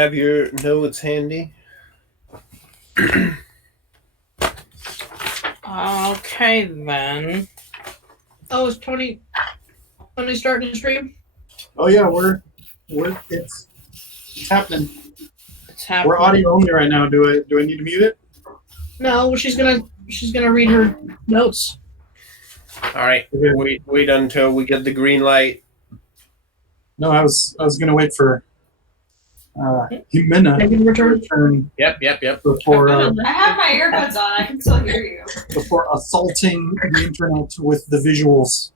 have your notes handy? Okay, then. Oh, is Tony starting to stream? Oh yeah, it's happening. It's happening. We're audio only right now. Do I need to mute it? No, she's gonna read her notes. All right. Wait until we get the green light. No, I was gonna wait for Jimena Megan to return. return Yep. before I have my earbuds on. I can still hear you. before assaulting the internet with the visuals.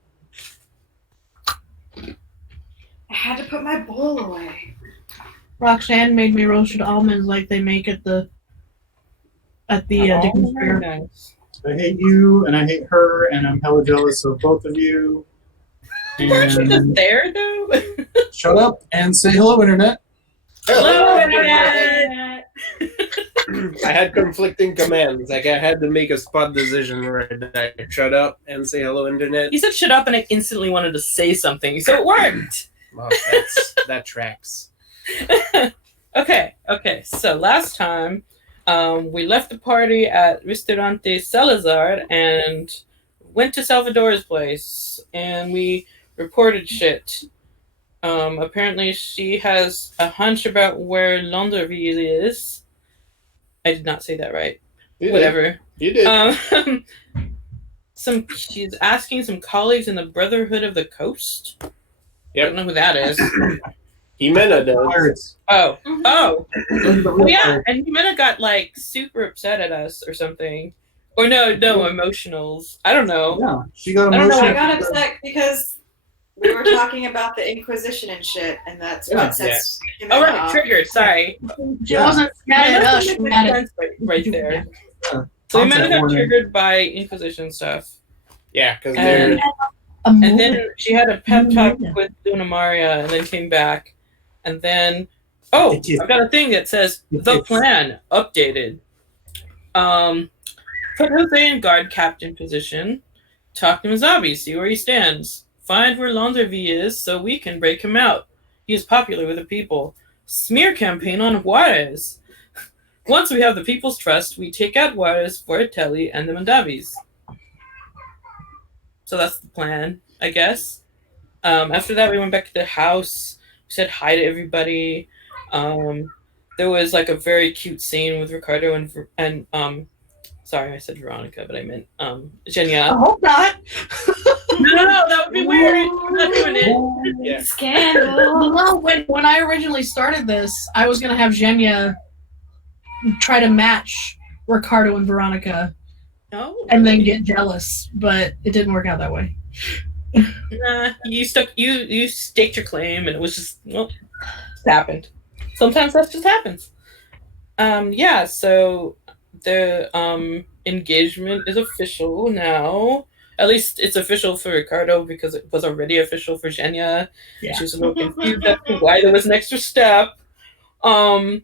I had to put my bowl away. Roxanne made me roasted almonds like they make at the Dickens very Fair. nice. I hate you, and I hate her, and I'm hella jealous of both of you. Weren't you just And there, though? shut up and say hello, internet. Hello, Internet! I had conflicting commands. Like I had to make a spot decision right there. Shut up and say hello, internet. You said shut up, and I instantly wanted to say something, so it worked. Well, that tracks. Okay. So last time, we left the party at Restaurante Salazar and went to Salvador's place, and we reported shit. Apparently she has a hunch about where Londerville is. I did not say that right. Whatever. You did. She's asking some colleagues in the Brotherhood of the Coast. I Yep. don't know who that is. Jimena does. Pirates. Oh, Those are the real yeah, pirates. and Jimena got like super upset at us or something. Or no, emotionals. I don't know. Yeah, she got I don't know, emotional. I got upset because we were talking about the Inquisition and shit, and that's Yeah. what sets him Oh, right, off. triggered, sorry. She wasn't mad at us. She was mad at Right there. Yeah. So Content Jimena got warning. triggered by Inquisition stuff. Yeah, because And, they're and then she had a pep talk with Dona Maria and then came back. And then, I've got a thing that says, the plan, updated. Put Jose in guard captain position. Talk to Mizabi, see where he stands. Find where Londerville is so we can break him out. He is popular with the people. Smear campaign on Juarez. Once we have the people's trust, we take out Juarez, Fortelli, and the Mandavis. So that's the plan, I guess. After that, we went back to the house. We said hi to everybody. There was like a very cute scene with Ricardo and sorry, I said Veronica, but I meant Genya. I hope not. No, that would be weird. I'm not doing it. yeah. Scandal. No, when I originally started this, I was gonna have Zhenya try to match Ricardo and Veronica, and then get jealous, but it didn't work out that way. Nah, you staked your claim, and it was just it happened. Sometimes that just happens. Yeah. So the engagement is official now. At least it's official for Ricardo because it was already official for Zhenya. Yeah. She was a little confused as to why there was an extra step. Because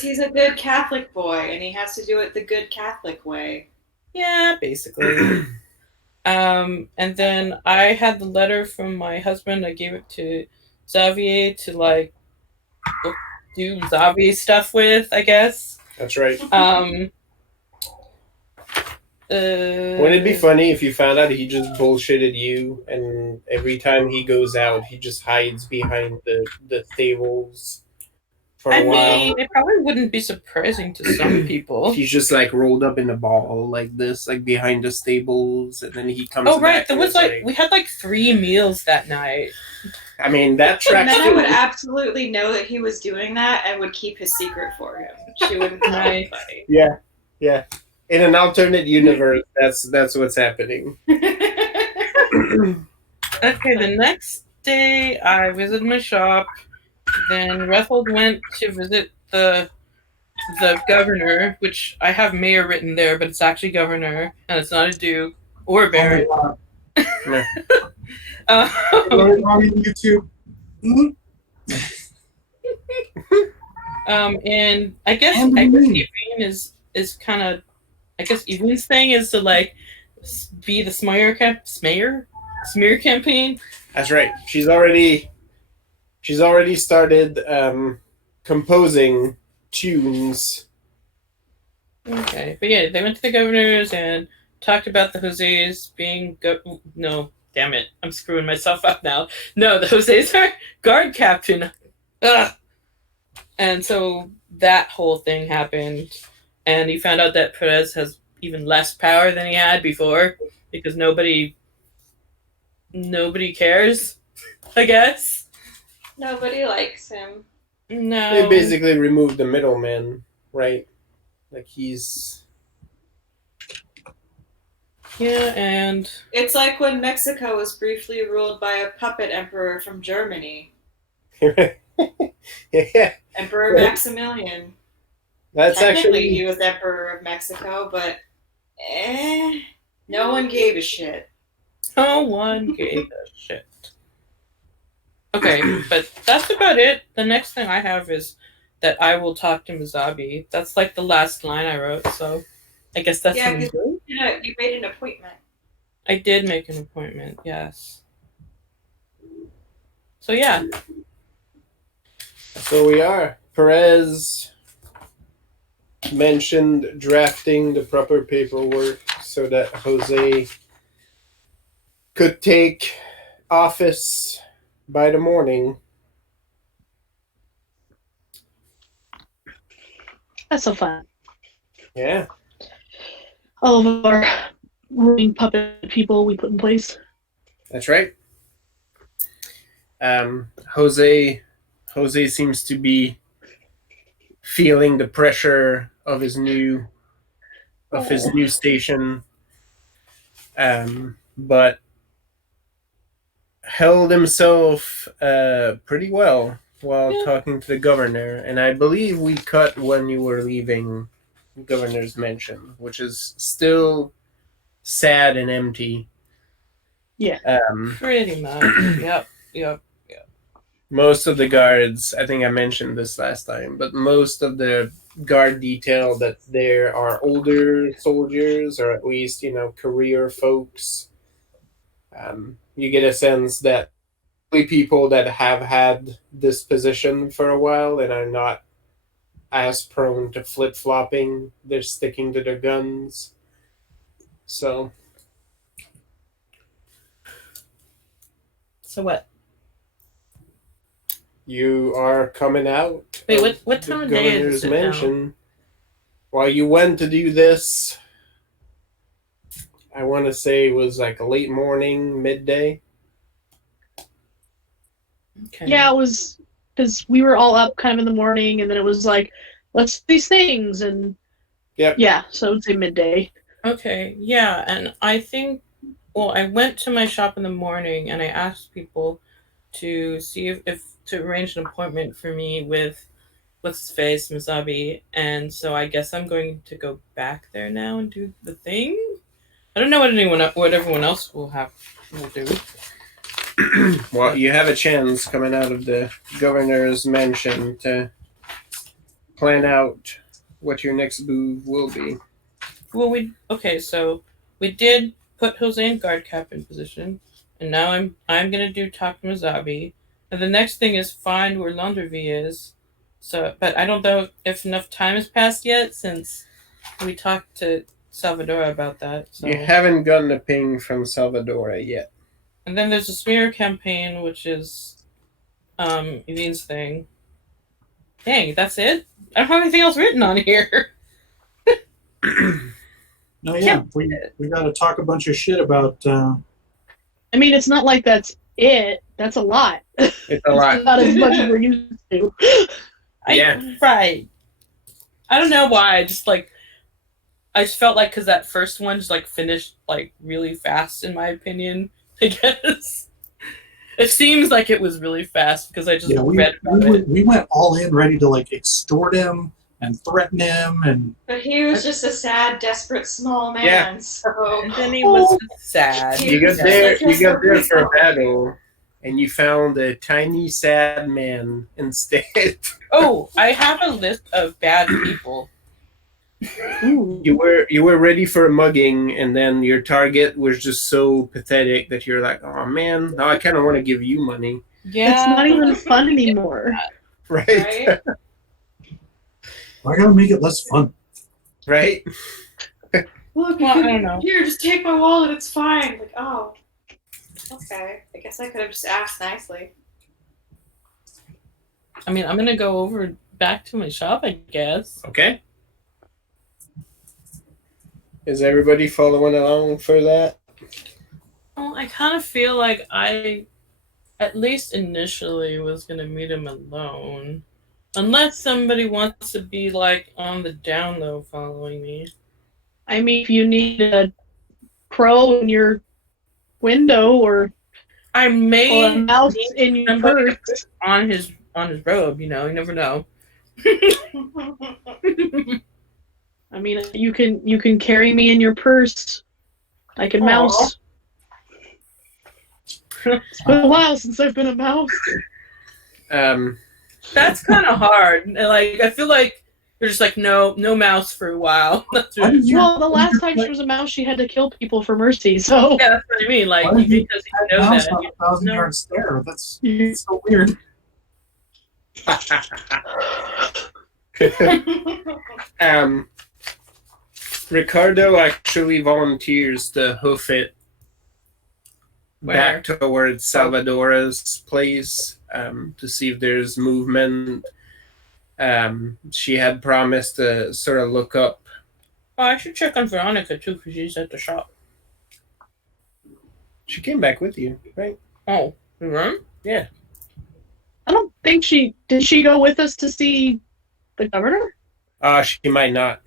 he's a good Catholic boy, and he has to do it the good Catholic way. Yeah, basically. And then I had the letter from my husband. I gave it to Xavier to like do Xavier stuff with, I guess. That's right. Wouldn't it be funny if you found out he just bullshitted you, and every time he goes out, he just hides behind the tables for a while? mean, it probably wouldn't be surprising to some people. He's just like rolled up in a ball like this, like behind the stables, and then he comes. Oh right, back there and was it's we had like 3 meals that night. I mean, that tracks Mena too. would absolutely know that he was doing that and would keep his secret for him. She wouldn't tell Right. anybody. Yeah. In an alternate universe, that's what's happening. Okay, the next day I visited my shop. Then Rethold went to visit the governor, which I have mayor written there, but it's actually governor, and it's not a duke or a baron. YouTube. And I guess Yvonne is kind of, I guess Yvonne's thing is to like be the smear campaign. That's right. She's already she's already started composing tunes. Okay, but yeah, they went to the governor's and talked about the Jose's being no, damn it, I'm screwing myself up now. No, the Jose's are guard captain. Ugh. And so that whole thing happened, and he found out that Perez has even less power than he had before because nobody cares, I guess. Nobody likes him. No. They basically removed the middleman, right? Like he's... Yeah, and... It's like when Mexico was briefly ruled by a puppet emperor from Germany. Yeah. Emperor Maximilian. That's Technically, actually... he was emperor of Mexico, but no one gave a shit. No one gave a shit. Okay, but that's about it. The next thing I have is that I will talk to Mizabi. That's like the last line I wrote, so I guess that's Yeah, because you made an appointment. I did make an appointment, yes. So yeah. So we are. Perez mentioned drafting the proper paperwork so that Jose could take office by the morning. That's so fun. Yeah. All of our ruling puppet people we put in place. That's right. Jose seems to be feeling the pressure of his new station, but held himself pretty well while talking to the governor. And I believe we cut when you were leaving the governor's mansion, which is still sad and empty. Yeah. Pretty much. Yep. Most of the guards, I think I mentioned this last time, but most of the guard detail that there are older soldiers, or at least, career folks. You get a sense that people that have had this position for a while and are not as prone to flip-flopping, they're sticking to their guns. So what? You are coming out. Wait, what time of day is it now? While you went to do this, I want to say it was like a late morning, midday. Okay. Yeah, it was because we were all up kind of in the morning, and then it was like, let's do these things, and yeah, so I would say midday. Okay, yeah, and I think, I went to my shop in the morning, and I asked people to see if to arrange an appointment for me with what's his face, Mizabi, and so I guess I'm going to go back there now and do the thing. I don't know what everyone else will do. Well, you have a chance coming out of the governor's mansion to plan out what your next move will be. Well, so we did put Jose in guard captain position, and now I'm gonna do talk to Mizabi, and the next thing is find where Laundrevie is. So, but I don't know if enough time has passed yet since we talked to Salvador about that. So. You haven't gotten a ping from Salvador yet. And then there's a smear campaign, which is Evine's thing. Dang, that's it? I don't have anything else written on here. No, yeah, we got to talk a bunch of shit about... I mean, it's not like that's it. That's a lot. It's a lot. It's not as much as we're used to. Right. I don't know why. I just felt like because that first one just finished really fast, in my opinion. I guess it seems like it was really fast because I just read about it. We went all in, ready to extort him and threaten him, but he was just a sad, desperate small man. Yeah. So and then he was sad. You got there for a battle, and you found a tiny, sad man instead. Oh, I have a list of bad people. You were ready for a mugging, and then your target was just so pathetic that you're like, oh man, now I kind of want to give you money. Yeah. It's not even fun anymore. Right? Right? Why gotta make it less fun? Right? Look, Well, I don't know. here, just take my wallet. It's fine. Like, oh, okay. I guess I could have just asked nicely. I mean, I'm gonna go over back to my shop, I guess. Okay. Is everybody following along for that? Well, I kind of feel like I, at least initially, was gonna meet him alone, unless somebody wants to be like on the down low following me. I mean, if you need a crow in your window or I a may mouse need in your somebody purse, on his robe. You never know. I mean, you can carry me in your purse like a Aw. mouse. It's been a while since I've been a mouse. That's kind of hard. Like, I feel like you're just like no mouse for a while. That's Why really, did you- Well, the last time she was a mouse, she had to kill people for mercy. So yeah, that's what I mean. Like, Why did you because you know mouse that. on a 1,000-yard stare? That's so weird. Ricardo actually volunteers to hoof it back towards Salvadora's place to see if there's movement. She had promised to sort of look up. Oh, I should check on Veronica too, because she's at the shop. She came back with you, right? Oh, you run? Yeah. I don't think did she go with us to see the governor? She might not.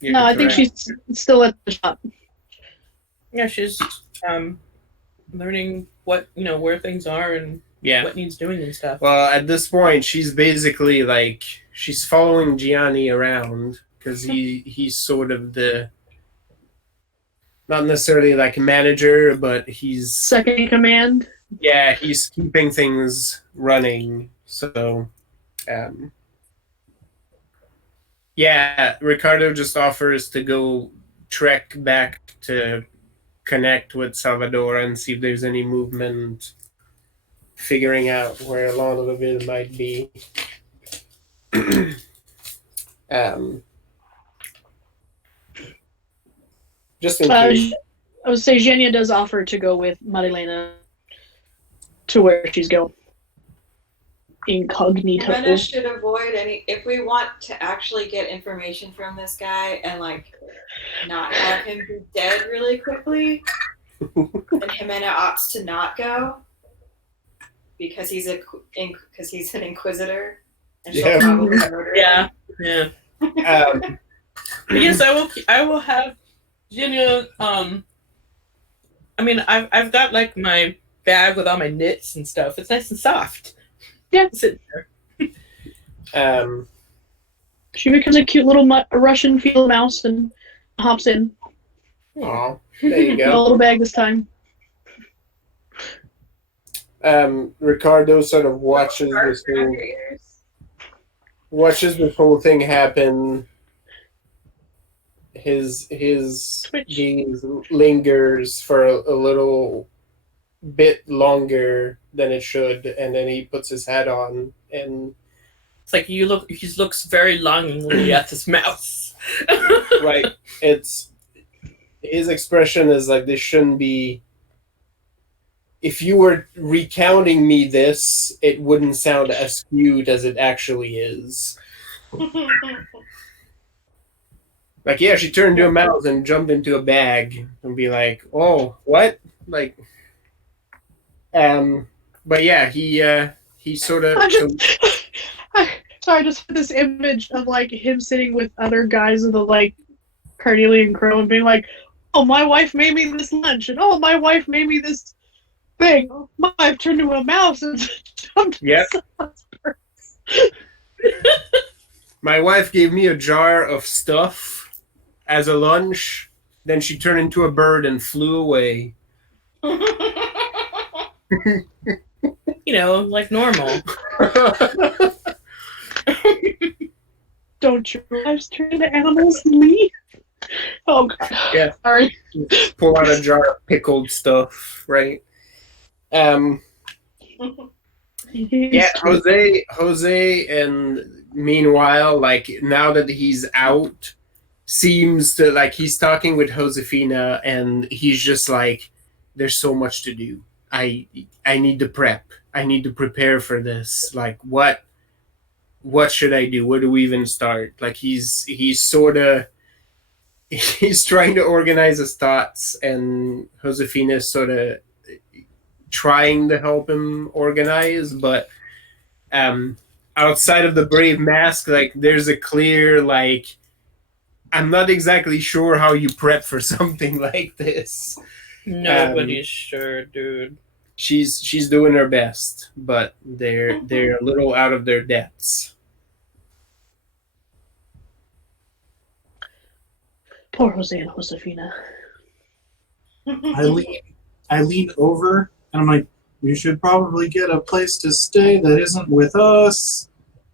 You're No, I think correct. she's still at the shop. Yeah, she's learning what where things are and Yeah. what needs doing and stuff. Well, at this point, she's basically like she's following Gianni around because he's sort of the not necessarily like a manager, but he's Second in command. yeah, he's keeping things running. So, yeah, Ricardo just offers to go trek back to connect with Salvador and see if there's any movement, figuring out where a lot of it might be. Just in case. I would say Zhenya does offer to go with Marilena to where she's going. Incognito. Jimena should avoid any. If we want to actually get information from this guy and like not have him be dead really quickly, then Jimena opts to not go because he's an inquisitor and she'll Yeah. probably murder him. Yeah. Um, Yes, I will have Genia. I mean, I've got like my bag with all my knits and stuff. It's nice and soft. Yeah. Sit there. She becomes a cute little Russian field mouse and hops in. aw, there you A go. little bag this time. Ricardo sort of watches this whole thing happen. His Twitch. gaze lingers for a little bit longer than it should, and then he puts his hat on and It's like he looks very longingly at this mouse. right. It's his expression is like this shouldn't be. If you were recounting me this, it wouldn't sound as cute as it actually is. Like, yeah, she turned into a mouse and jumped into a bag and be like, "Oh, what?" Like, but yeah, he sort of. Sorry, I just had this image of like him sitting with other guys with the like carnelian crow and being like, "Oh, my wife made me this lunch," and "Oh, my wife made me this thing." "Oh, my wife turned into a mouse and jumped. Yep. My wife gave me a jar of stuff as a lunch. Then she turned into a bird and flew away. Like normal. Don't your wives turn into animals and leave? Oh God. Yeah. Sorry. Pull out a jar of pickled stuff, right? Yeah, Jose, and meanwhile, like now that he's out, seems to like he's talking with Josefina, and he's just like, "There's so much to do. I I need to prep. I need to prepare for this. Like, what should I do? Where do we even start?" Like he's sort of he's trying to organize his thoughts, and Josefina's sort of trying to help him organize, but um, outside of the brave mask, like there's a clear like I'm not exactly sure how you prep for something like this. Nobody's sure, dude. She's doing her best, but they're a little out of their depths. Poor Jose and Josefina. I lean over and I'm like, you should probably get a place to stay that isn't with us.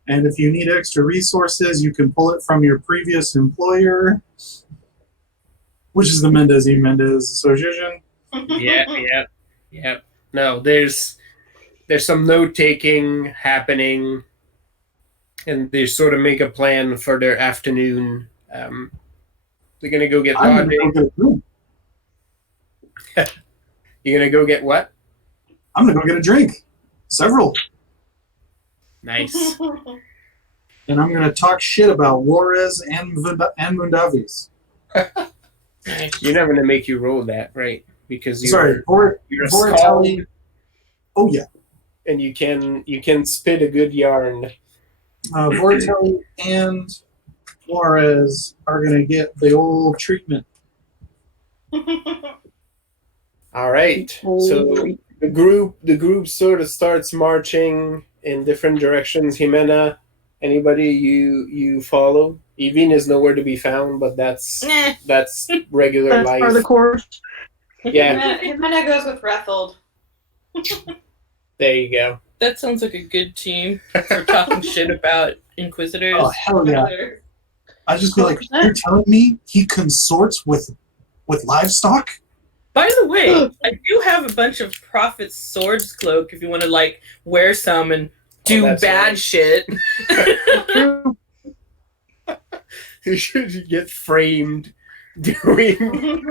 And if you need extra resources, you can pull it from your previous employer, which is the Mendez y Mendez Association. Yeah. No, there's some note taking happening, and they sort of make a plan for their afternoon. They're gonna go get I'm gonna lodging. go get a drink. You're gonna go get what? I'm gonna go get a drink. Several. Nice. And I'm gonna talk shit about Juarez and Mundavis. Nice. You're not gonna make you roll that, right? Because Sorry, you're a Voratelli. skald, Oh yeah. and you can spit a good yarn. Voratelli and Juarez are gonna get the old treatment. All right. So the group sort of starts marching in different directions. Jimena, anybody you follow? Evine is nowhere to be found, but that's regular That's life. part of the course. Yeah, Jimena goes with Rethold. there you go. That sounds like a good team for talking shit about Inquisitors. Oh hell yeah! I just feel like you're telling me he consorts with livestock. By the way, I do have a bunch of Prophet's Swords cloak if you want to like wear some and do that's bad right. shit. You should get framed doing.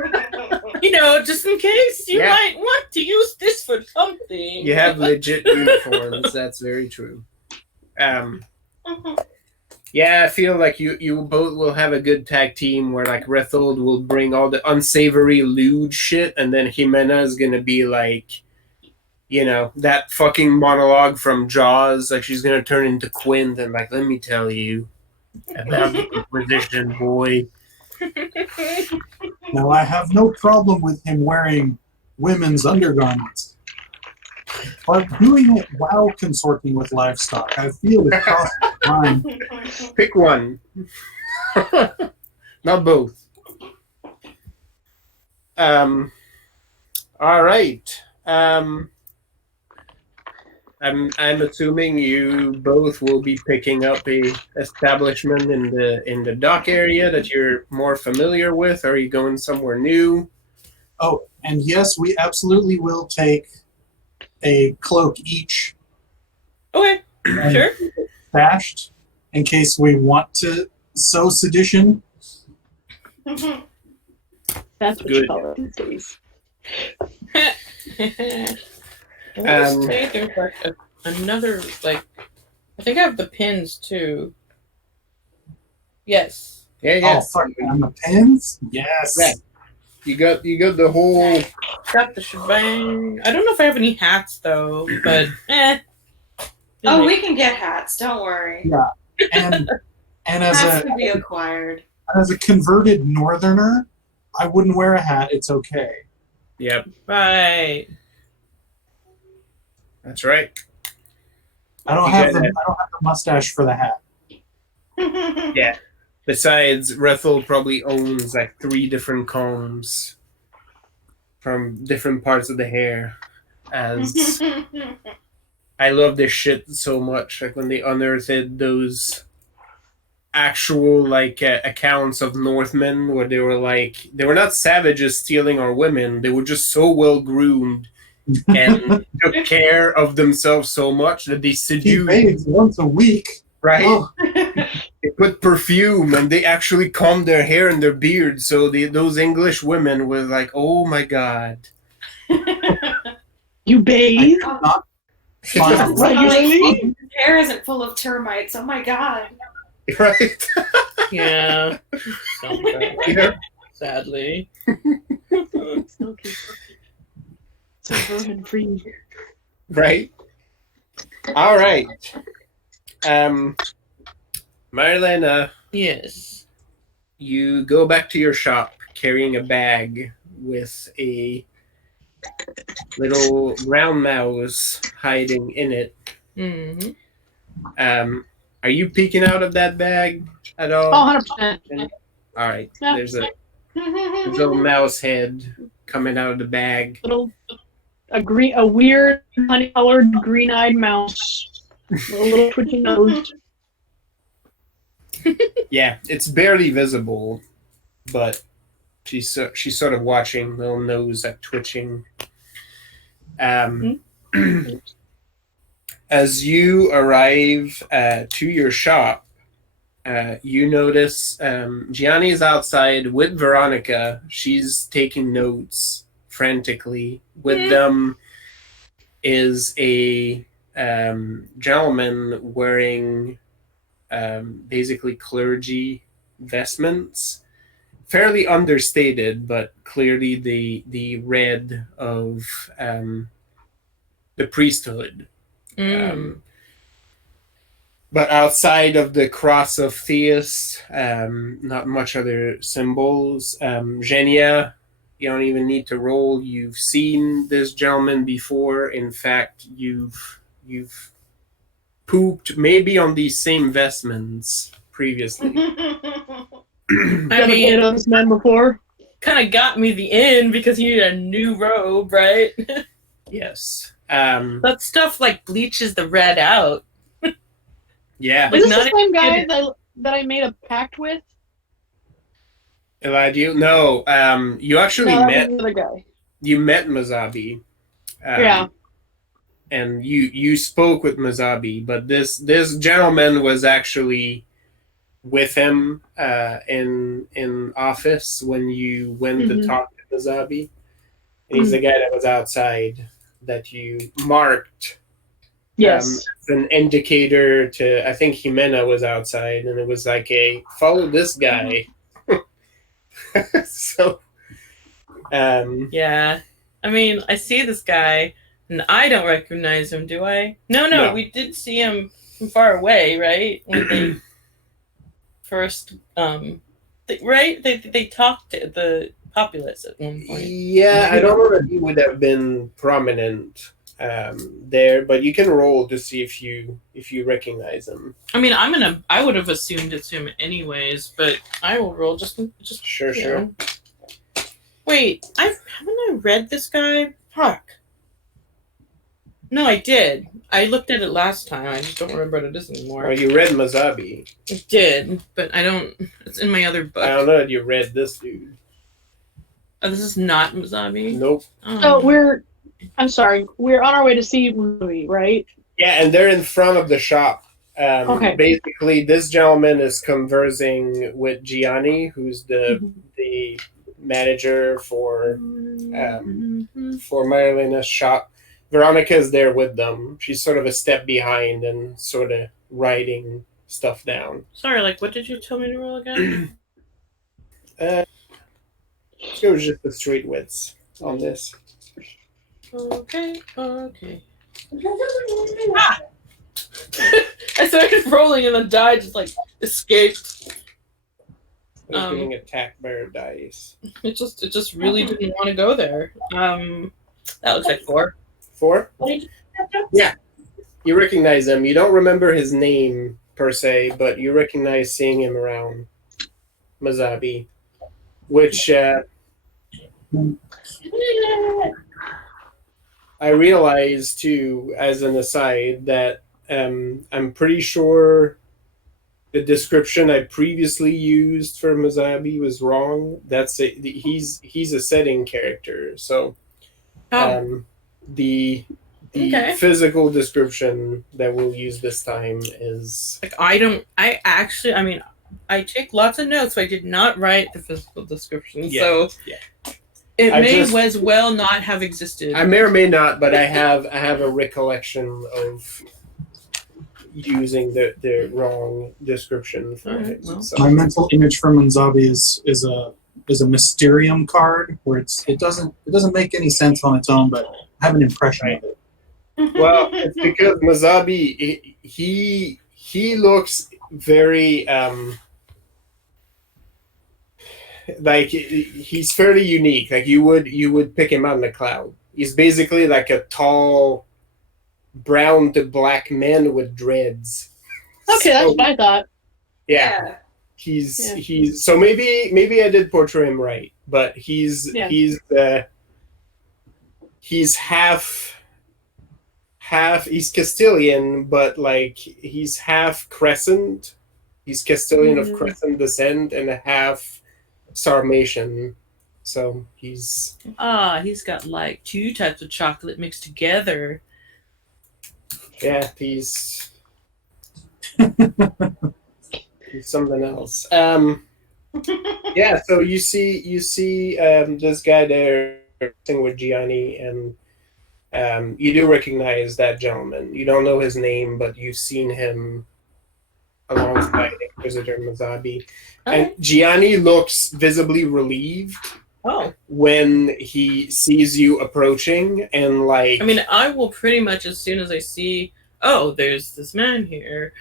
You know, just in case you Yeah. might want to use this for something. You have legit uniforms. That's very true. Yeah, I feel like you both will have a good tag team where like Rethold will bring all the unsavory lewd shit, and then Jimena is gonna be like, you know, that fucking monologue from Jaws. Like she's gonna turn into Quint and like, let me tell you about the Inquisition, boy. Now I have no problem with him wearing women's undergarments, but doing it while consorting with livestock, I feel it crosses the line. Pick one. Not both. All right. I'm assuming you both will be picking up a establishment in the dock area that you're more familiar with. Are you going somewhere new? Oh, and yes, we absolutely will take a cloak each Okay, and sure. stashed in case we want to sow sedition. That's what Good. you call it these days. I want to say there's like another like. I think I have the pins too. Yes. Yeah. Oh fuck! And the pins? Yes. Yeah. You got the whole. Got the shebang. I don't know if I have any hats though, but Oh, we can get hats. Don't worry. Yeah. And as Hats a can be acquired. converted northerner, I wouldn't wear a hat. It's okay. Yep, Right. that's right. I don't You have gotta- the mustache for the hat. Yeah. Besides, Rethold probably owns like 3 different combs from different parts of the hair. As I love this shit so much. Like when they unearthed those actual like accounts of Northmen where they were not savages stealing our women. They were just so well groomed. and took care of themselves so much that they He seduced, bathes once a week. right? Oh, They put perfume and they actually combed their hair and their beard. So those English women were like, "Oh my god!" You I bathe? could not find That's Regularly? funny. His hair isn't full of termites. Oh my god. Right? Yeah. Sounds bad, Yeah. sadly. Okay. So vermin free. Right. All right. Marlena, Yes. you go back to your shop carrying a bag with a little brown mouse hiding in it. Mm-hmm. Are you peeking out of that bag at all? Oh, 100%. All right. Yeah. There's a little mouse head coming out of the bag. A weird honey-colored green-eyed mouse with a little twitching nose. Yeah, it's barely visible, but she's sort of watching, little nose at twitching. As you arrive to your shop, you notice Gianni is outside with Veronica. She's taking notes frantically. With them is a gentleman wearing basically clergy vestments, fairly understated, but clearly the red of the priesthood. But outside of the cross of Theus, not much other symbols. Genia, you don't even need to roll. You've seen this gentleman before. In fact, you've pooped maybe on these same vestments previously. I mean, Never this man before. kind of got me the in because he had a new robe, right? Yes. That stuff like bleaches the red out. Yeah. Like, Is this not the same guy even- that I made a pact with? Elijah, no. You actually No, that met was the other guy. Mazabi. Yeah. And you spoke with Mazabi, but this gentleman was actually with him in office when you went to talk to Mazabi. And he's the guy that was outside that you marked. Yes. An indicator to, I think Jimena was outside, and it was like a follow this guy. So, Yeah. I mean, I see this guy, and I don't recognize him, do I? No. We did see him from far away, right? When they first, right? They talked to the populace at one point. yeah, I don't know if he would have been prominent there, but you can roll to see if you recognize him. I mean, I would have assumed it's him anyways, but I will roll just Sure, you sure. know. Wait, haven't I read this guy? Fuck. No, I did. I looked at it last time. I just don't remember what it is anymore. Well, you read Mazabi. I did, but I don't. It's in my other book. I don't know if you read this dude. Oh, this is not Mazabi. Nope. Oh. So I'm sorry, we're on our way to see Louis, right? Yeah, and they're in front of the shop. Okay. Basically, this gentleman is conversing with Gianni, who's the manager for Marilena's shop. Veronica is there with them. She's sort of a step behind and sort of writing stuff down. Sorry, like, what did you tell me to roll again? It was just the street wits on this. Okay. Ah! I started rolling and the die just like escaped. I was being attacked by her dice. It just really didn't want to go there. That looks like 4. 4? Yeah. You recognize him. You don't remember his name per se, but you recognize seeing him around Mazabi, which I realized too, as an aside, that I'm pretty sure the description I previously used for Mazabi was wrong. He's a setting character, so The Okay. physical description that we'll use this time is Like I mean, I take lots of notes, but I did not write the physical description, Yeah, so yeah. it I may just- as well not have existed. I may or may not, but I have a recollection of using the wrong description for Alright, it. well. So My mental image for Manzabi is a Mysterium card where it doesn't make any sense on its own, but I have an impression of it. well, it's because Mazabi he looks very like he's fairly unique. Like you would pick him out in a cloud. He's basically like a tall brown to black man with dreads. Okay, that's what I thought. Yeah. He's Yeah. he's so maybe I did portray him right, but he's half he's Castilian, but like he's half Crescent. He's Castilian of Crescent descent and a half Sarmatian. So he's He's got like 2 types of chocolate mixed together. he's something else. Yeah, so you see this guy there sing with Gianni, and you do recognize that gentleman. You don't know his name, but you've seen him alongside Inquisitor Mazabi. And Gianni looks visibly relieved Oh. when he sees you approaching, and like I mean, I will pretty much, as soon as I see, oh, there's this man here,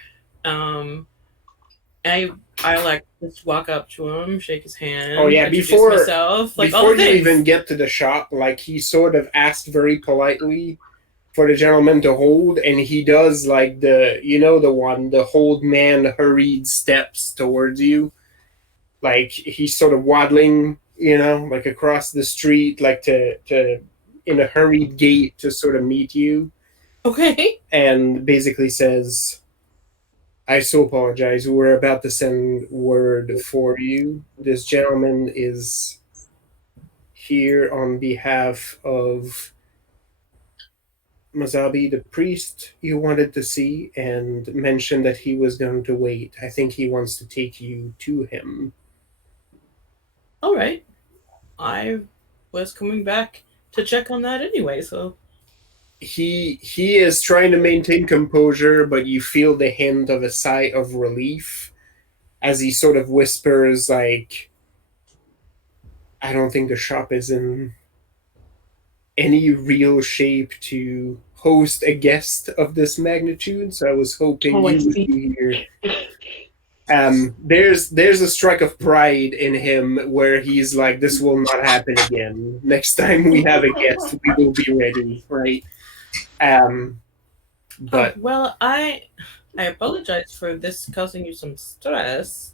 I like just walk up to him, shake his hand. Oh, yeah, introduce before- myself, like before all the you things. even get to the shop, like he sort of asked very politely for the gentleman to hold, and he does like the hold man hurried steps towards you, like he's sort of waddling, like across the street, like to in a hurried gait to sort of meet you, Okay. and basically says, "I so apologize. We're about to send word for you. This gentleman is here on behalf of Mazabi, the priest you wanted to see, and mentioned that he was going to wait. I think he wants to take you to him." All right. I was coming back to check on that anyway, so. He is trying to maintain composure, but you feel the hint of a sigh of relief as he sort of whispers, like, "I don't think the shop is in any real shape to host a guest of this magnitude, so I was hoping Oh, I you would see. be here." There's a strike of pride in him where he's like, "This will not happen again. Next time we have a guest, we will be ready," right? But Well, I apologize for this causing you some stress.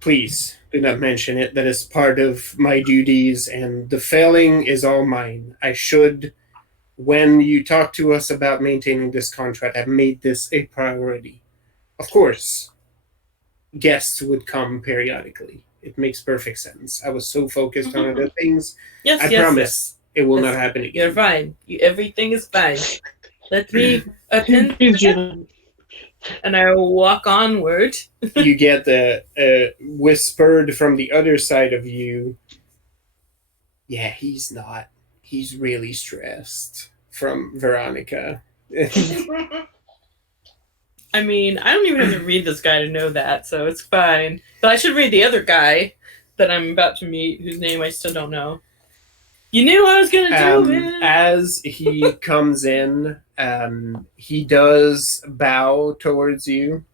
please do not mention it. That is part of my duties, and the failing is all mine. I should, when you talk to us about maintaining this contract, have made this a priority. Of course, guests would come periodically. It makes perfect sense. I was so focused on other things. Yes, I yes, promise it will Yes. not happen again. You're fine. Everything is fine. Let me attend to that, and I will walk onward. You get whispered from the other side of you, "Yeah, he's not. He's really stressed," from Veronica. I mean, I don't even have to read this guy to know that, so it's fine. But I should read the other guy that I'm about to meet, whose name I still don't know. You knew I was gonna do it. As he comes in, he does bow towards you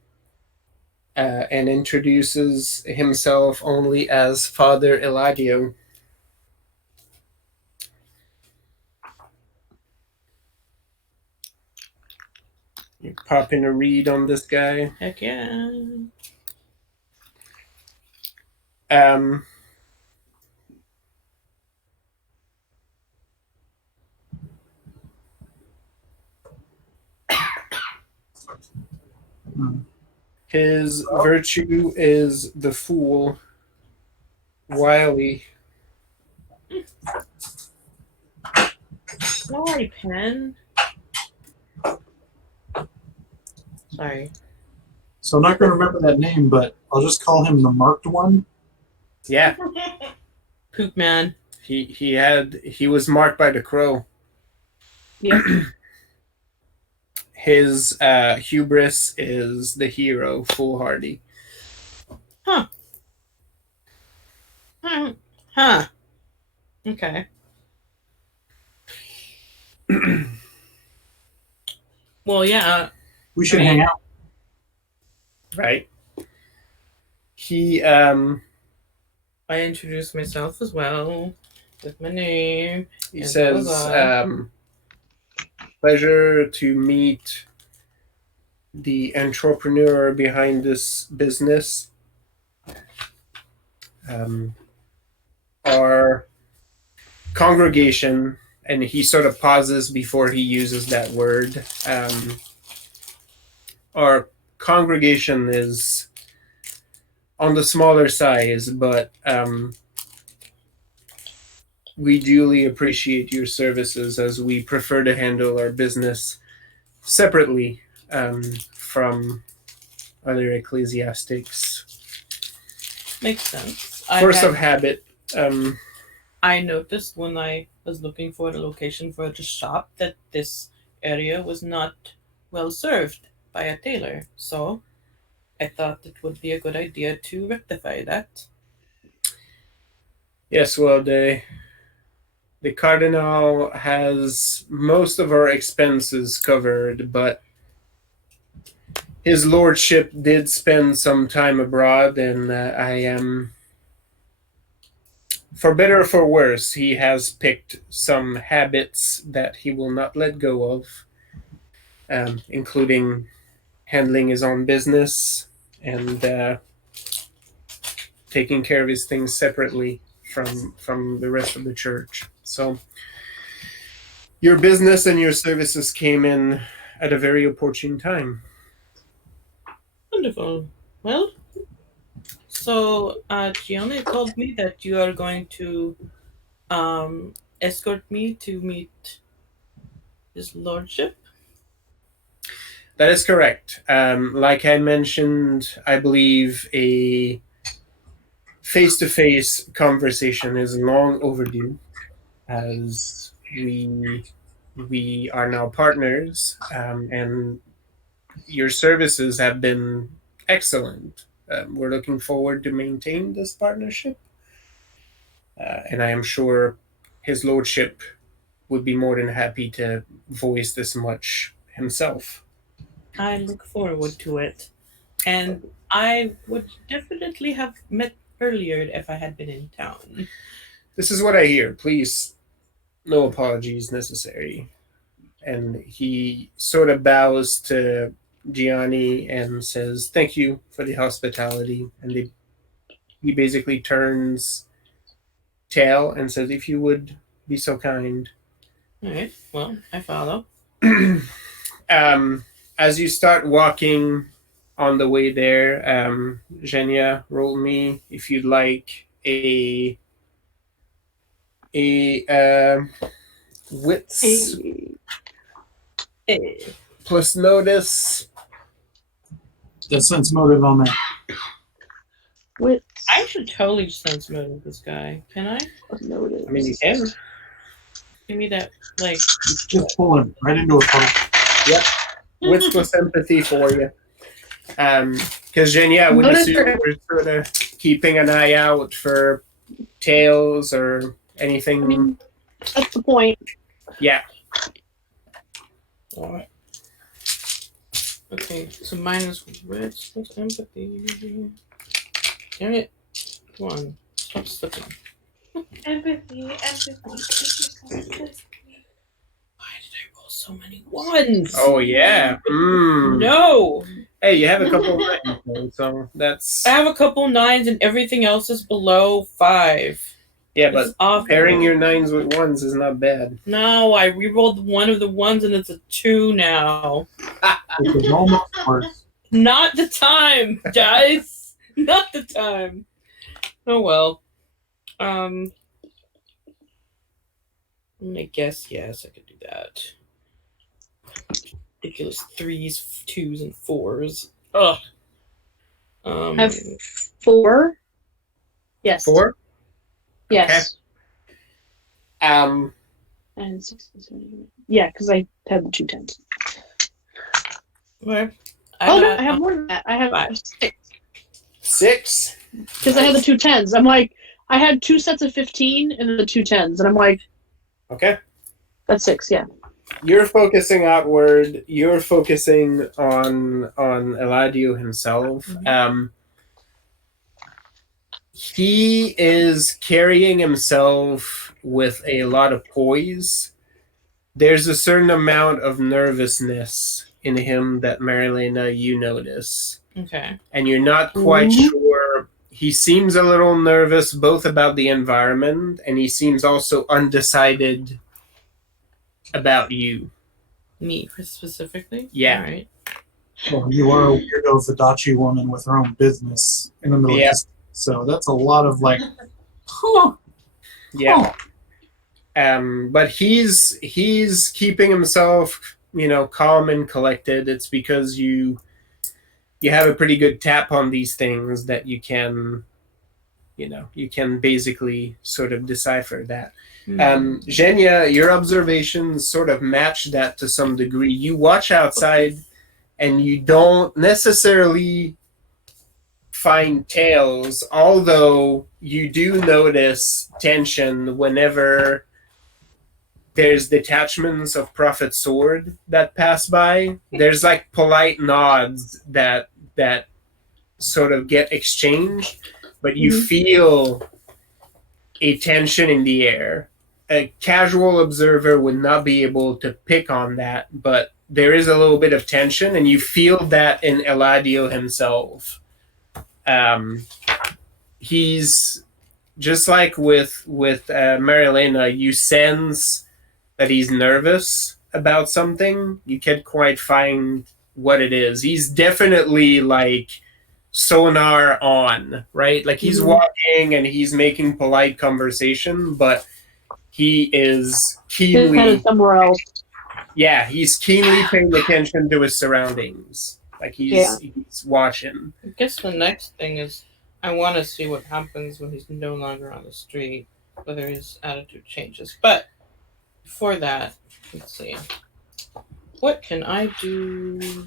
and introduces himself only as Father Eladio. You pop in a read on this guy. Heck yeah. His virtue is the fool, wily, Why, pen? Sorry. So I'm not going to remember that name, but I'll just call him the marked one. Yeah, Poop man. he was marked by the crow. Yep. His hubris is the hero, foolhardy. Huh. Okay. Well, yeah. We should hang out. Right. He I introduced myself as well with my name. he And says, pleasure to meet the entrepreneur behind this business. Our congregation, and he sort of pauses before he uses that word. Our congregation is on the smaller size, but we duly appreciate your services as we prefer to handle our business separately from other ecclesiastics. Makes sense. Force of habit. I noticed when I was looking for the location for the shop that this area was not well served by a tailor. So I thought it would be a good idea to rectify that. Yes, well, the Cardinal has most of our expenses covered, but his lordship did spend some time abroad, and I am, for better or for worse, he has picked some habits that he will not let go of, including handling his own business and taking care of his things separately from the rest of the church. So your business and your services came in at a very opportune time. Wonderful. Well, so Gianni told me that you are going to escort me to meet his lordship. That is correct. Like I mentioned, I believe a face-to-face conversation is long overdue, as we are now partners, and your services have been excellent. We're looking forward to maintain this partnership, and I am sure his lordship would be more than happy to voice this much himself. I look forward to it. And I would definitely have met earlier if I had been in town. This is what I hear. Please, no apologies necessary. And he sort of bows to Gianni and says, "Thank you for the hospitality." And he basically turns tail and says, "If you would be so kind." All right. Well, I follow. As you start walking on the way there, Zhenya, roll me if you'd like a wits Hey. plus notice. That sense motive on that. Wits. I should totally sense motive this guy. Can I? Notice. I mean, you can. Give me that, like. Just pull him right into a puddle. Yep. Wits plus empathy for you. Because Zhenya would Notice assume you're sort of keeping an eye out for tails or anything. I mean, that's the point. Yeah. Alright. Okay, so minus wits plus empathy. Damn it. Come on. Stop slipping. Empathy. Why did I roll so many ones? Oh, yeah. No! Hey, you have a couple of lines, though, so that's... I have a couple nines and everything else is below 5. Yeah, but It's awful. pairing your nines with ones is not bad. No, I re-rolled one of the ones and it's a 2 now. Which is almost worse. Not the time, guys. Not the time. Oh well. I guess yes, I could do that. Ridiculous 3s, 2s, and 4s. Ugh. I have 4. Yes. 4? Yes. Um, And 6, 7, 8. Yeah, because I had the 2 10s. Okay. No, I have more than that. I have 5. 6. 6? Because I had the 2 10s. I'm like, I had 2 sets of 15 and then the 2 10s. And I'm like, Okay. that's 6, yeah. You're focusing outward. You're focusing on Eladio himself. Mhm. He is carrying himself with a lot of poise. There's a certain amount of nervousness in him that Marilena, you notice. Okay. And you're not quite Mhm. sure. He seems a little nervous both about the environment, and he seems also undecided about you. Me specifically? Yeah. Alright. Well, you are a weirdo Fadachi woman with her own business in the Middle Yeah. East. So that's a lot of like, huh. Yeah. But he's keeping himself, calm and collected. It's because you have a pretty good tap on these things that you can basically sort of decipher that. Zhenya, your observations sort of match that to some degree. You watch outside and you don't necessarily find tails, although you do notice tension whenever there's detachments of Prophet Sword that pass by. There's like polite nods that sort of get exchanged, but you feel a tension in the air. A casual observer would not be able to pick on that, but there is a little bit of tension, and you feel that in Eladio himself. He's just like with Marilena. You sense that he's nervous about something. You can't quite find what it is. He's definitely like sonar on, right? Like he's walking and he's making polite conversation, but he is His head is somewhere else. Yeah, he's keenly paying attention to his surroundings. Like he's watching. I guess the next thing is I want to see what happens when he's no longer on the street, whether his attitude changes. But before that, let's see. What can I do?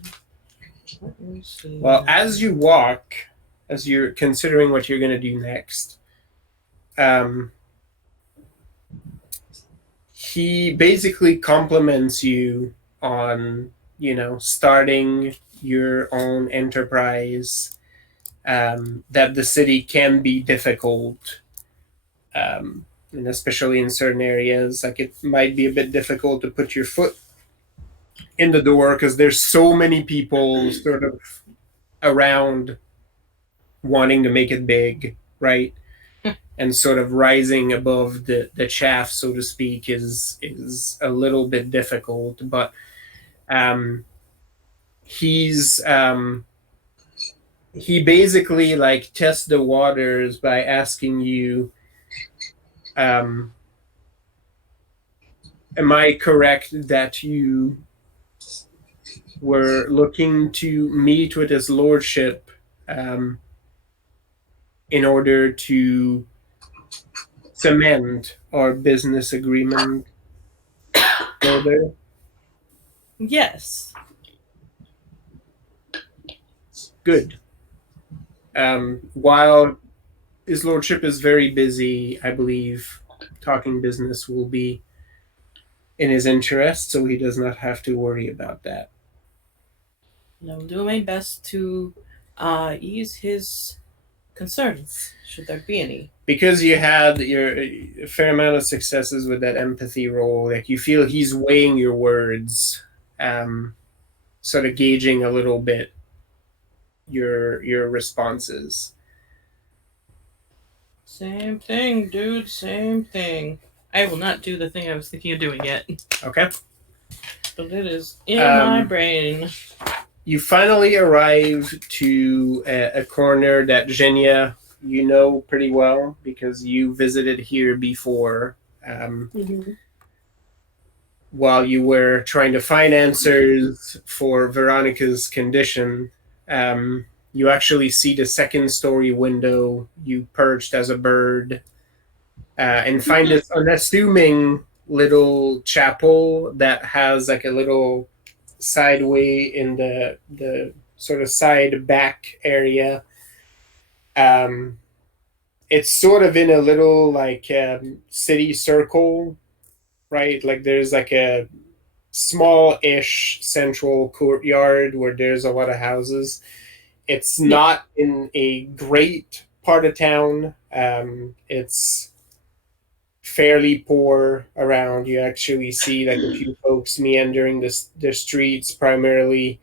Let me see. Well, as you walk, as you're considering what you're going to do next, he basically compliments you on, starting your own enterprise, that the city can be difficult, and especially in certain areas. Like it might be a bit difficult to put your foot in the door because there's so many people sort of around wanting to make it big, right? And sort of rising above the chaff, so to speak, is a little bit difficult. But he basically like tests the waters by asking you, am I correct that you were looking to meet with his lordship in order to cement our business agreement further? Yes. Good. While his lordship is very busy, I believe talking business will be in his interest, so he does not have to worry about that. I will do my best to ease his concerns, should there be any. Because you had a fair amount of successes with that empathy roll, like you feel he's weighing your words, sort of gauging a little bit your responses. Same thing, dude. Same thing. I will not do the thing I was thinking of doing yet. Okay. But it is in my brain. You finally arrive to a corner that Zhenya, you know pretty well because you visited here before. while you were trying to find answers for Veronica's condition, you actually see the second story window you perched as a bird, and find this unassuming little chapel that has like a little sideway in the sort of side back area. It's sort of in a little like city circle, right? Like there's like a small-ish central courtyard where there's a lot of houses. It's not in a great part of town. It's fairly poor around. You actually see like a few folks meandering the streets, primarily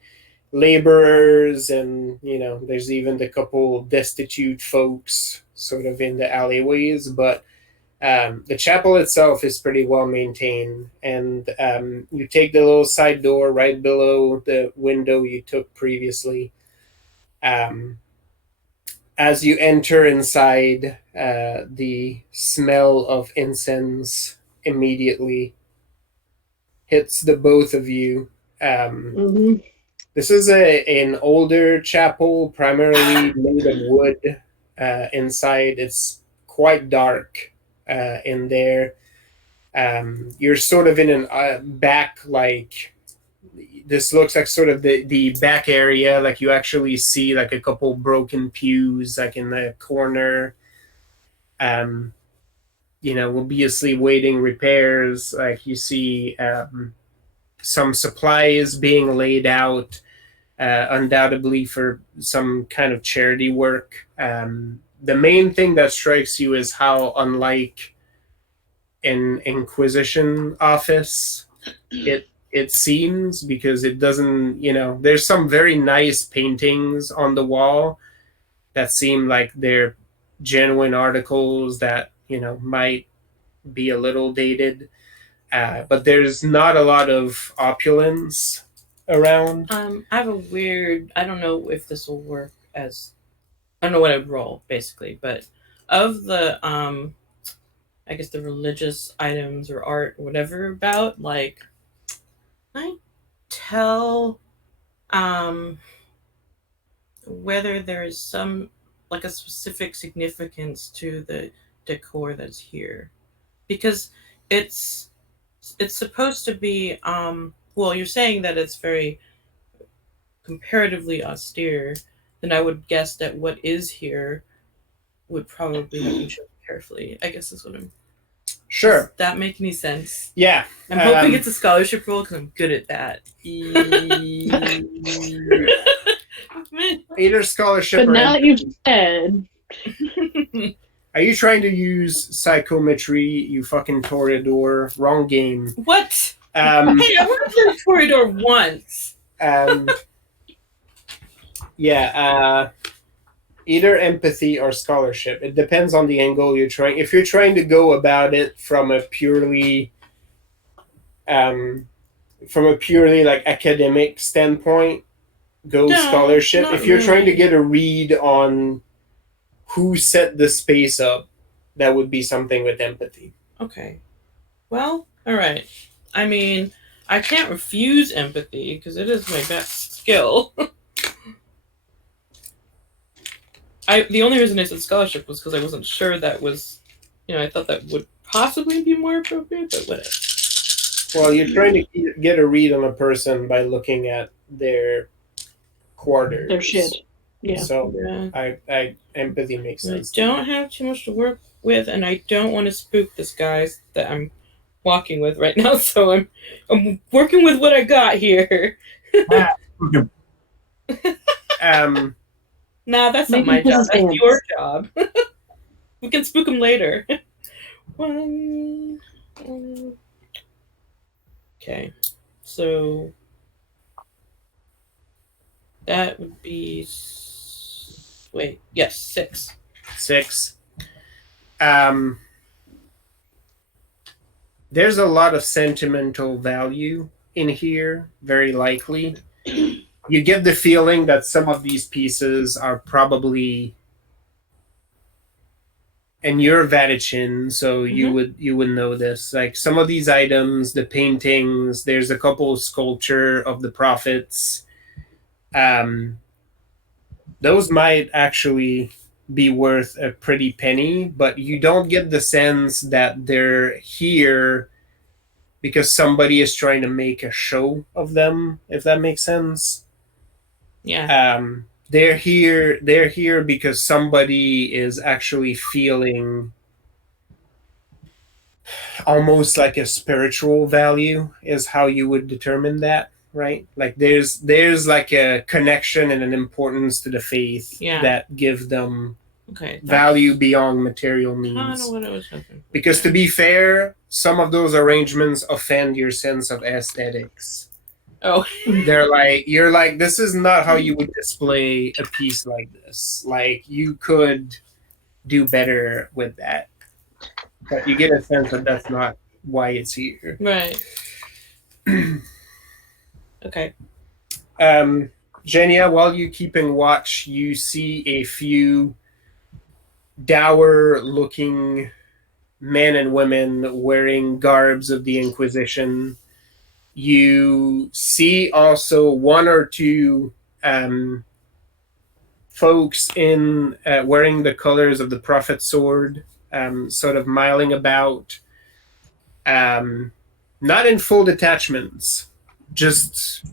laborers, and there's even the couple destitute folks sort of in the alleyways. But the chapel itself is pretty well maintained, and you take the little side door right below the window you took previously. As you enter inside, the smell of incense immediately hits the both of you. This is an older chapel, primarily made of wood. Inside, it's quite dark in there. You're sort of in a back, like, this looks like sort of the back area. Like you actually see like a couple broken pews like in the corner. Obviously waiting repairs. Like you see some supplies being laid out, undoubtedly for some kind of charity work. The main thing that strikes you is how unlike an Inquisition office it seems, because it doesn't, there's some very nice paintings on the wall that seem like they're genuine articles that, might be a little dated. But there's not a lot of opulence around. I have a weird, I don't know if this will work as, I don't know what I'd roll, basically, but of the, I guess the religious items or art or whatever about, like, I tell whether there is some, like, a specific significance to the decor that's here, because it's supposed to be well, you're saying that it's very comparatively austere, then I would guess that what is here would probably have been chosen carefully, I guess is what I'm. Sure. Does that make any sense? Yeah. I'm hoping it's a scholarship role because I'm good at that. Either scholarship But or now that you've said, are you trying to use psychometry, you fucking Toreador? Wrong game. What? Hey, Um, I want to play Corridor once. yeah, either empathy or scholarship. It depends on the angle you're trying. If you're trying to go about it from a purely like academic standpoint, go No, scholarship. not If you're trying to really. get a read on who set the space up, that would be something with empathy. Okay. Well, all right. I mean, I can't refuse empathy because it is my best skill. The only reason I said scholarship was because I wasn't sure that was, I thought that would possibly be more appropriate, but whatever. Well, you're trying to get a read on a person by looking at their quarters. their shit. Yeah. So Yeah. I empathy makes I sense. don't have too much to work with, and I don't want to spook this guy that I'm walking with right now, so I'm working with what I got here. Nah, that's not Maybe my this job. is That's Dan's. your job. We can spook him later. Okay, so that would be 6. There's a lot of sentimental value in here, very likely. You get the feeling that some of these pieces are probably and you're Vatican, so you would know this. Like some of these items, the paintings, there's a couple of sculpture of the prophets. Those might actually be worth a pretty penny, but you don't get the sense that they're here because somebody is trying to make a show of them, if that makes sense. Yeah. They're here because somebody is actually feeling almost like a spiritual value is how you would determine that, right? Like there's like a connection and an importance to the faith that give them value beyond material needs. Kind of what I was hoping. Because to be fair, some of those arrangements offend your sense of aesthetics. Oh. They're like, you're like, this is not how you would display a piece like this. Like you could do better with that. But you get a sense that that's not why it's here. Right. Okay. Genia, while you keeping watch, you see a few dour-looking men and women wearing garbs of the Inquisition. You see also one or two folks in wearing the colors of the Prophet's sword, sort of miling about, not in full detachments, just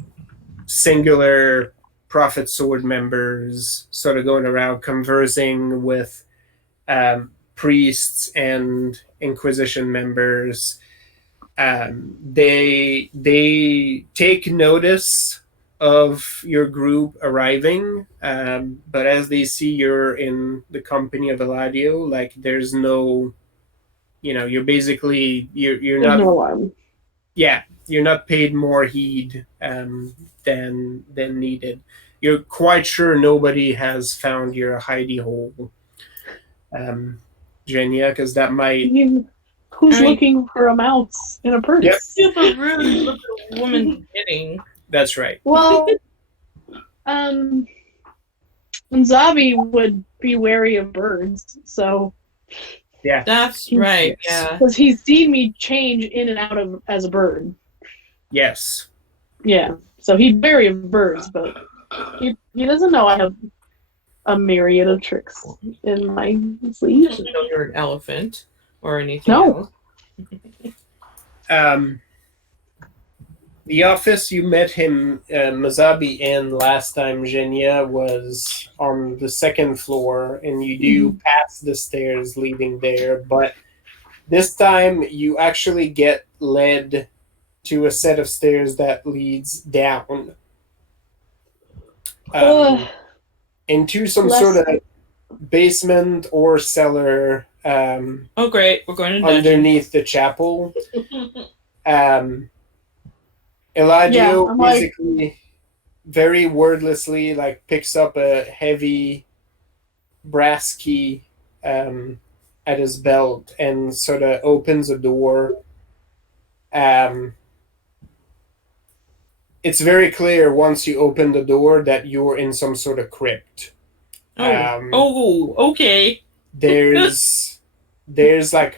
singular Prophet sword members sort of going around conversing with priests and Inquisition members. They take notice of your group arriving, but as they see you're in the company of Eladio, like there's no, you're basically you're not no alarm. Yeah, you're not paid more heed than needed. You're quite sure nobody has found your hidey hole, Genia, because that might. I mean, who's looking for a mouse in a purse? Yep. Super rude. Look at a woman getting. That's right. Well, Nzabi would be wary of birds, so. Yeah. That's right. Yeah. Because he's seen me change in and out of as a bird. Yes. Yeah. So he's wary of birds, but he doesn't know I have a myriad of tricks in my sleeve. He doesn't know you're an elephant or anything else. The office you met him, Mazabi, in last time, Genia, was on the second floor, and you do pass the stairs leading there, but this time you actually get led to a set of stairs that leads down into some sort of basement or cellar. Oh, great. We're going to underneath the chapel. Eladio basically very wordlessly picks up a heavy brass key at his belt and sort of opens a door. It's very clear once you open the door that you're in some sort of crypt. Okay. There's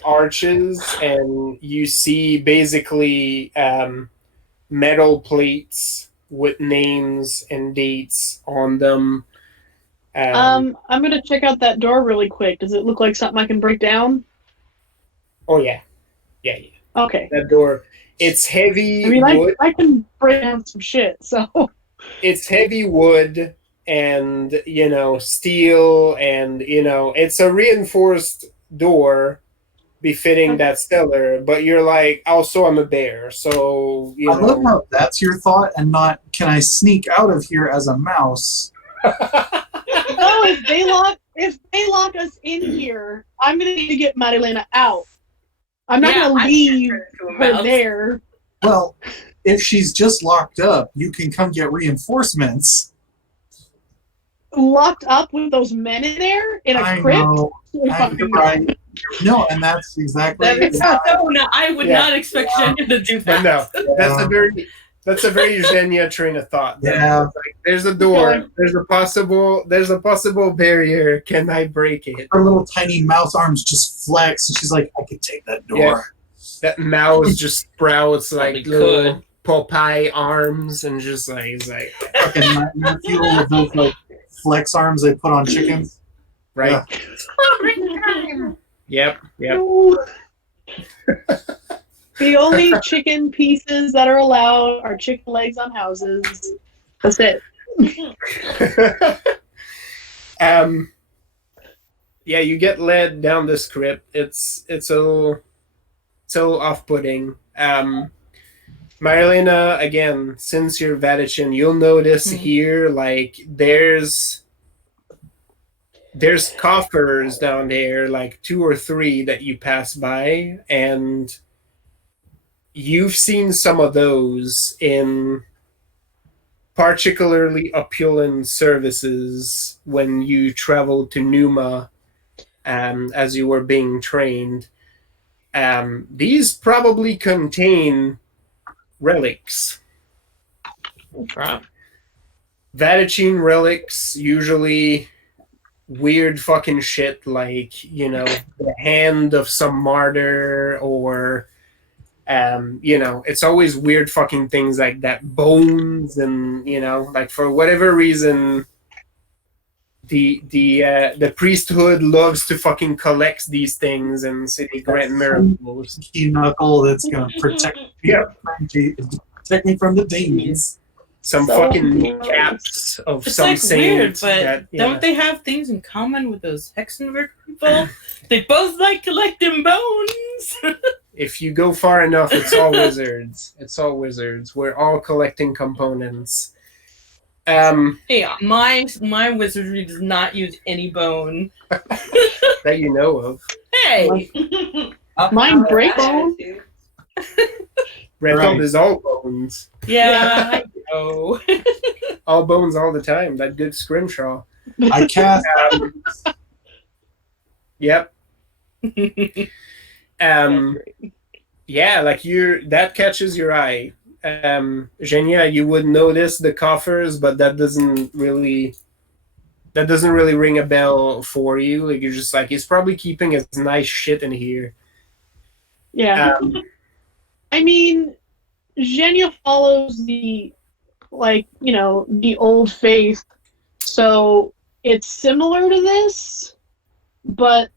arches, and you see basically metal plates with names and dates on them. I'm gonna check out that door really quick. Does it look like something I can break down? Oh yeah. Okay. That door. It's heavy. I mean, wood. I can break down some shit. So. It's heavy wood and steel, and it's a reinforced door befitting that stellar, but you're like, also I'm a bear, so I love how that's your thought and not, can I sneak out of here as a mouse? No, if they lock us in here, I'm gonna need to get Marilena out. I'm not gonna leave her there. Well, if she's just locked up, you can come get reinforcements. Locked up with those men in there in a crypt? Know. You're right. No, and that's exactly. No, I would not expect Shannon to do that. But no, That's a very Zhenya train of thought. Though. Yeah. It's like, there's a door. There's a possible barrier. Can I break it? Her little tiny mouse arms just flex, and she's like, I could take that door. Yeah. That mouse just sprouts like Probably little could. Popeye arms and just like it's like Fucking nightmare fuel with those like flex arms they put on chickens. right. Yeah. Yep. The only chicken pieces that are allowed are chicken legs on houses. That's it. Yeah, you get led down this crypt. It's a little off-putting. Marilena, again, since you're Vatican, you'll notice here like there's coffers down there, like 2 or 3 that you pass by, and you've seen some of those in particularly opulent services when you traveled to Numa as you were being trained. These probably contain relics. Right. Vatican relics, usually weird fucking shit like, the hand of some martyr or it's always weird fucking things like that, bones, and like for whatever reason the priesthood loves to fucking collect these things and say they grant miracles. Key knuckle that's gonna protect me from the demons. Some fucking kneecaps of It's some like weird, saints. but don't they have things in common with those Hexenberg people? They both like collecting bones. If you go far enough, it's all wizards. It's all wizards. We're all collecting components. Hey, my wizardry does not use any bone. That you know of. Hey, Mine break That bone. attitude. Redfield is all bones. yeah, I know. All bones all the time. That good scrimshaw. I cast Yep. Yeah, like that catches your eye. Zhenya, you would notice the coffers, but that doesn't really ring a bell for you. Like you're just like, he's probably keeping his nice shit in here. Yeah. I mean, Zhenya follows the old faith, so it's similar to this, but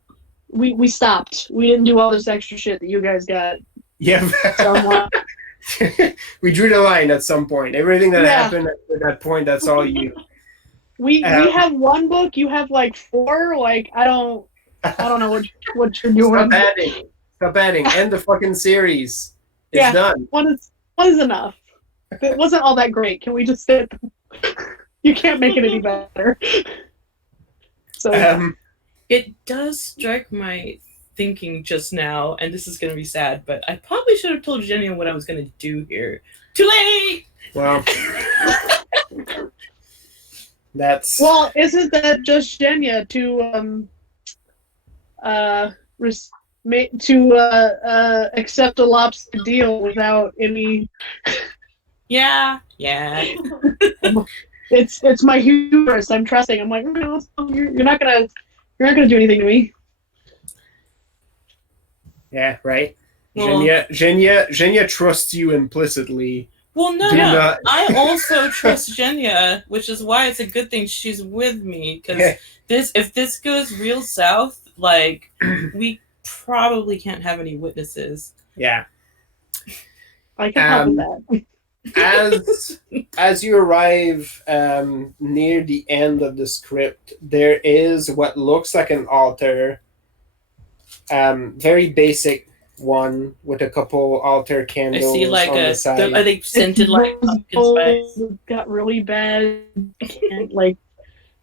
we stopped. We didn't do all this extra shit that you guys got. Yeah. Somewhat. We drew the line at some point. Everything that happened at that point, that's all you. We have one book. You have like 4. Like I don't know what you're doing. Stop adding. End the fucking series. It's done. One is enough. It wasn't all that great. Can we just say you can't make it any better? So It does strike my thinking just now, and this is going to be sad, but I probably should have told Jenny what I was going to do here. Too late! Well, that's... Well, isn't that just Zhenya to accept a lobster deal without any? Yeah. It's my hubris. I'm trusting. I'm like, no, you're not gonna do anything to me. Yeah, right. Well, Zhenya trusts you implicitly. Well, no. not- I also trust Zhenya, which is why it's a good thing she's with me. Because if this goes real south, like we probably can't have any witnesses. Yeah. I can help with that. As you arrive near the end of the script, there is what looks like an altar. Very basic one with a couple altar I candles see like on the side. are they scented like pumpkin spice? It's got really bad, like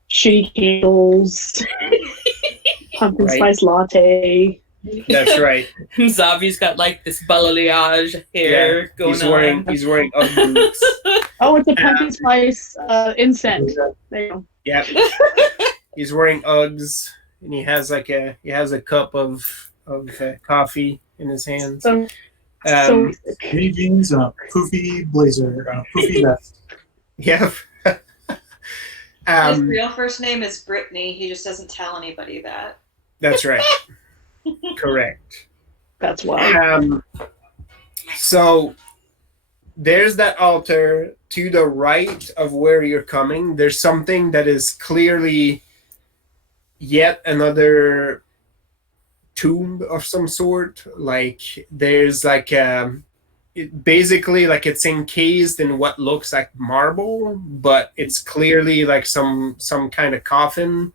shitty candles, pumpkin spice latte. That's right. Zavi's got like this balayage hair going on. He's wearing Ugg boots. Oh, it's a pumpkin spice incense. There you go. Yeah. He's wearing Uggs, and he has a cup of coffee in his hands. So So sick. Skinny jeans and a poofy blazer, a poofy vest. Yeah. His real first name is Brittany. He just doesn't tell anybody that. That's right. Correct. That's wild. So there's that altar to the right of where you're coming. There's something that is clearly yet another tomb of some sort. Like there's like basically like it's encased in what looks like marble, but it's clearly like some kind of coffin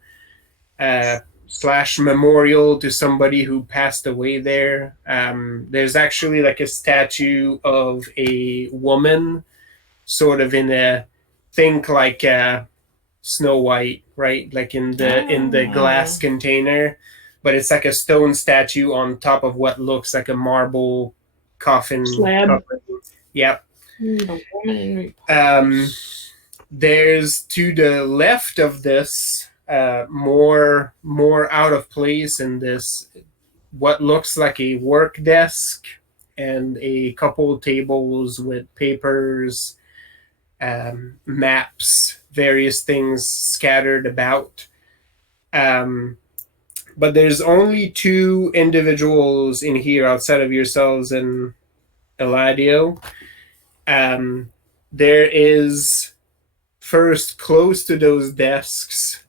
slash memorial to somebody who passed away there. There's actually like a statue of a woman, sort of in a think like Snow White, right? Like in the glass container, but it's like a stone statue on top of what looks like a marble coffin Slab. covering. Yep. A woman in repose. There's to the left of this, more out of place in this, what looks like a work desk and a couple tables with papers, maps, various things scattered about. But there's only two individuals in here outside of yourselves and Eladio. There is, first, close to those desks,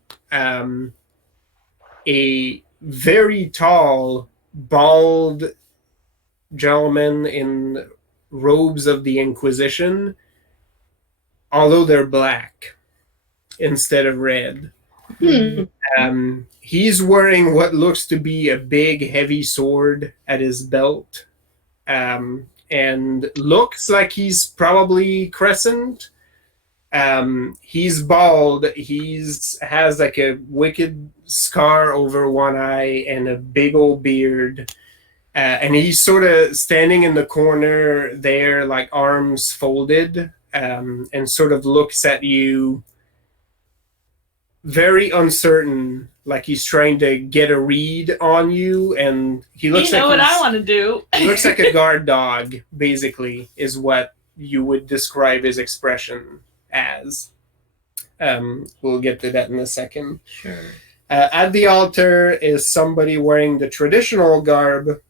a very tall, bald gentleman in robes of the Inquisition, although they're black instead of red. He's wearing what looks to be a big, heavy sword at his belt, and looks like he's probably Crescent. He's bald. Has like a wicked scar over one eye and a big old beard. And he's sort of standing in the corner there, like arms folded, and sort of looks at you very uncertain, like he's trying to get a read on you. And he looks you know like what I want to do. he looks like a guard dog, basically, is what you would describe his expression as. We'll get to that in a second. Sure. At the altar is somebody wearing the traditional garb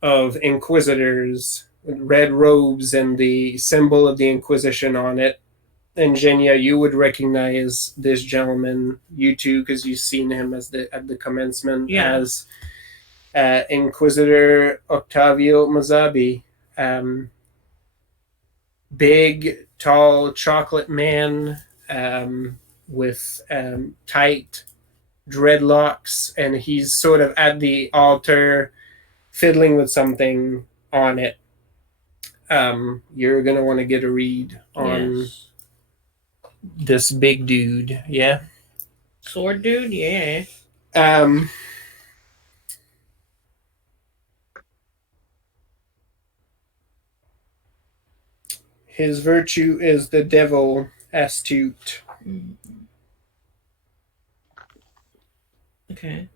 of Inquisitors, red robes and the symbol of the Inquisition on it. And Genya, you would recognize this gentleman, you too, because you've seen him at the commencement, as Inquisitor Octavio Mazabi. Big, tall, chocolate man with tight dreadlocks, and he's sort of at the altar fiddling with something on it. You're going to want to get a read on this big dude, yeah? Sword dude, yeah. His virtue is the devil astute. Okay.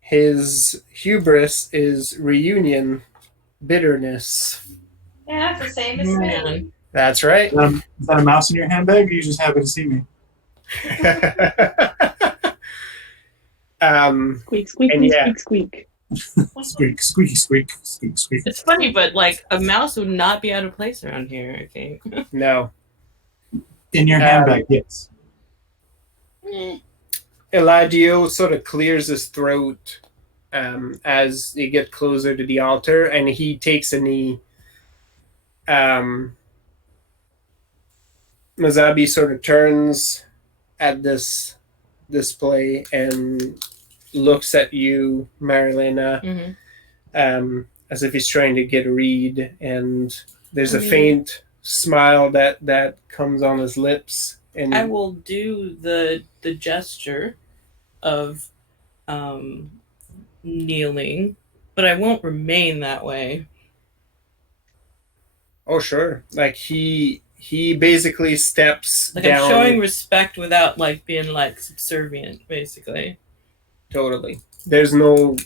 His hubris is reunion, bitterness. Yeah, that's the same as me. That's right. Is that a mouse in your handbag, or you just happen to see me? Squeak, squeak, and yeah. squeak, squeak. Squeak, squeaky, squeak, squeak, squeak. It's funny, but like a mouse would not be out of place around here, I think. No. In your handbag, yes. Eladio sort of clears his throat as you get closer to the altar, and he takes a knee. Mazabi sort of turns at this display and looks at you, Marilena, as if he's trying to get a read, and there's a faint smile that comes on his lips. And I will do the gesture of kneeling, but I won't remain that way. Oh, sure. Like he basically steps like down. I'm showing respect without like being like subservient, basically. Totally. There's no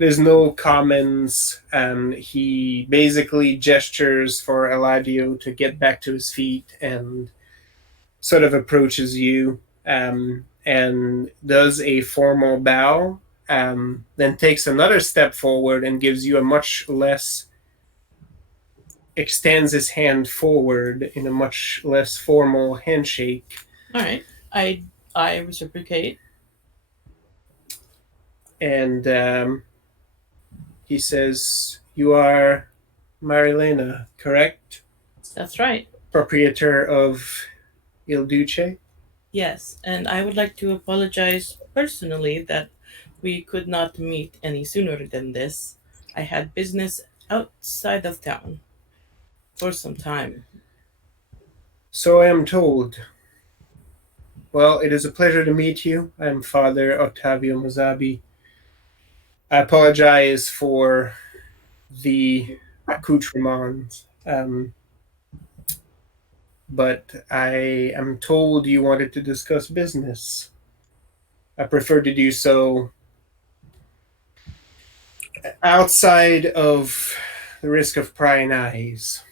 there's no comments. He basically gestures for Eladio to get back to his feet and sort of approaches you and does a formal bow, then takes another step forward and gives you a much less, extends his hand forward in a much less formal handshake. All right. I reciprocate. And he says, "You are Marilena, correct? That's right. Proprietor of Il Duce?" Yes, and I would like to apologize personally that we could not meet any sooner than this. I had business outside of town for some time. "So I am told. Well, it is a pleasure to meet you. I am Father Octavio Mazabi. I apologize for the accoutrements, but I am told you wanted to discuss business. I prefer to do so outside of the risk of prying eyes."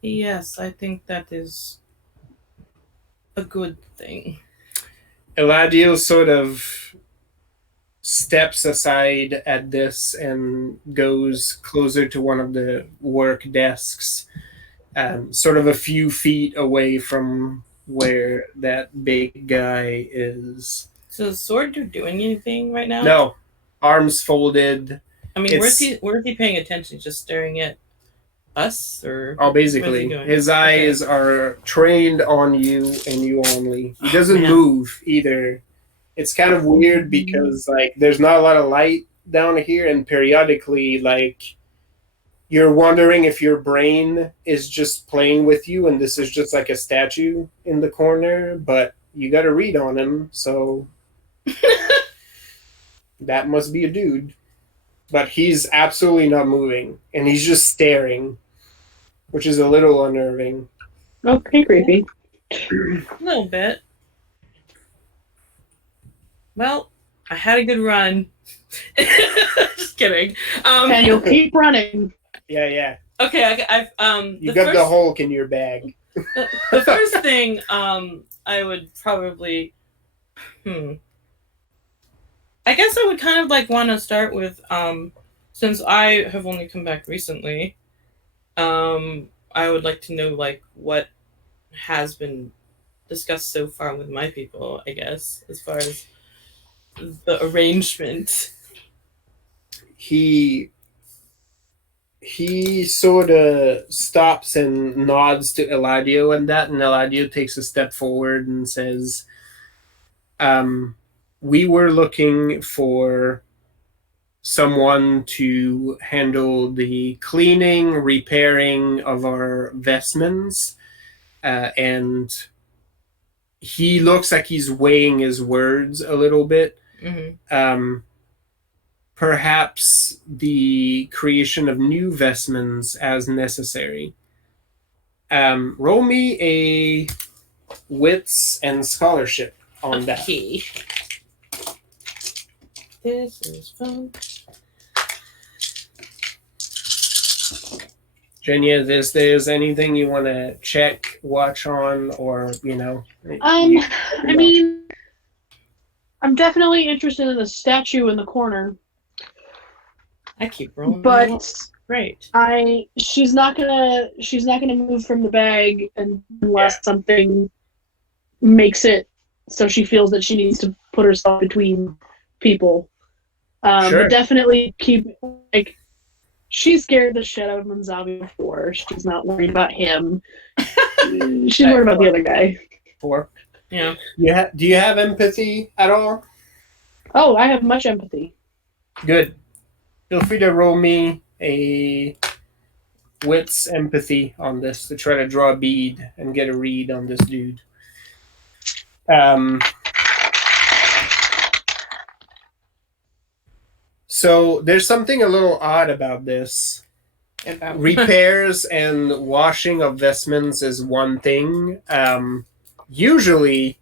Yes, I think that is a good thing. Eladio sort of steps aside at this and goes closer to one of the work desks, sort of a few feet away from where that big guy is. So is Sword doing anything right now? No, arms folded. I mean, where's he paying attention? Just staring at us, or basically, his eyes are trained on you and you only. He doesn't move either. It's kind of weird because like there's not a lot of light down here, and periodically like you're wondering if your brain is just playing with you and this is just like a statue in the corner, but you got to read on him, so that must be a dude. But he's absolutely not moving, and he's just staring, which is a little unnerving. Okay, creepy. A little bit. Well, I had a good run. Just kidding. And you'll keep running. Yeah. Okay, I've You got the Hulk in your bag. The first thing I would probably I guess I would kind of like want to start with since I have only come back recently, I would like to know like what has been discussed so far with my people, I guess, as far as the arrangement. He sort of stops and nods to Eladio and Eladio takes a step forward and says, "We were looking for someone to handle the cleaning, repairing of our vestments, and he looks like he's weighing his words a little bit. Mm-hmm. Perhaps the creation of new vestments as necessary. Roll me a wits and scholarship on that. This is fun. Jenya, if there's anything you want to check, watch on, or, you know? I mean, I'm definitely interested in the statue in the corner. I keep rolling. But great. She's not gonna move from the bag unless something makes it so she feels that she needs to put herself between people. Sure. But definitely keep like she's scared the shit out of Manzabi before. She's not worried about him. She's worried about the other guy. 4. Yeah. Do you have empathy at all? Oh, I have much empathy. Good. Feel free to roll me a wits empathy on this to try to draw a bead and get a read on this dude. So there's something a little odd about this. Repairs and washing of vestments is one thing. Usually,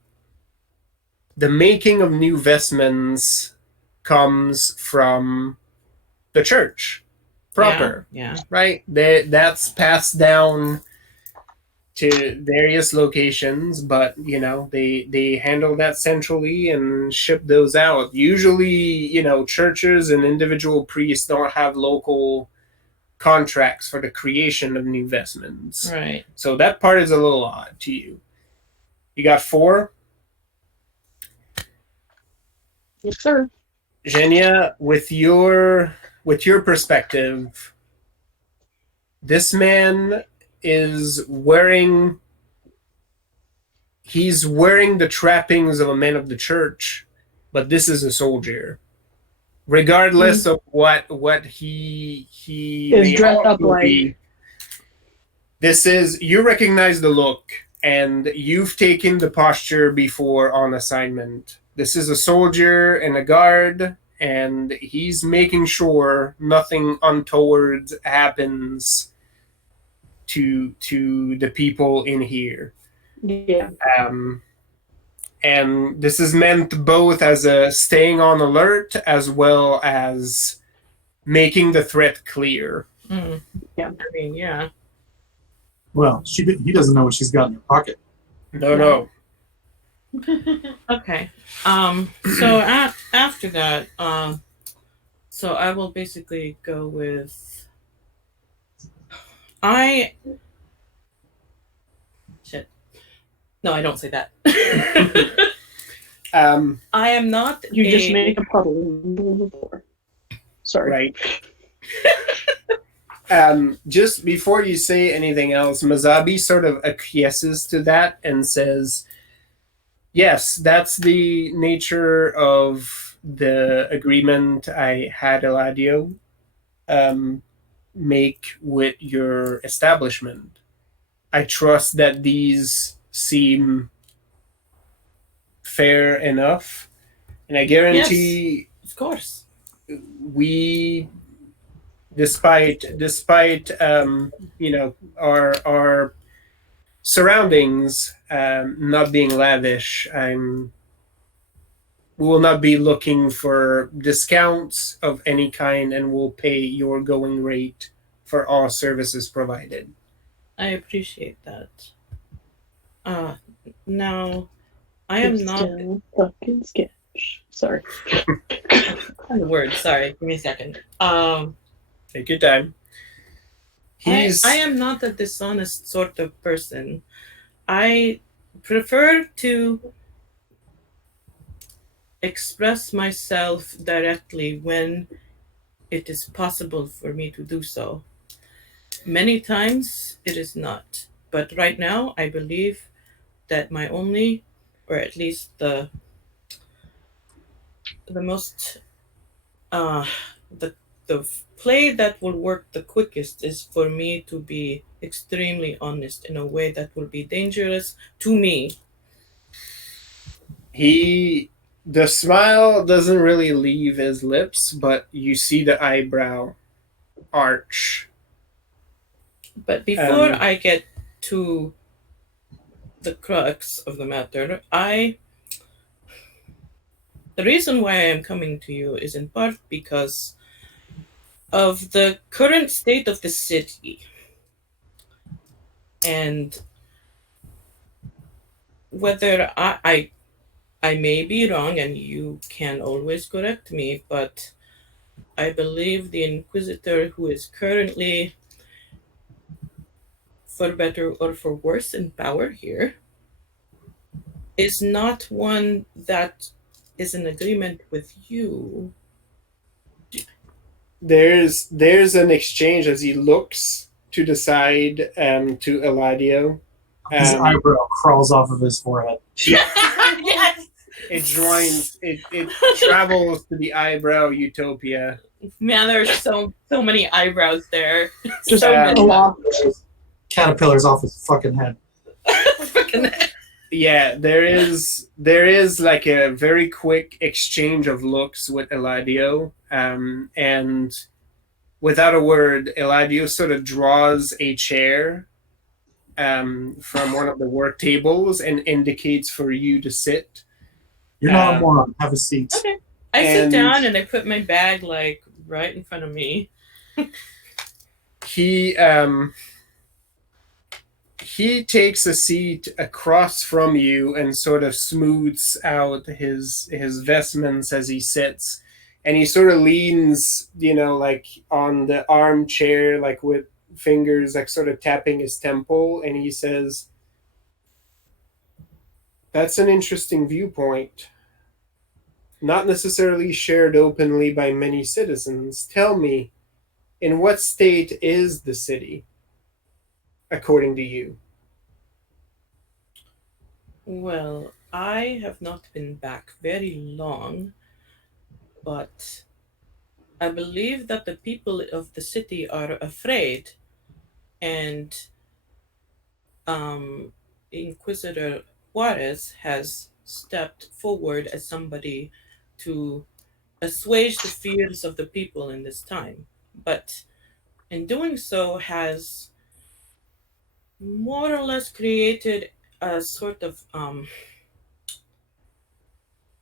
the making of new vestments comes from the church proper, Yeah. right? That's passed down to various locations, but they handle that centrally and ship those out. Usually, churches and individual priests don't have local contracts for the creation of new vestments. Right. So that part is a little odd to you. You got 4? Yes, sir. Genia, with your perspective, this man is wearing the trappings of a man of the church, but this is a soldier. Regardless of what he Is may dressed up also like. be, you recognize the look, and you've taken the posture before on assignment. This is a soldier and a guard, and he's making sure nothing untoward happens to the people in here. Yeah. And this is meant both as a staying on alert as well as making the threat clear. Mm. Yeah. I mean, yeah. Well, he doesn't know what she's got in her pocket. No. Okay. So after that, so I will basically go with shit. No, I don't say that. I am not. You just make a puddle on the floor. Sorry. Right. Just before you say anything else, Mazabi sort of acquiesces to that and says, yes, that's the nature of the agreement I had Eladio make with your establishment. I trust that these seem fair enough, and I guarantee, yes, of course, we, despite our surroundings not being lavish, we will not be looking for discounts of any kind, and will pay your going rate for all services provided. I appreciate that. Now, I am not fucking sketch. Sorry. the word. Sorry, give me a second. Take your time. I am not a dishonest sort of person. I prefer to express myself directly when it is possible for me to do so. Many times it is not. But right now, I believe that my only, or at least the most, the play that will work the quickest is for me to be extremely honest in a way that will be dangerous to me. The smile doesn't really leave his lips, but you see the eyebrow arch. But before I get to the crux of the matter, the reason why I am coming to you is in part because of the current state of the city. And whether I may be wrong, and you can always correct me, but I believe the Inquisitor who is currently, for better or for worse, in power here, is not one that is in agreement with you. There's an exchange as he looks to the side to Eladio. His eyebrow crawls off of his forehead. Yes! It joins. It travels to the eyebrow utopia. Man, there's so many eyebrows there. Just so a many. lot. Caterpillars off his fucking head. Yeah, there is like a very quick exchange of looks with Eladio, and without a word, Eladio sort of draws a chair from one of the work tables and indicates for you to sit. You're not a moron. Have a seat. Okay. I sit down and I put my bag like right in front of me. He takes a seat across from you and sort of smooths out his vestments as he sits, and he sort of leans, like on the armchair, like with fingers like sort of tapping his temple, and he says, "That's an interesting viewpoint. Not necessarily shared openly by many citizens. Tell me, in what state is the city, according to you?" Well, I have not been back very long, but I believe that the people of the city are afraid, and um, Inquisitor Juarez has stepped forward as somebody to assuage the fears of the people in this time. But in doing so, has more or less created a sort of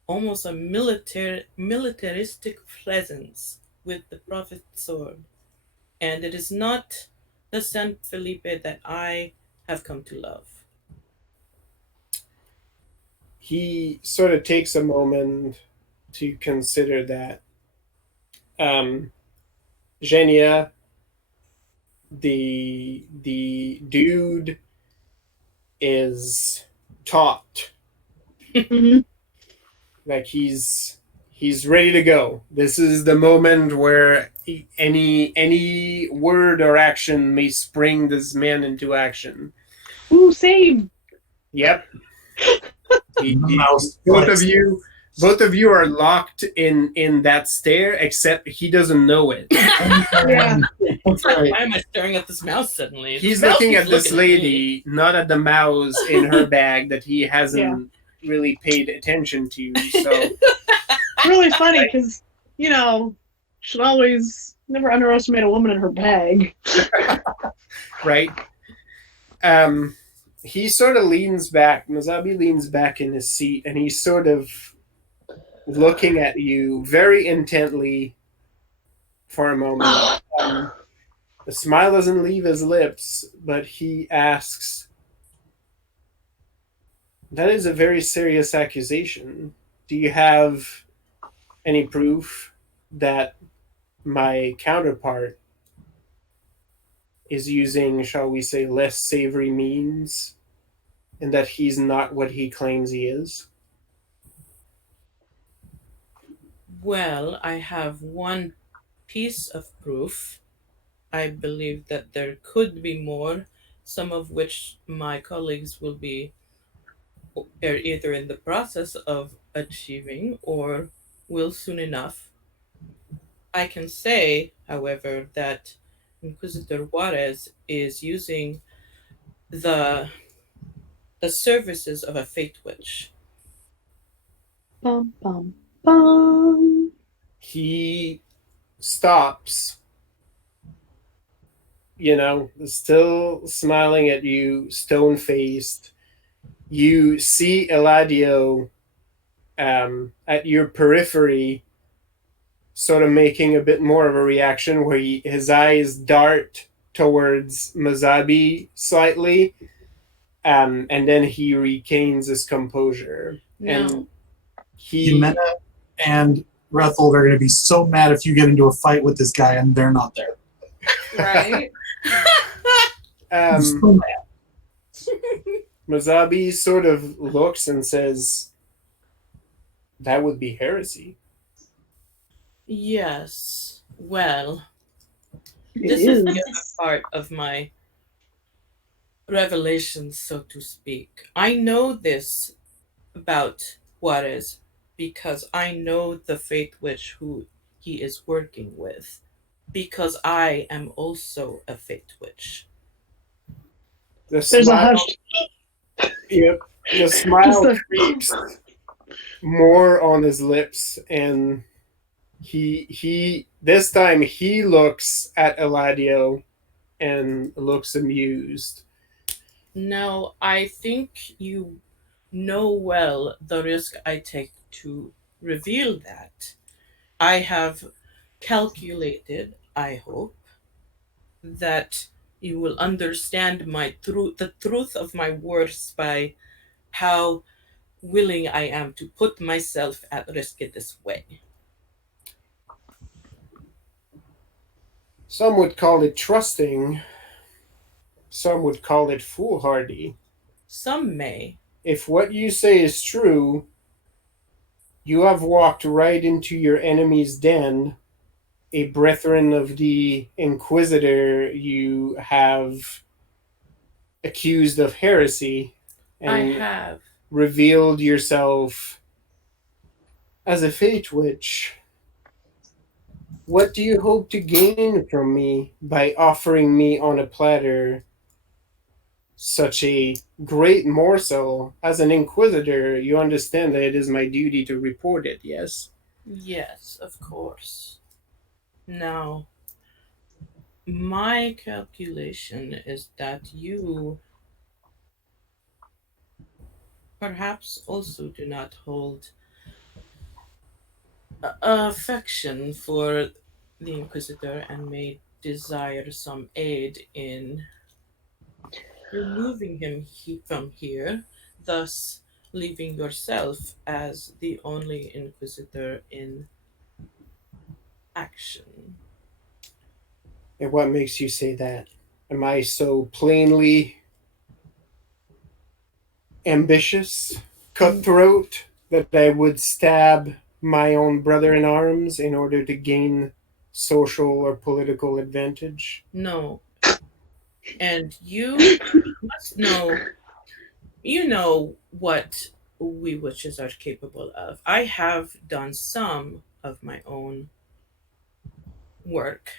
almost a militaristic presence with the prophet's sword, and it is not the San Felipe that I have come to love. He sort of takes a moment to consider that. Genia, the dude is taut. Mhm. Like he's ready to go. This is the moment where any word or action may spring this man into action. Ooh, same. Yep. Mouse Both of flies. you are locked in that stare, except he doesn't know it. Yeah. That's right. Why am I staring at this mouse suddenly? He's This mouse looking keeps at this looking at me. lady, not at the mouse in her bag that he hasn't really paid attention to. So It's really funny because, should always never underestimate a woman in her bag. right. He sort of leans back. Mazabi leans back in his seat, and he's sort of looking at you very intently for a moment. The smile doesn't leave his lips, but he asks, "That is a very serious accusation. Do you have any proof that my counterpart is using, shall we say, less savory means, and that he's not what he claims he is?" Well, I have one piece of proof. I believe that there could be more, some of which my colleagues will be either in the process of achieving or will soon enough. I can say, however, that Inquisitor Juarez is using the the services of a fate witch. Bum, bum, bum. He stops, still smiling at you, stone faced. You see Eladio at your periphery, sort of making a bit more of a reaction where his eyes dart towards Mazabi slightly, and then he regains his composure. Now, And Jimena and Rethold are going to be so mad if you get into a fight with this guy and they're not there. Right? So mad. Mazabi sort of looks and says, "That would be heresy." yes, well, It this is is. the other part of my revelation, so to speak. I know this about Juarez because I know the fate witch who he is working with, because I am also a fate witch. The There's a smile, hush. yep, the smile Just a- creeps more on his lips, and he this time he looks at Eladio and looks amused. Now, I think you know well the risk I take to reveal that. I have calculated, I hope, that you will understand the truth of my words by how willing I am to put myself at risk in this way. Some would call it trusting. Some would call it foolhardy. Some may. If what you say is true, you have walked right into your enemy's den, a brethren of the Inquisitor you have accused of heresy, I and have. revealed yourself as a fate witch. What do you hope to gain from me by offering me on a platter such a great morsel? As an Inquisitor, you understand that it is my duty to report it, yes? Yes, of course. Now, my calculation is that you perhaps also do not hold affection for the Inquisitor and may desire some aid in removing him from here, thus leaving yourself as the only Inquisitor in action. And what makes you say that? Am I so plainly ambitious, cutthroat, that I would stab my own brother in arms in order to gain social or political advantage? No. And you must know, you know what we witches are capable of. I have done some of my own work,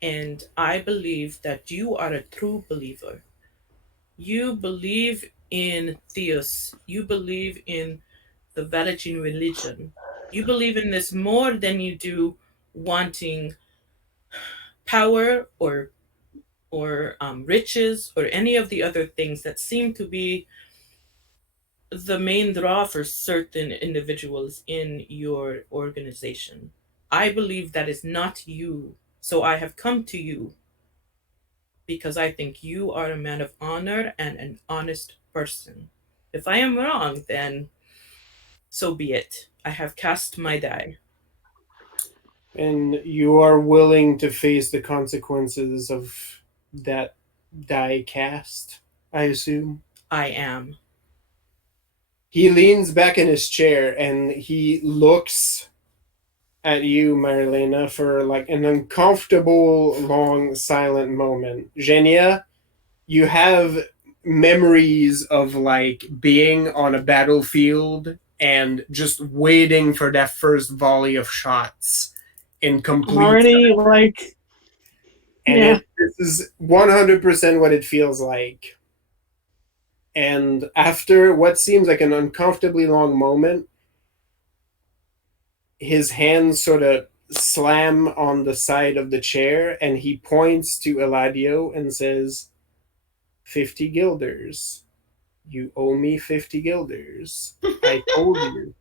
and I believe that you are a true believer. You believe in Theos, you believe in the Valentine religion. You believe in this more than you do wanting power or riches or any of the other things that seem to be the main draw for certain individuals in your organization. I believe that is not you. So I have come to you because I think you are a man of honor and an honest person. If I am wrong, then so be it. I have cast my die. And you are willing to face the consequences of that die cast, I assume? I am. He leans back in his chair and he looks at you, Marilena, for like an uncomfortable, long, silent moment. Genia, you have memories of like being on a battlefield and just waiting for that first volley of shots in I'm complete already like, and yeah. this is 100% what it feels like. And after what seems like an uncomfortably long moment, his hands sort of slam on the side of the chair and he points to Eladio and says, 50 guilders. You owe me 50 guilders. I told you.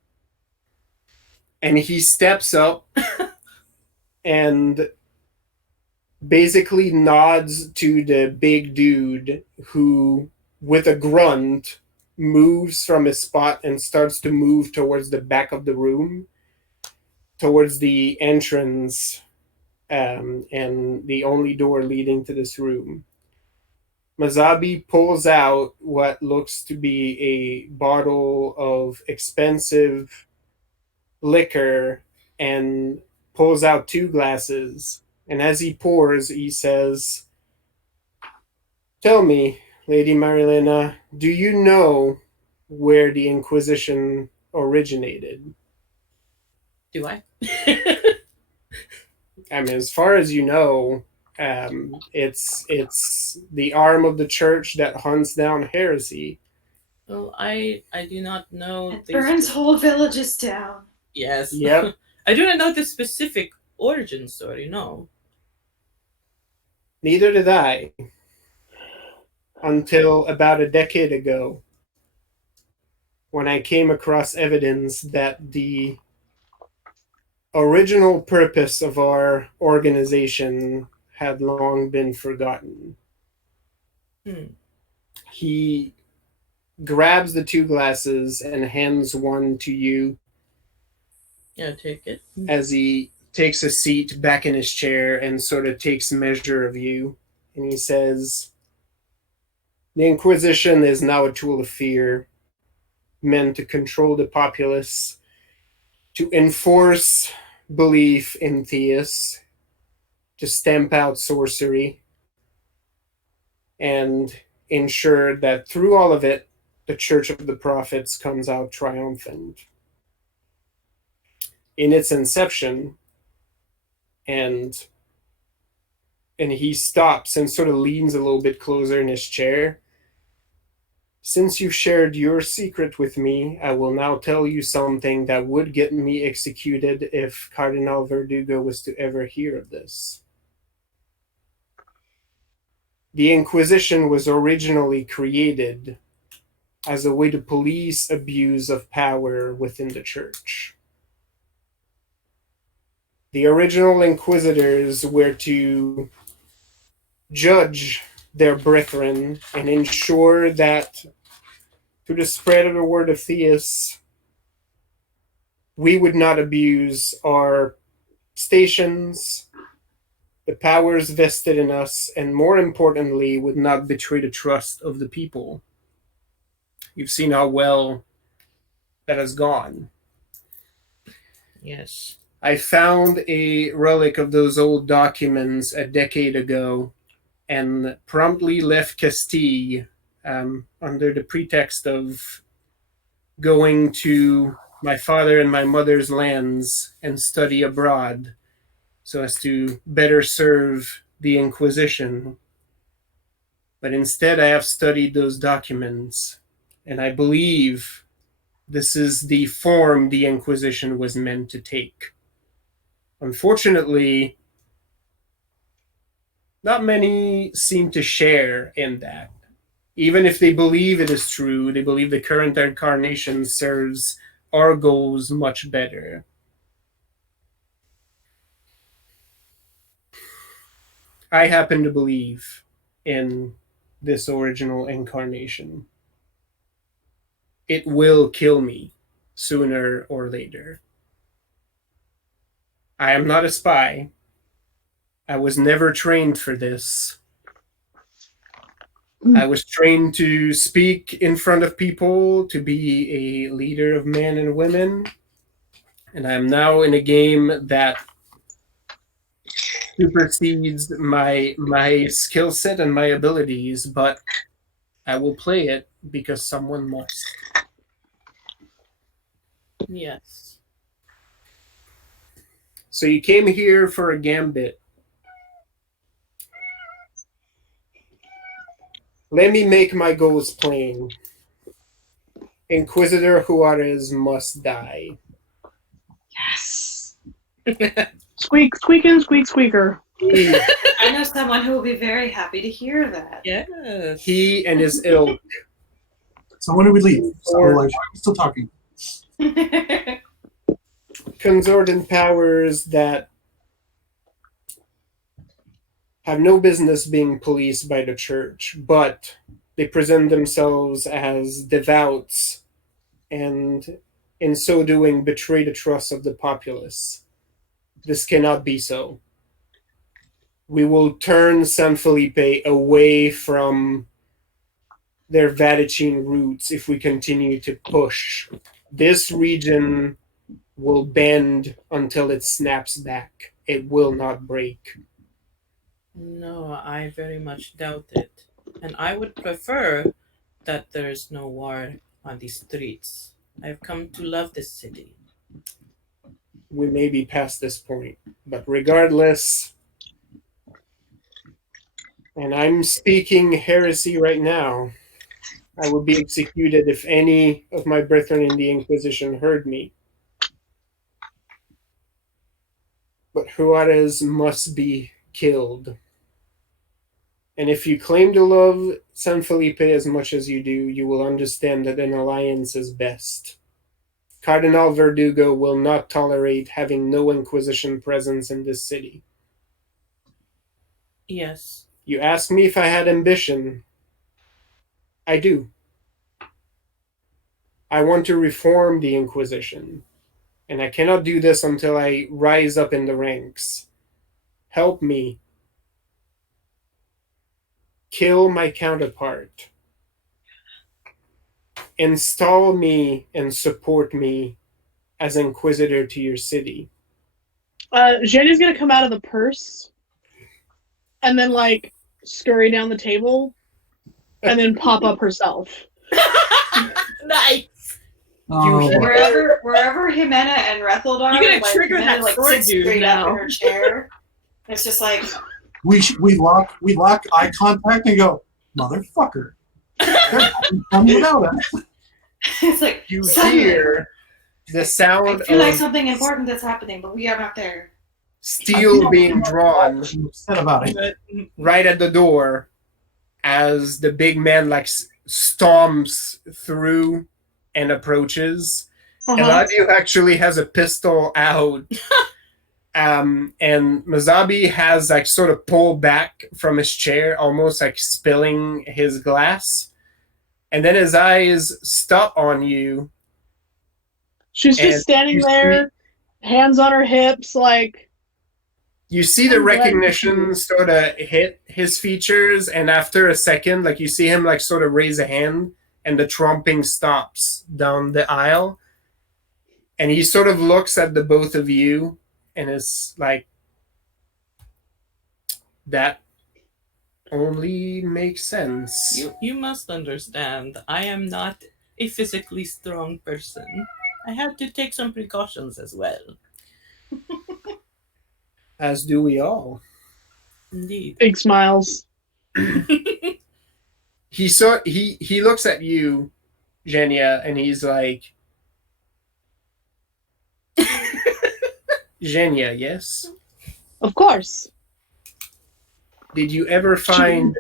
And he steps up and basically nods to the big dude who, with a grunt, moves from his spot and starts to move towards the back of the room, towards the entrance and the only door leading to this room. Mazabi pulls out what looks to be a bottle of expensive liquor and pulls out two glasses. And as he pours, he says, tell me, Lady Marilena, do you know where the Inquisition originated? Do I? I mean, as far as you know, it's the arm of the church that hunts down heresy. Well, I do not know It the burns whole villages down. Yes. Yep. I do not know the specific origin story, no. Neither did I. Until about a decade ago, when I came across evidence that the original purpose of our organization had long been forgotten. He grabs the two glasses and hands one to you. Yeah, take it. As he takes a seat back in his chair and sort of takes measure of you. And he says, "The Inquisition is now a tool of fear, meant to control the populace, to enforce belief in theists, to stamp out sorcery, and ensure that through all of it, the Church of the Prophets comes out triumphant." In its inception, and he stops and sort of leans a little bit closer in his chair. "Since you shared your secret with me, I will now tell you something that would get me executed if Cardinal Verdugo was to ever hear of this. The Inquisition was originally created as a way to police abuse of power within the church. The original inquisitors were to judge their brethren and ensure that through the spread of the word of theists, we would not abuse our stations, the powers vested in us, and more importantly, would not betray the trust of the people. You've seen how well that has gone. Yes. I found a relic of those old documents a decade ago and promptly left Castile under the pretext of going to my father and my mother's lands and study abroad so as to better serve the Inquisition. But instead, I have studied those documents, and I believe this is the form the Inquisition was meant to take. Unfortunately, not many seem to share in that. Even if they believe it is true, they believe the current incarnation serves our goals much better. I happen to believe in this original incarnation. It will kill me sooner or later. I am not a spy. I was never trained for this. I was trained to speak in front of people, to be a leader of men and women. And I'm now in a game that supersedes my skill set and my abilities, but I will play it because someone must. Yes. So you came here for a gambit. Let me make my goals plain. Inquisitor Juarez must die. Yes. Squeak, squeakin', squeak, squeaker. I know someone who will be very happy to hear that. Yes. He and his ilk. So when do we leave? So like, I'm still talking. Consortant powers that have no business being policed by the church, but they present themselves as devouts and in so doing betray the trust of the populace. This cannot be so. We will turn San Felipe away from their Vatican roots if we continue to push. This region will bend until it snaps back. It will not break. No, I very much doubt it. And I would prefer that there's no war on the streets. I've come to love this city. We may be past this point, but regardless, and I'm speaking heresy right now, I would be executed if any of my brethren in the Inquisition heard me. But Juarez must be killed. And if you claim to love San Felipe as much as you do, you will understand that an alliance is best. Cardinal Verdugo will not tolerate having no Inquisition presence in this city. Yes. You asked me if I had ambition. I do. I want to reform the Inquisition, and I cannot do this until I rise up in the ranks. Help me. Kill my counterpart. Install me and support me as Inquisitor to your city. Jenny's gonna come out of the purse and then like scurry down the table and then pop up herself. Nice. Oh, boy. Wherever Jimena and Rethel are, You're gonna like, trigger Jimena, that like sword sits dude straight now. up in her chair. It's just like We lock eye contact and go, motherfucker. They're coming without us. it's like You suddenly, hear the I sound feel like of something important that's happening, but we are not there. steel being drawn I'm upset about it. right at the door as the big man like stomps through and approaches. Eladio actually has a pistol out. And Mazabi has like sort of pulled back from his chair, almost like spilling his glass. And then his eyes stop on you. She's And just standing you there, hands on her hips, like You see the I'm glad to see recognition you. sort of hit his features, and after a second, like you see him like sort of raise a hand, and the tromping stops down the aisle, and he sort of looks at the both of you, and is like, "That only makes sense." You must understand, I am not a physically strong person. I have to take some precautions as well. As do we all. Indeed. big smiles. He looks at you, Genya, and he's like, "Genya, yes. Of course. Did you ever find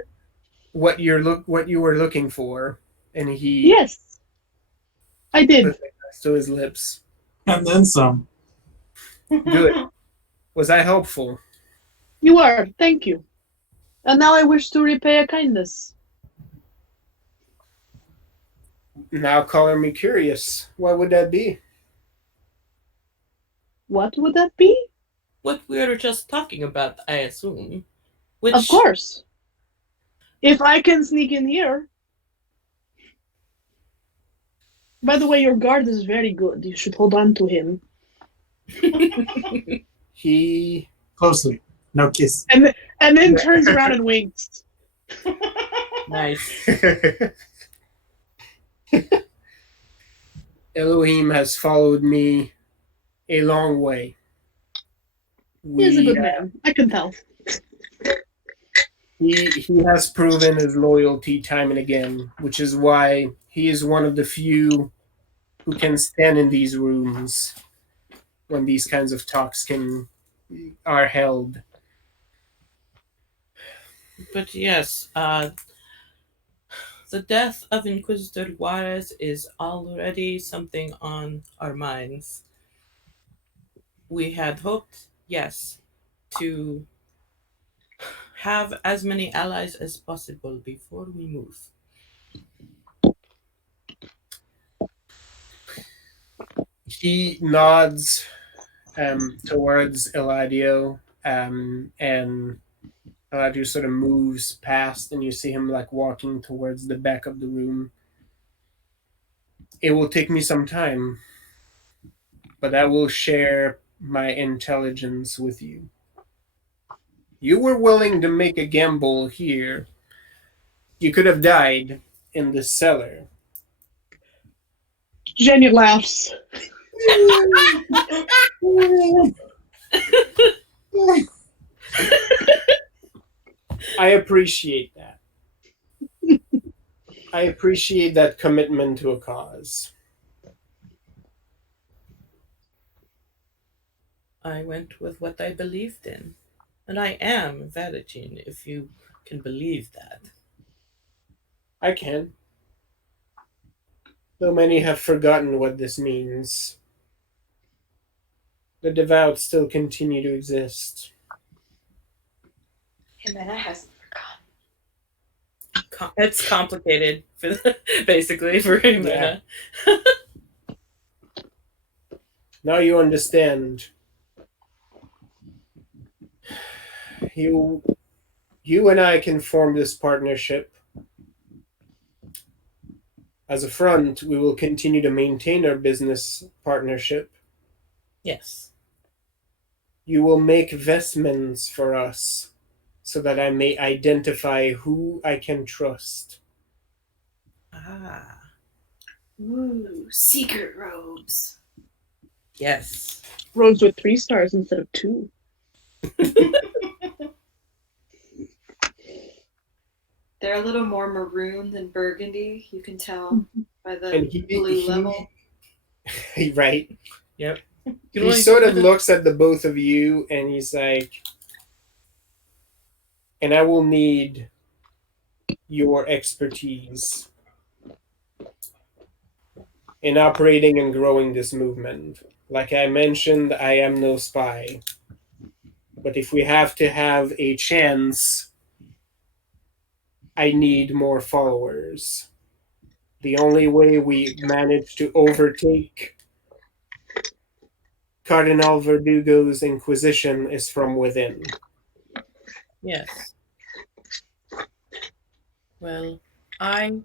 what you were looking for?" And he Yes. I did. put it to his lips. And then some. Good. Was I helpful? You are. Thank you. And now I wish to repay a kindness. Now color me curious. What would that be? What would that be? What we were just talking about, I assume. Which, Of course. If I can sneak in here. By the way, your guard is very good. You should hold on to him. He Closely. No kiss. And then turns around and winks. Nice. Elohim has followed me a long way. He's a good man. I can tell. He has proven his loyalty time and again, which is why he is one of the few who can stand in these rooms when these kinds of talks are held. But yes, the death of Inquisitor Juarez is already something on our minds. We had hoped, yes, to have as many allies as possible before we move. He nods towards Eladio, and Eladio sort of moves past, and you see him like walking towards the back of the room. It will take me some time, but I will share my intelligence with you. You were willing to make a gamble here. You could have died in the cellar. Jenny laughs. I appreciate that. I appreciate that commitment to a cause. I went with what I believed in. And I am Valentin, if you can believe that. I can. Though many have forgotten what this means, the devout still continue to exist. Jimena hasn't forgotten. It's complicated for basically for Jimena. Now you understand. You and I can form this partnership. As a front, we will continue to maintain our business partnership. Yes. You will make vestments for us so that I may identify who I can trust. Ah. Ooh, secret robes. Yes. Robes with 3 stars instead of 2. They're a little more maroon than burgundy. You can tell by the And blue level. Right. Yep. He sort of looks at the both of you and he's like, and I will need your expertise in operating and growing this movement. Like I mentioned, I am no spy. But if we have to have a chance, I need more followers. The only way we manage to overtake Cardinal Verdugo's Inquisition is from within. Yes. Well, I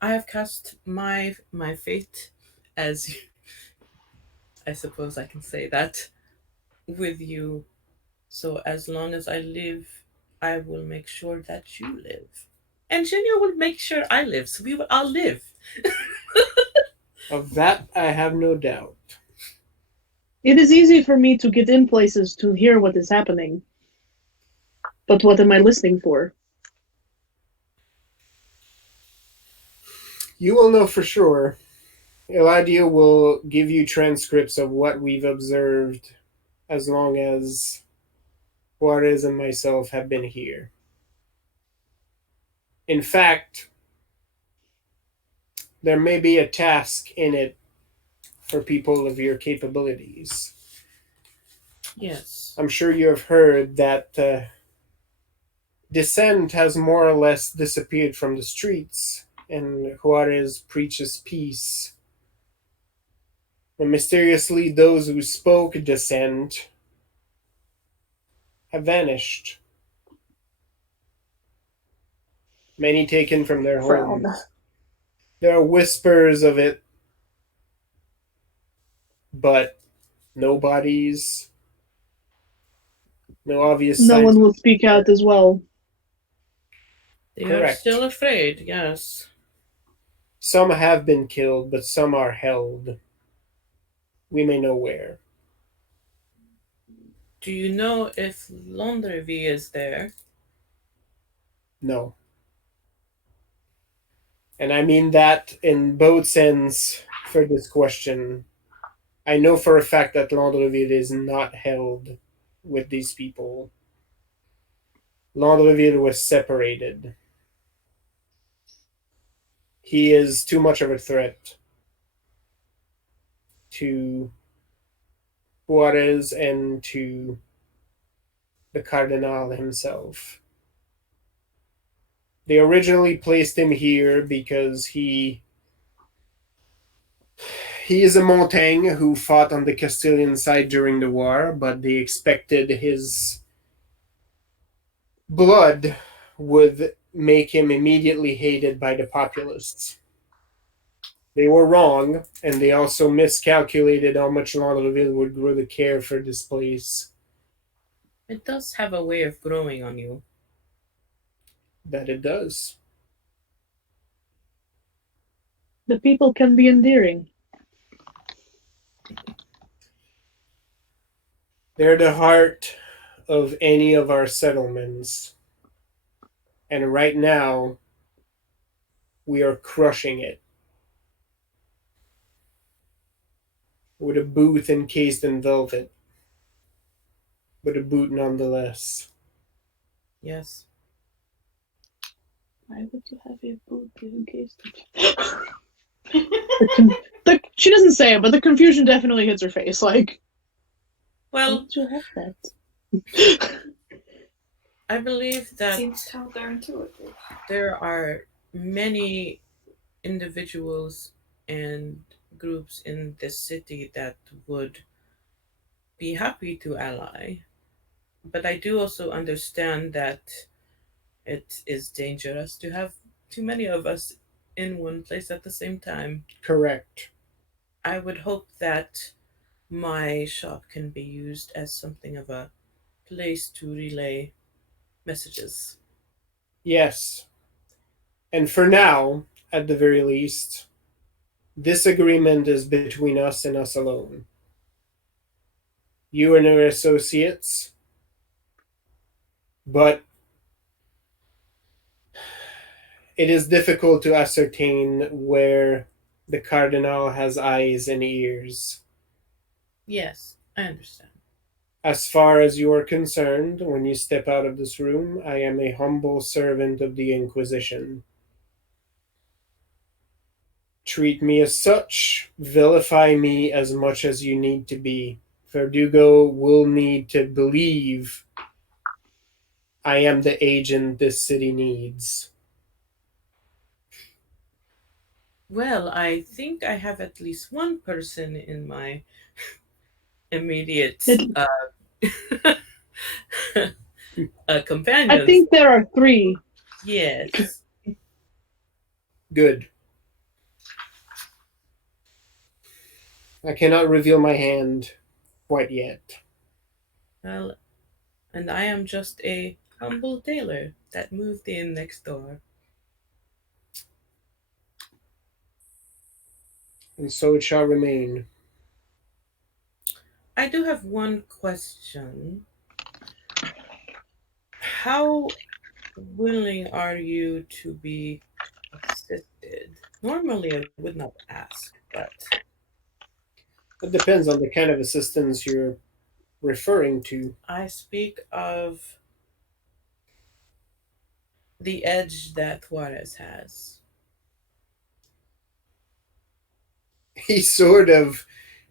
have cast my fate, as I suppose I can say that, with you. So as long as I live, I will make sure that you live. And Junior will make sure I live, so we will all live. Of that, I have no doubt. It is easy for me to get in places to hear what is happening. But what am I listening for? You will know for sure. Eladio will give you transcripts of what we've observed as long as Juarez and myself have been here. In fact, there may be a task in it for people of your capabilities. Yes. I'm sure you have heard that dissent has more or less disappeared from the streets, and Juarez preaches peace. But mysteriously, those who spoke dissent have vanished. Many taken from their Frown. homes. There are whispers of it, but no bodies, no obvious No signs. one will speak out as well. They are Correct. still afraid, yes. Some have been killed, but some are held. We may know where. Do you know if Londrevie is there? No. And I mean that in both sense for this question. I know for a fact that Landreville is not held with these people. Landreville was separated. He is too much of a threat to Juarez and to the Cardinal himself. They originally placed him here because he is a Montaigne who fought on the Castilian side during the war, but they expected his blood would make him immediately hated by the populists. They were wrong, and they also miscalculated how much Landreville would grow the care for this place. It does have a way of growing on you. That it does. The people can be endearing. They're the heart of any of our settlements. And right now, we are crushing it. With a booth encased in velvet. But a boot nonetheless. Yes. Why would you have a boot in case? She doesn't say it, but the confusion definitely hits her face. Like, why Well, would you have that? I believe that Seems counterintuitive. there are many individuals and groups in this city that would be happy to ally. But I do also understand that it is dangerous to have too many of us in one place at the same time. Correct. I would hope that my shop can be used as something of a place to relay messages. Yes. And for now, at the very least, this agreement is between us and us alone. You and your associates, but it is difficult to ascertain where the Cardinal has eyes and ears. Yes, I understand. As far as you are concerned, when you step out of this room, I am a humble servant of the Inquisition. Treat me as such, vilify me as much as you need to be. Verdugo will need to believe I am the agent this city needs. Well, I think I have at least one person in my immediate I companions. think there are 3. Yes. Good. I cannot reveal my hand quite yet. Well, and I am just a humble tailor that moved in next door. And so it shall remain. I do have one question. How willing are you to be assisted? Normally, I would not ask, but It depends on the kind of assistance you're referring to. I speak of the edge that Juarez has. He sort of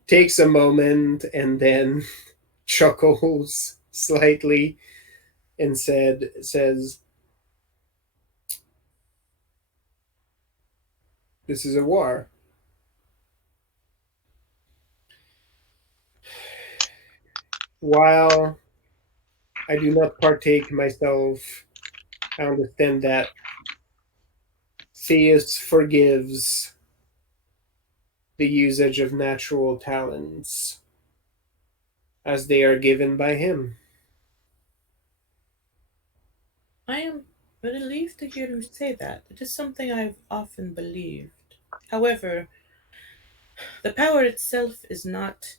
takes a moment and then chuckles slightly and says, "This is a war. While I do not partake myself, I understand that Theus forgives the usage of natural talents as they are given by him." I am relieved to hear you say that. It is something I've often believed. However, the power itself is not,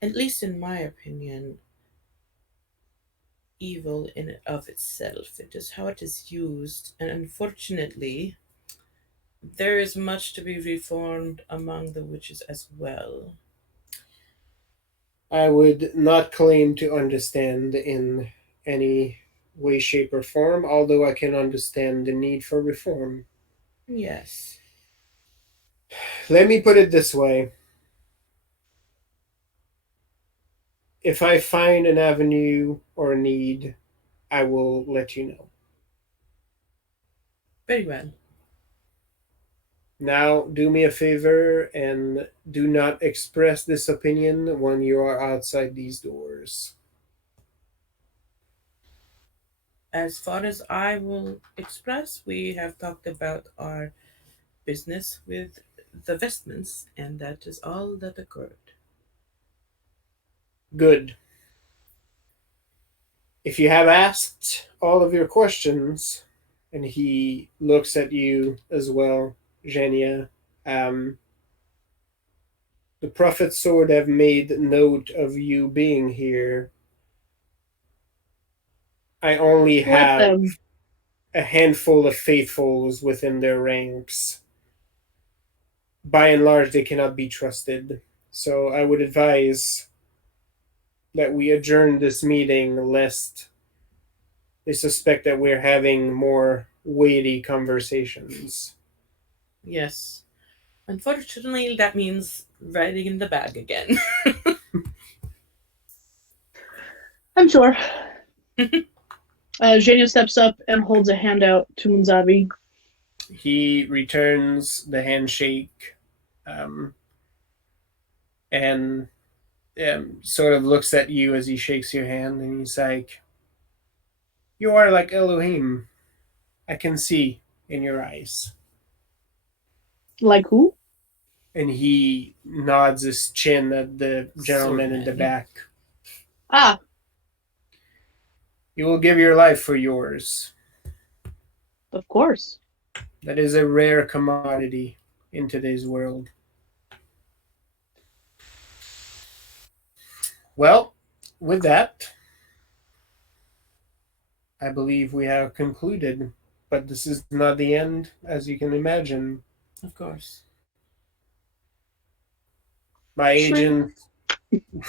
at least in my opinion, evil in and of itself. It is how it is used, and unfortunately, there is much to be reformed among the witches as well. I would not claim to understand in any way, shape, or form, although I can understand the need for reform. Yes. Let me put it this way. If I find an avenue or a need, I will let you know. Very well. Now, do me a favor and do not express this opinion when you are outside these doors. As far as I will express, we have talked about our business with the vestments, and that is all that occurred. Good. If you have asked all of your questions, and he looks at you as well, Genia, the Prophet's Sword have made note of you being here. I only Let have them. a handful of faithfuls within their ranks. By and large, they cannot be trusted. So I would advise that we adjourn this meeting lest they suspect that we're having more weighty conversations. Yes. Unfortunately, that means riding in the bag again. I'm sure. Zhenya steps up and holds a hand out to Munzabi. He returns the handshake, and sort of looks at you as he shakes your hand, and he's like, "You are like Elohim. I can see in your eyes." Like who? And he nods his chin at the gentleman in the Swordman. back. Ah, You will give your life for yours. of course. That is a rare commodity in today's world. Well, with that, I believe we have concluded. But this is not the end, as you can imagine. Of course. My Shrink.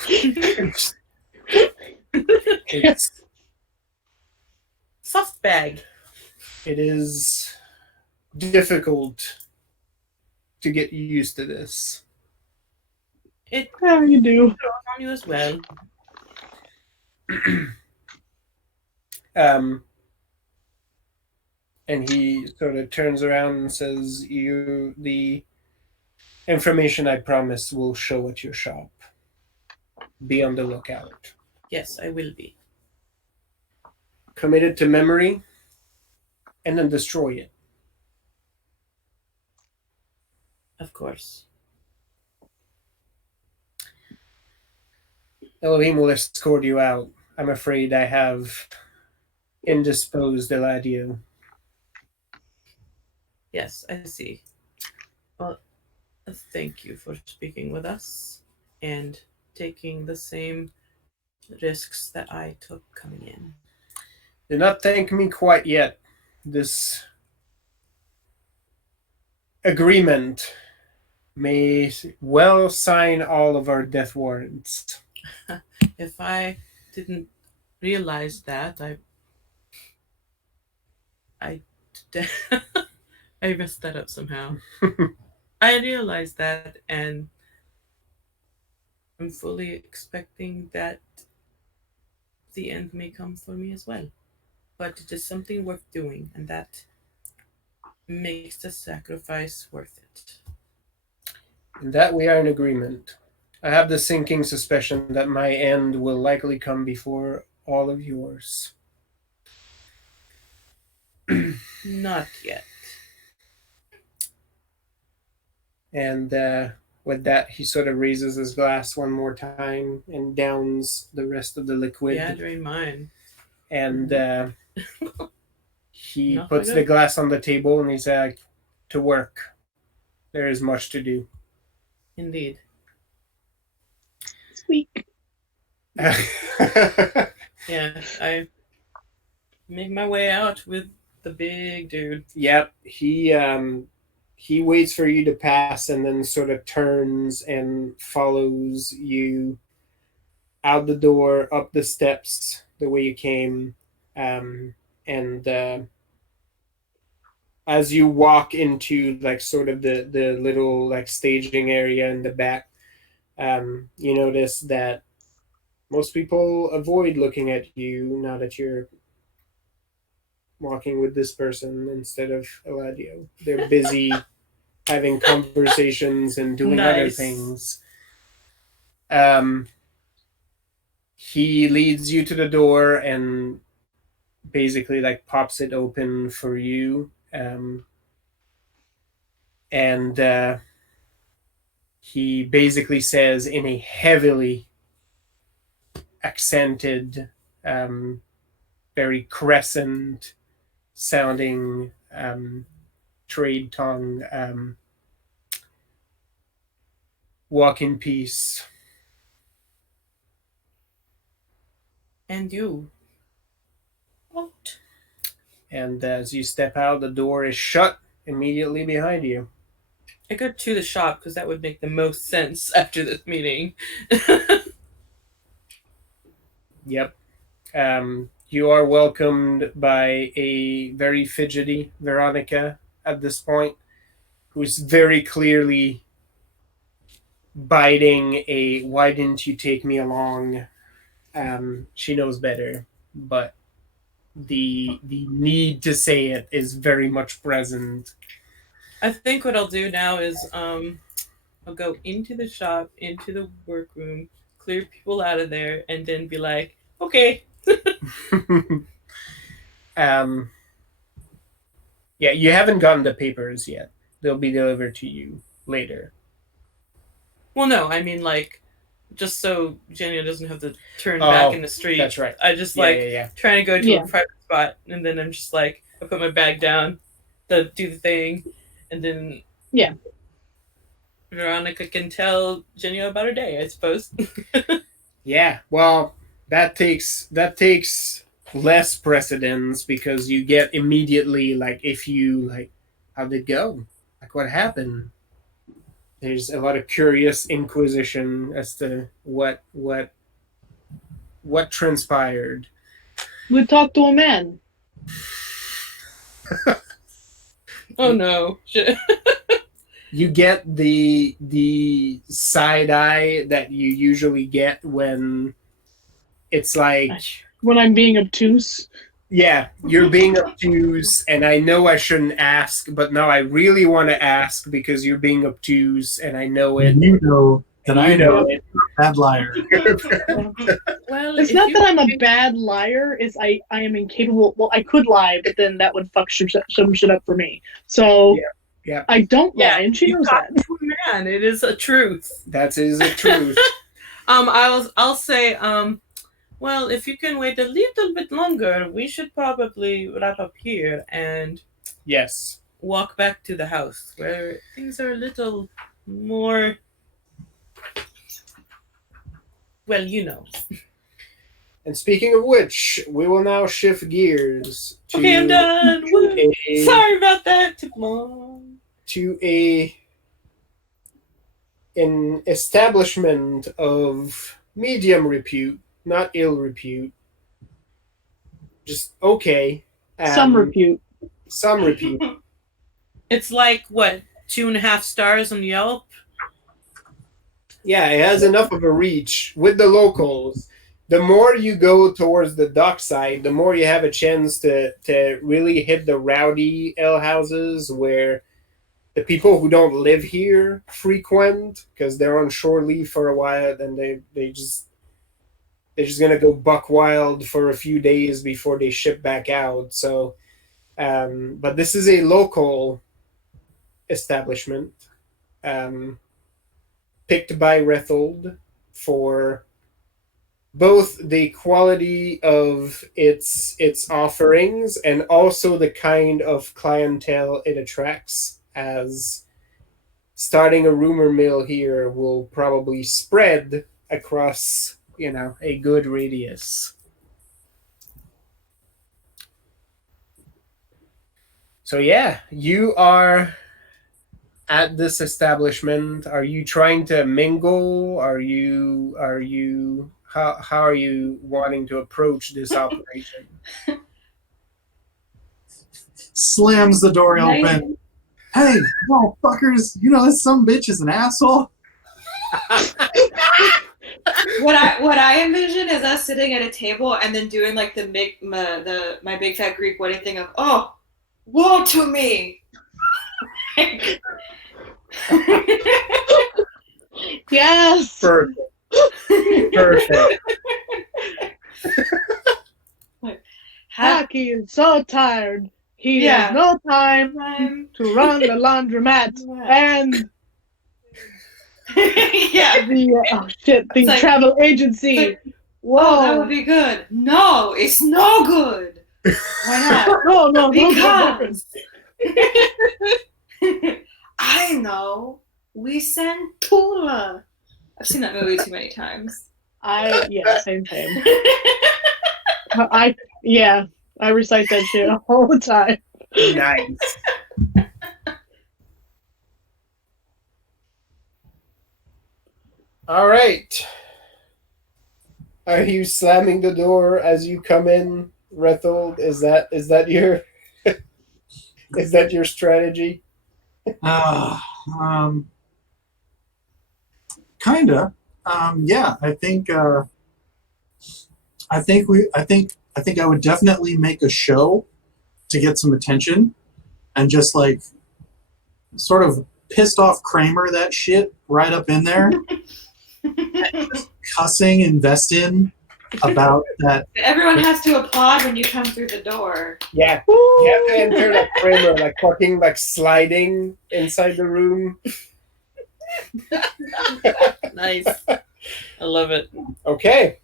agent. It's, Soft bag. it is difficult to get used to this. It Yeah, you do. grows on you as well. And he sort of turns around and says, "You, the information I promised will show at your shop. Be on the lookout. Yes, I will be. Commit it to memory, and then destroy it." Of course. Elohim will escort you out. I'm afraid I have indisposed Eladio. Yes, I see. Well, thank you for speaking with us and taking the same risks that I took coming in. Do not thank me quite yet. This agreement may well sign all of our death warrants. If I didn't realize that, I I messed that up somehow. I realized that, and I'm fully expecting that the end may come for me as well. But it is something worth doing, and that makes the sacrifice worth it. In that we are in agreement. I have the sinking suspicion that my end will likely come before all of yours. Not yet. And with that, he sort of raises his glass one more time and downs the rest of the liquid. Yeah, drain mine. And he Not puts good. the glass on the table and he's like, "To work. There is much to do." Indeed. Squeak. Yeah, I make my way out with the big dude. Yep, he waits for you to pass and then sort of turns and follows you out the door, up the steps the way you came, and as you walk into like sort of the little like staging area in the back, you notice that most people avoid looking at you now that you're walking with this person instead of Eladio. They're busy having conversations and doing other Nice. things. He leads you to the door and basically like pops it open for you. And he basically says in a heavily accented, very crescent sounding trade tongue, "Walk in peace." And you. What? And as you step out, the door is shut immediately behind you. I go to the shop because that would make the most sense after this meeting. Yep. You are welcomed by a very fidgety Veronica at this point, who's very clearly biting a "why didn't you take me along?" She knows better, but the need to say it is very much present. I think what I'll do now is I'll go into the shop, into the workroom, clear people out of there, and then be like, okay. um, yeah, you haven't gotten the papers yet. They'll be delivered to you later. Well, no, I mean like, just so Jenny doesn't have to turn back in the street. That's right. I just Yeah. trying to go to Yeah. a private spot, and then I'm just like, I put my bag down, do the thing, and then Yeah. Veronica can tell Jenny about her day, I suppose. Yeah, well, that takes less precedence because you get immediately like if you like how'd it go? Like what happened? There's a lot of curious inquisition as to what transpired. We talked to a man. Oh no. Shit. You get the side eye that you usually get when it's like When I'm being obtuse. yeah, you're being obtuse, and I know I shouldn't ask, but now I really want to ask because you're being obtuse, and I know it. And you know that I know it. bad liar. Well, It's if not you- that I'm a bad liar. It's I am incapable. Well, I could lie, but then that would fuck some shit up for me. So Yeah. I don't Yeah, lie, and she you knows talk that. to a man, it is a truth. That is the truth. I'll say, well, if you can wait a little bit longer, we should probably wrap up here and Yes. walk back to the house where things are a little more, well, you know. And speaking of which, we will now shift gears to Okay, I'm done. Woo. a Sorry about that. Took long. to an establishment of medium repute, not ill repute. Just okay. Some repute. Some repute. It's like, what, 2.5 stars on Yelp? Yeah, it has enough of a reach with the locals. The more you go towards the dock side, the more you have a chance to really hit the rowdy ale houses where the people who don't live here frequent because they're on shore leave for a while, then they're just gonna go buck wild for a few days before they ship back out. So, but this is a local establishment. Picked by Rethold for both the quality of its offerings and also the kind of clientele it attracts, as starting a rumor mill here will probably spread across, a good radius. So yeah, you are at this establishment. Are you trying to mingle? Are you how are you wanting to approach this operation? Slams the door open. Hey, fuckers, you know this some bitch is an asshole. What I envision is us sitting at a table and then doing like my big fat Greek wedding thing of, oh, woe to me. Yes. Perfect. Hockey is so tired. He Yeah. has no time to run the laundromat and Yeah. the It's like- travel agency. Whoa, that would be good. No, it's no good. Why not? No, Because I know we sent Tula. I've seen that movie too many times. Same. I recite that shit all the time. Nice. All right. Are you slamming the door as you come in Rethold? Is that your is that your strategy? Kinda. Yeah, I think I would definitely make a show to get some attention and just like sort of pissed off Kramer that shit right up in there, cussing Investin about that. Everyone has to applaud when you come through the door. Yeah, you have to enter like Kramer, like fucking like sliding inside the room. Nice. I love it. Okay.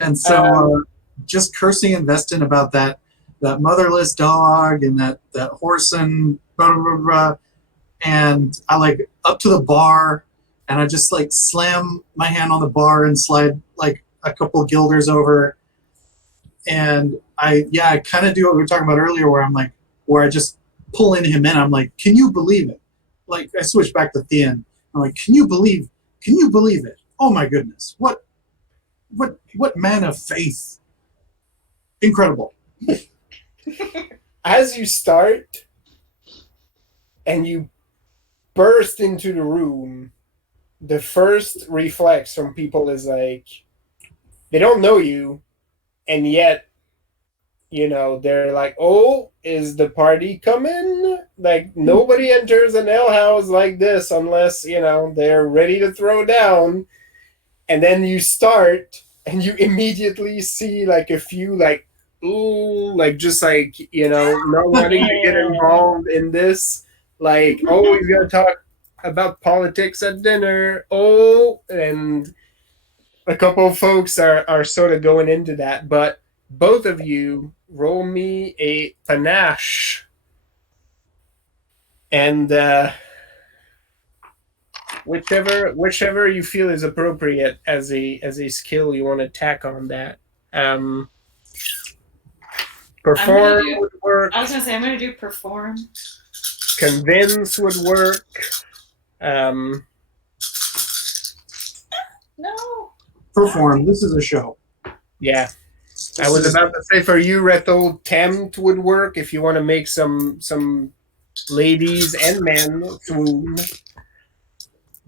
And so just cursing Investin about that motherless dog and that horse and blah, blah, blah, blah. And I like up to the bar and I just like slam my hand on the bar and slide like a couple guilders over. And I kind of do what we were talking about earlier where I just pull in him in. I'm like, can you believe it? Like I switch back to Thean. I'm like, can you believe it? Oh my goodness. What man of faith. Incredible. As you start and you burst into the room, the first reflex from people is like, they don't know you, and yet, they're like, oh, is the party coming? Like, nobody enters an ale house like this unless, they're ready to throw down. And then you start, and you immediately see, like, a few, like, ooh, like, just, like, not wanting to get involved in this. Like, oh, he's going to talk about politics at dinner. Oh, and a couple of folks are sort of going into that. But both of you roll me a panache. And whichever you feel is appropriate as a skill you want to tack on that. Perform would work. I was gonna say I'm gonna do perform. Convince would work. No. Perform. This is a show. Yeah. I was about to say for you, Rethold, tempt would work if you want to make some ladies and men swoon.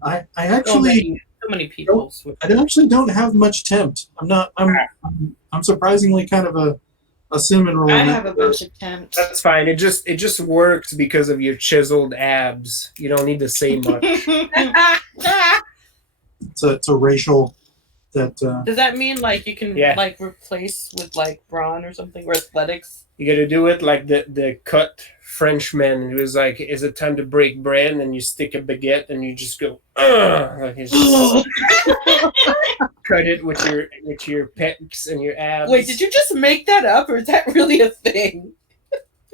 I actually so many people. I actually don't have much tempt. I'm surprisingly kind of a cinnamon roll. I have a bunch of temps. That's fine. It just works because of your chiseled abs. You don't need to say much. It's a racial that. Does that mean like you can like replace with like brawn or something or athletics? You got to do it like the cut Frenchman who is like, "Is it time to break bread?" And then you stick a baguette and you just go, like it's just cut it with your pecs and your abs. Wait, did you just make that up, or is that really a thing?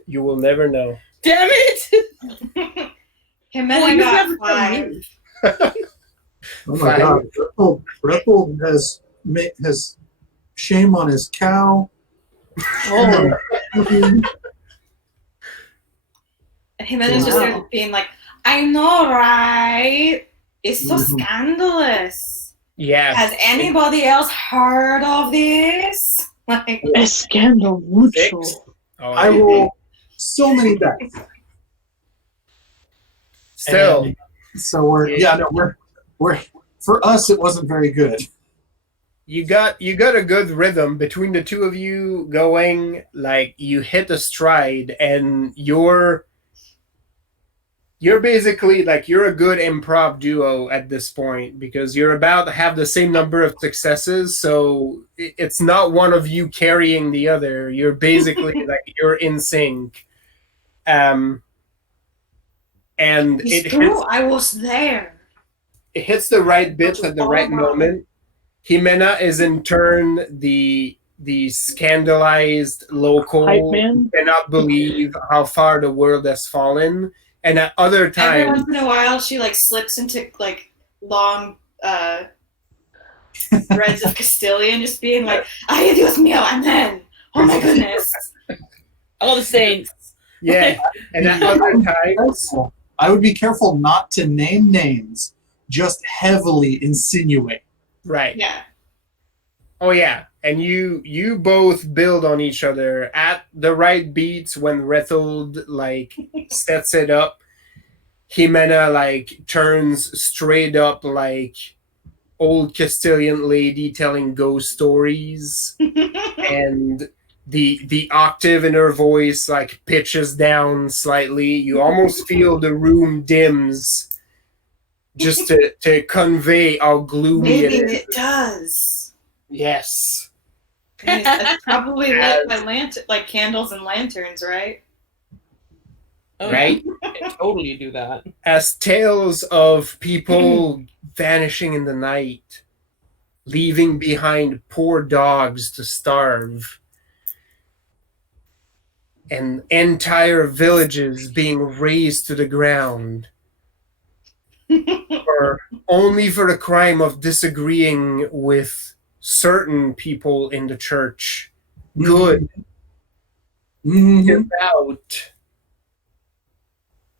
You will never know. Damn it! Him and I got 5. Oh my God! Rethold has shame on his cow. Oh. Jimenez just started being like, I know, right? It's so scandalous. Yeah. Has anybody else heard of this? Like, Es scandal mucho. Oh, I roll so many dice. Still. And so we're for us it wasn't very good. You got a good rhythm between the two of you going, like you hit a stride and you're basically like you're a good improv duo at this point because you're about to have the same number of successes, so it's not one of you carrying the other. You're basically like you're in sync. And it's true, I was there. It hits the right bits at the right moment. Jimena is in turn the scandalized local Hype man? who cannot believe how far the world has fallen. And at other Every times, once in a while, she like slips into like long threads of Castilian, just being like, "Ay, Dios mío," and then, "Oh my goodness." All the saints. yeah. And at other times, I would be careful not to name names, just heavily insinuate. right? Yeah. Oh yeah. and you both build on each other at the right beats. When Rethold like sets it up, Jimena like turns straight up like old Castilian lady telling ghost stories, and the octave in her voice like pitches down slightly. You almost feel the room dims just to convey how gloomy Maybe it is. it does. Yes. It's probably lit by like candles and lanterns, right? Oh, Right? Yeah. I totally do that. As tales of people vanishing in the night, leaving behind poor dogs to starve, and entire villages being razed to the ground, or only for the crime of disagreeing with certain people in the church. Good Mhm. about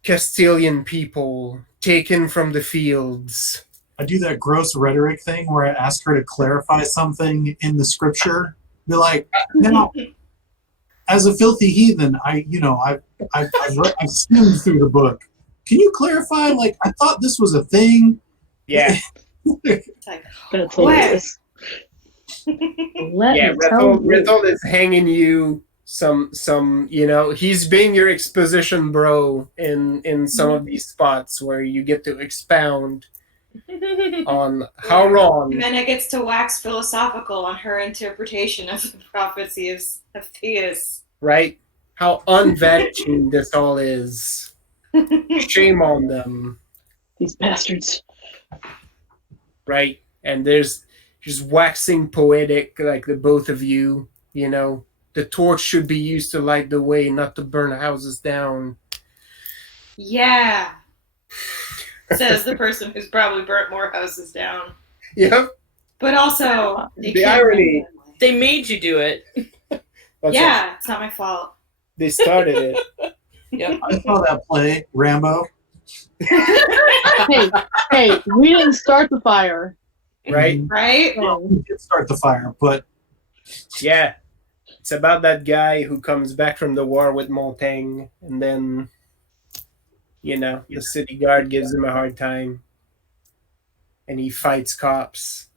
Castilian people taken from the fields. I do that gross rhetoric thing where I ask her to clarify something in the scripture. Be like, now, as a filthy heathen, I've skimmed through the book. Can you clarify? Like, I thought this was a thing. Yeah. It's like, Gonna tell you Where? this. Let Yeah, me tell you. Rethel is hanging you some he's being your exposition bro in some of these spots where you get to expound on how wrong, And then it gets to wax philosophical on her interpretation of the prophecy of Theus. right? How unvanishing this all is. Shame on them, These bastards. right? And there's just waxing poetic, like the both of you, the torch should be used to light the way, not to burn houses down. Yeah. Says the person who's probably burnt more houses down. Yep. But also, The irony. They made you do it. Yeah, it's not my fault. They started it. Yep. I saw that play, Rambo. Hey, we didn't start the fire. Right? Right? So, We did start the fire, but Yeah. It's about that guy who comes back from the war with Montaigne, and then, the city guard gives him a hard time, and he fights cops.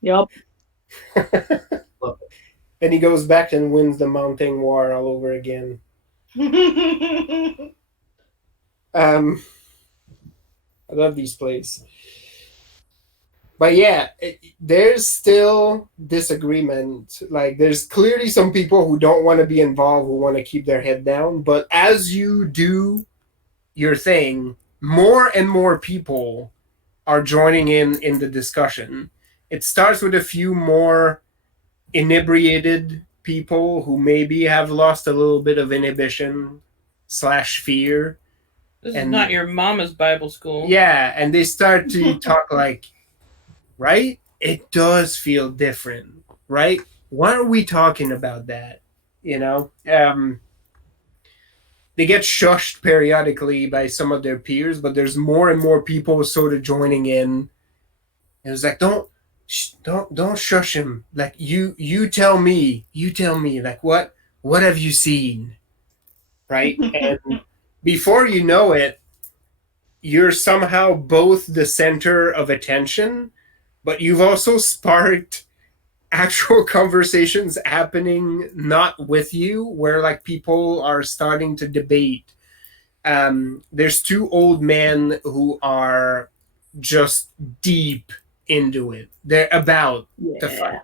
yep. Then he goes back and wins the Montaigne War all over again. I love these plays. But yeah, there's still disagreement. Like, there's clearly some people who don't want to be involved, who want to keep their head down. But as you do your thing, more and more people are joining in the discussion. It starts with a few more inebriated people who maybe have lost a little bit of inhibition / fear. This is And- not your mama's Bible school. Yeah, and they start to talk like, right? It does feel different, right? Why are we talking about that? They get shushed periodically by some of their peers, but there's more and more people sort of joining in. And it's like, don't shush him. Like, you tell me, like, what have you seen, right? And before you know it, you're somehow both the center of attention, but you've also sparked actual conversations happening not with you, where like people are starting to debate. There's two old men who are just deep into it. They're about to fight.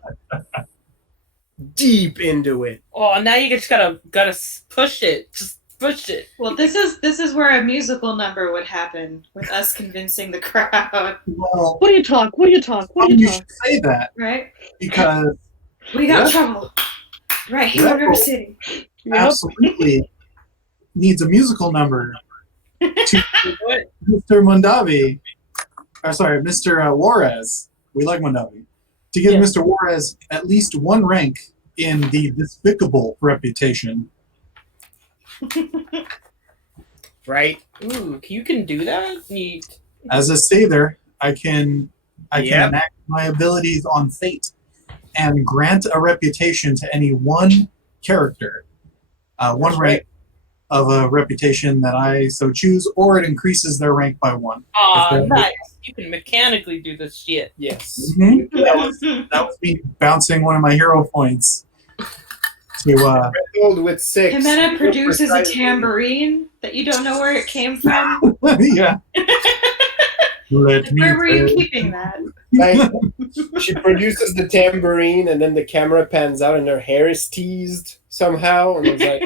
Deep into it. Oh, now you just gotta push it. Just push it. Well, this is where a musical number would happen with us convincing the crowd, well, What do you talk? you should say that right? because We got Yeah. trouble. Right here Yeah. in River City. Yep. absolutely needs a musical number to What? Mr. Mondavi. Mr. Juarez. We like Mondavi. To give Yeah. Mr. Juarez at least one rank in the despicable reputation. Right? Ooh, you can do that? Neat. As a Sather, I can Yep. enact my abilities on fate and grant a reputation to any one character. One rank of a reputation that I so choose, or it increases their rank by 1. Aw, nice. You can mechanically do this shit. Yes. Mhm. That was me bouncing one of my hero points to Filled with 6. Jimena produces a Precisely. tambourine that you don't know where it came from. yeah. Let me Where were you tell keeping that? Like, she produces the tambourine, and then the camera pans out, and her hair is teased somehow, and it's like,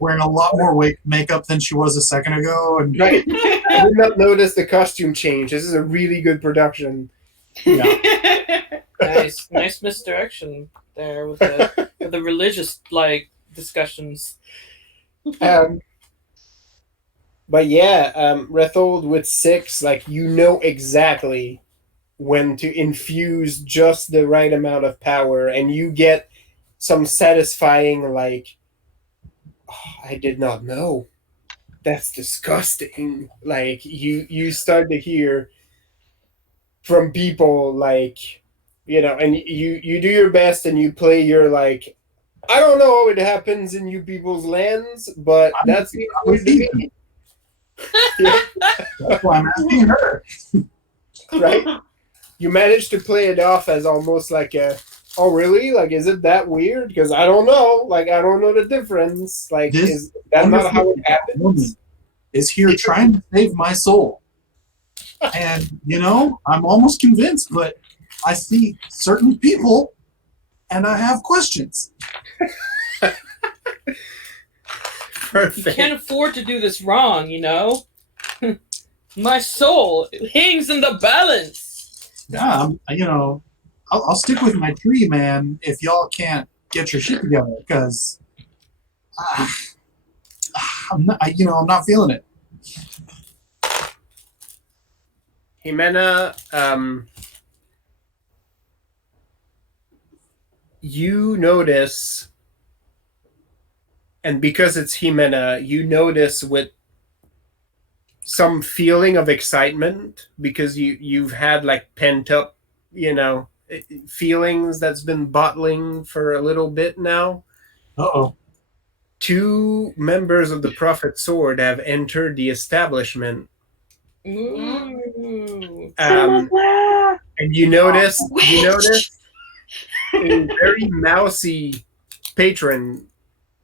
wearing a lot more makeup than she was a second ago, and right. I did not notice the costume change. This is a really good production. Nice misdirection there with the religious discussions. But yeah, Rethold with 6, like, you know exactly when to infuse just the right amount of power, and you get some satisfying, like, oh, I did not know. That's disgusting. Like, you start to hear from people, like, and you do your best, and you play your, like, I don't know how it happens in you people's lands, but that's the way to be. Yeah. that's why I'm asking her. Right? You managed to play it off as almost like a, oh really? Like, is it that weird? Because I don't know. Like, I don't know the difference. Like, This is that not how it woman happens? is here trying to save my soul. And, I'm almost convinced, but I see certain people and I have questions. You Perfect. can't afford to do this wrong, My soul hangs in the balance. Yeah, I'll stick with my tree, man, if y'all can't get your shit together, because I'm not feeling it. Jimena, you notice, and because it's Jimena, you notice with some feeling of excitement, because you've had like pent up, feelings that's been bottling for a little bit now. Uh-oh. 2 members of the Prophet Sword have entered the establishment. Ooh. And you notice a very mousy patron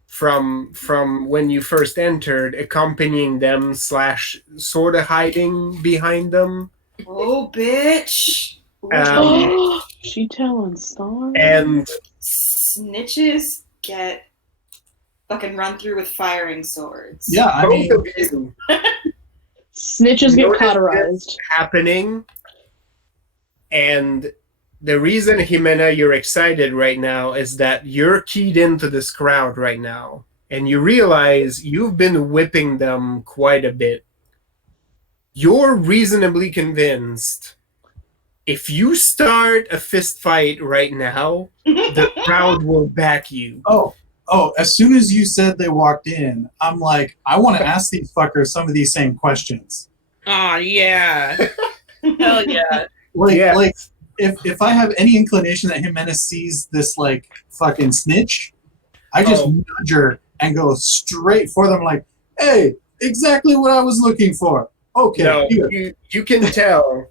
from when you first entered, accompanying them / sort of hiding behind them. Oh, bitch. She telling stars. And Snitches get fucking run through with firing swords. Yeah, I both mean, of you Snitches get notice cauterized. this happening. And the reason, Jimena, you're excited right now is that you're keyed into this crowd right now, and you realize you've been whipping them quite a bit. You're reasonably convinced if you start a fist fight right now, the crowd will back you. Oh, as soon as you said they walked in, I'm like, I want to ask these fuckers some of these same questions. Oh, yeah. Hell yeah. Like, if I have any inclination that Jimenez sees this, like, fucking snitch, I just nudge her and go straight for them, like, hey, exactly what I was looking for. Okay. No, you can tell,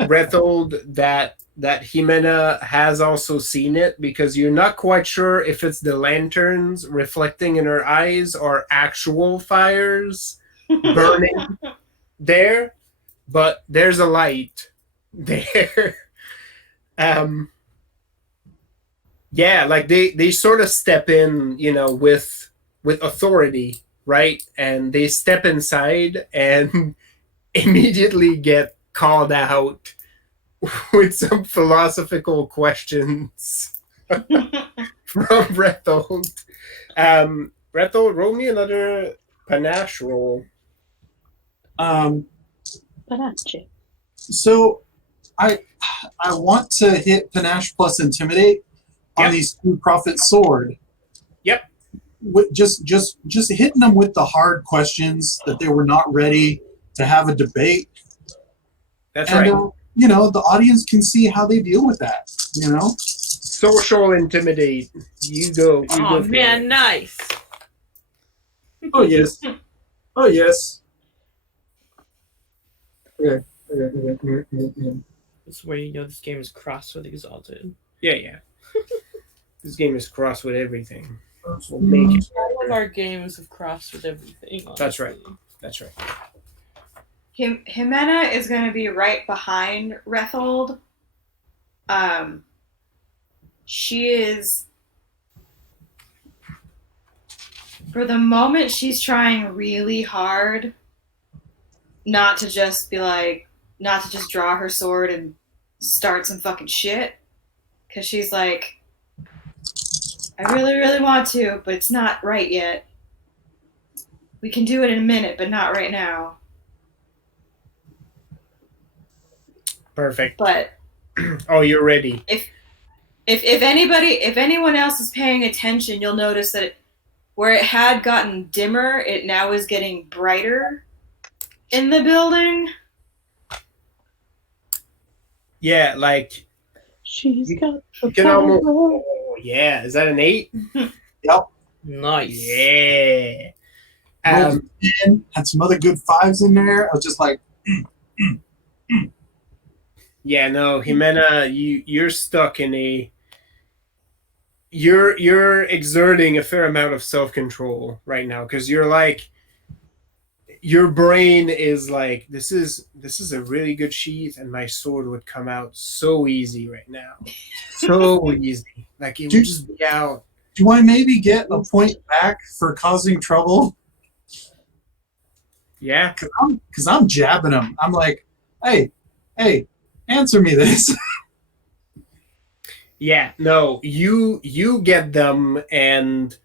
Rethold, that Jimena has also seen it, because you're not quite sure if it's the lanterns reflecting in her eyes or actual fires burning there, but there's a light there. Yeah, like they sort of step in, with authority, right? And they step inside and immediately get called out with some philosophical questions from Rethold. Rethold, roll me another panache roll. So I want to hit panache plus intimidate on these 2 Prophet Sword. Yep. With just hitting them with the hard questions that they were not ready to have a debate. That's and, right. you know, the audience can see how they deal with that. You know, Social intimidate. You go. You Oh go for man, it. nice. oh yes, oh yes. Okay. That's where you know this game is crossed with exalted. Yeah. This game is crossed with everything. We'll make it. All of our games have crossed with everything. Honestly. That's right. That's right. Jimena is going to be right behind Rethold. She is, for the moment, she's trying really hard not to just draw her sword and start some fucking shit. Because she's like, I really, really want to, but it's not right yet. We can do it in a minute, but not right now. Perfect. But Oh, you're ready. if anyone else is paying attention, you'll notice that where it had gotten dimmer, it now is getting brighter in the building. Yeah, like She's got the you can almost. power. Oh, yeah. Is that an 8? Yep. Nice. Yeah. Rolled a 10, had some other good 5s in there. I was just like, Yeah, no, Jimena, you're stuck in a. You're exerting a fair amount of self-control right now because you're like, your brain is like, this is a really good sheath, and my sword would come out so easy right now, so easy, like it would just be out. do I maybe get a point back for causing trouble? Yeah, Because I'm jabbing him. I'm like, hey, answer me this. yeah. No, you get them and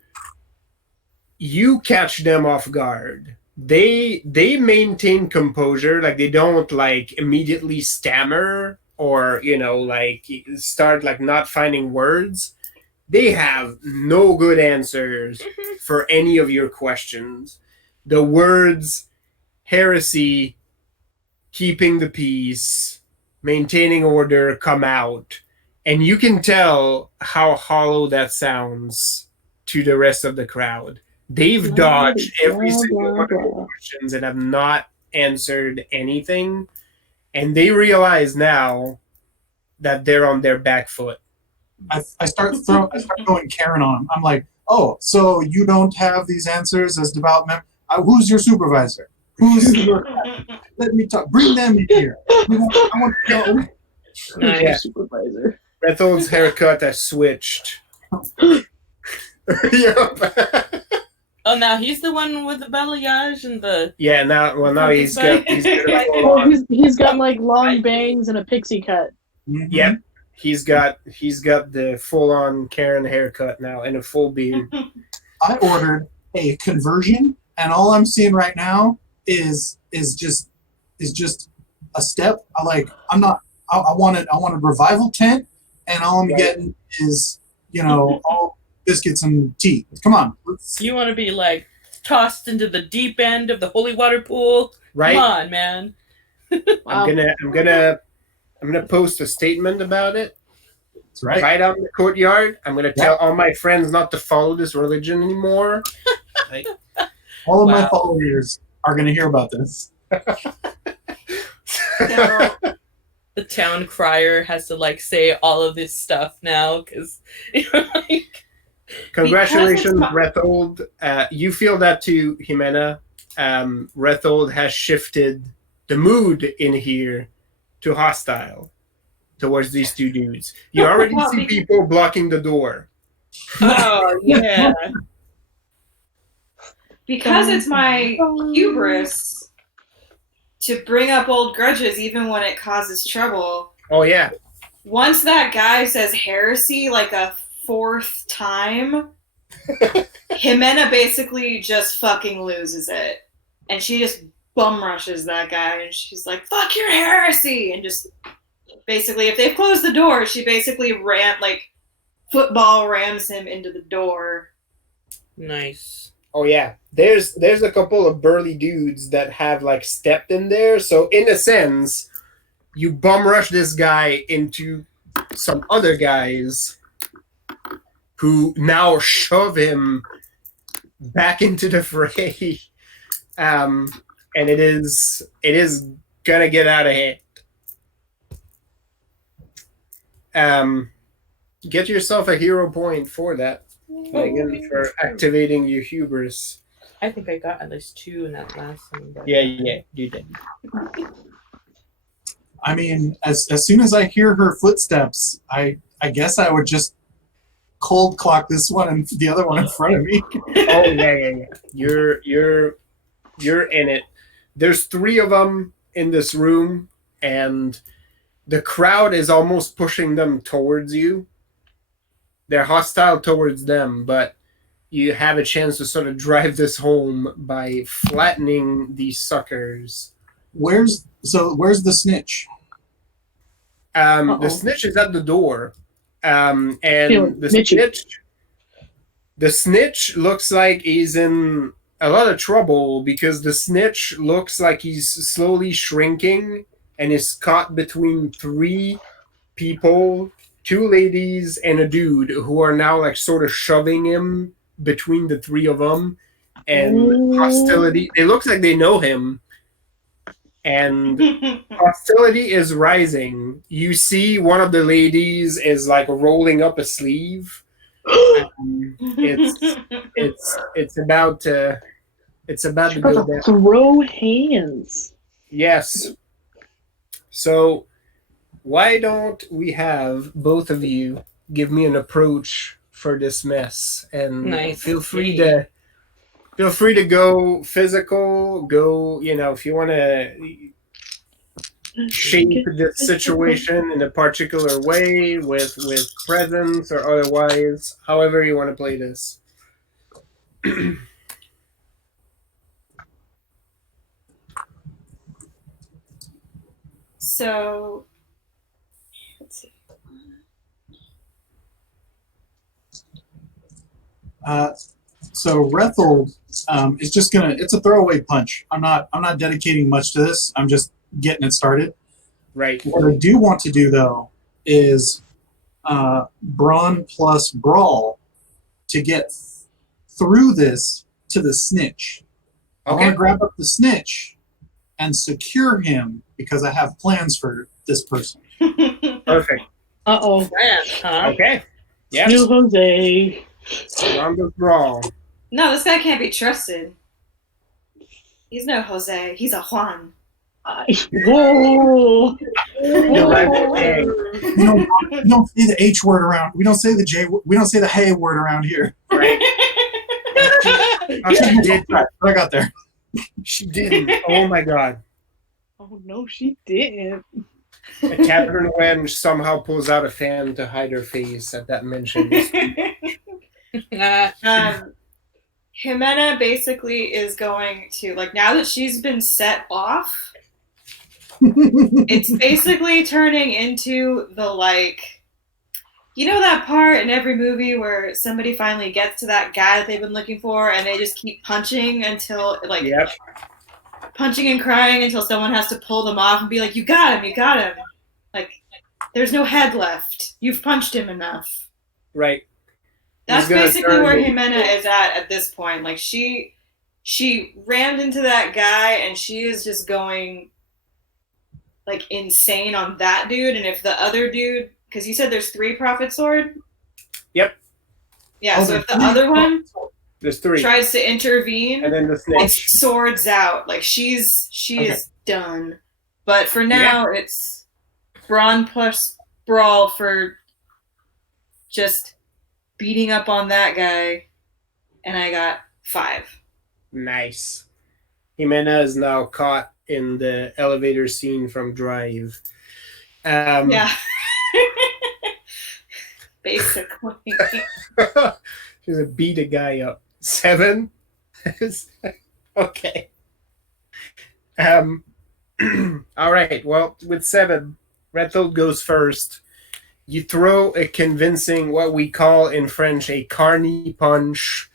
you catch them off guard. They maintain composure, like they don't like immediately stammer or like start like not finding words. They have no good answers for any of your questions. The words heresy, keeping the peace, maintaining order come out, and you can tell how hollow that sounds to the rest of the crowd. They've dodged every single one of your questions and have not answered anything, and they realize now that they're on their back foot. I start going Karen on him. I'm like, oh, so you don't have these answers as devout members? Who's your supervisor? Who's your? Let me talk. Bring them in here. I want to know. Nice. Yeah. Supervisor. Rethold's haircut has switched. Yep. Oh, now he's the one with the balayage and the. Yeah, now he's got a full Oh, on. he's got like long bangs and a pixie cut. Mhm. Yep. He's got the full on Karen haircut now and a full beard. I ordered a conversion, and all I'm seeing right now is just a step. I want a revival tent, and all I'm Right. getting is all biscuits and tea. Come on, You want to be like tossed into the deep end of the holy water pool? Right? Come on, man. Wow. I'm gonna post a statement about it that's right. right out in the courtyard. I'm gonna tell all my friends not to follow this religion anymore. Like, All of my Wow. followers are going to hear about this. So, The town crier has to like say all of this stuff now because like, congratulations, Because Rethold. You feel that too, Jimena. Rethold has shifted the mood in here to hostile towards these two dudes. You already Well, see because- people blocking the door. oh yeah. because it's my hubris to bring up old grudges even when it causes trouble. Oh yeah. Once that guy says heresy like a 4th time, Jimena basically just fucking loses it. And she just bum rushes that guy and she's like, fuck your heresy! And just basically, if they've closed the door, she basically football rams him into the door. Nice. Oh yeah. There's a couple of burly dudes that have like stepped in there. So in a sense, you bum rush this guy into some other guys who now shove him back into the fray. And it is gonna get out of hand. Get yourself a hero point for that, Megan, for activating your hubris. I think I got at least 2 in that last one. But Yeah, you did. I mean, as soon as I hear her footsteps, I guess I would just cold clock this one and the other one in front of me. Oh yeah. You're in it. There's 3 of them in this room, and the crowd is almost pushing them towards you. They're hostile towards them, but you have a chance to sort of drive this home by flattening these suckers. Where's the snitch? The snitch is at the door, and the snitch looks like he's in a lot of trouble because the snitch looks like he's slowly shrinking and is caught between 3 people, 2 ladies and a dude who are now like sort of shoving him between the 3 of them, and hostility. It looks like they know him. And hostility is rising. You see one of the ladies is like rolling up a sleeve. It's about to go down. Throw hands. Yes. So why don't we have both of you give me an approach for this mess, and feel free to go physical, go, if you want to shape the situation in a particular way with presence or otherwise, however you want to play this. So, let's see. So Rethold is just it's a throwaway punch. I'm not dedicating much to this. I'm just getting it started. Right. What I do want to do though is brawn plus brawl to get through this to the snitch. I want to grab up the snitch and secure him because I have plans for this person. Perfect. Uh-oh. Okay. Yes. New Jose. On the brawl. No, this guy can't be trusted. He's no Jose. He's a Juan. Whoa. You're right. We don't say the H word around. We don't say the J. We don't say the hey word around here. Right. She did. But I got there. She didn't. Oh my god. Oh no, she didn't. Catherine Wen somehow pulls out a fan to hide her face at that mention. Jimena basically is going to, like, now that she's been set off, it's basically turning into the, like, you know that part in every movie where somebody finally gets to that guy that they've been looking for and they just keep punching until, like, punching and crying until someone has to pull them off and be like, you got him. Like, there's no head left. You've punched him enough. Right. That's basically where Jimena is at this point. Like, she rammed into that guy and she is just going, like, insane on that dude. And if the other dude, because you said there's 3 Prophet Sword? Yep. Yeah, so if the other one there's 3 tries to intervene, and then the snitch, it's swords out. Like, she is done. But for now, it's brawn plus brawl for just beating up on that guy, and I got 5. Nice. Jimena is now caught in the elevator scene from Drive. Yeah. Basically. She's a beat a guy up. 7? Okay. All right. Well, with 7, Rethold goes first. You throw a convincing, what we call in French, a carny punch.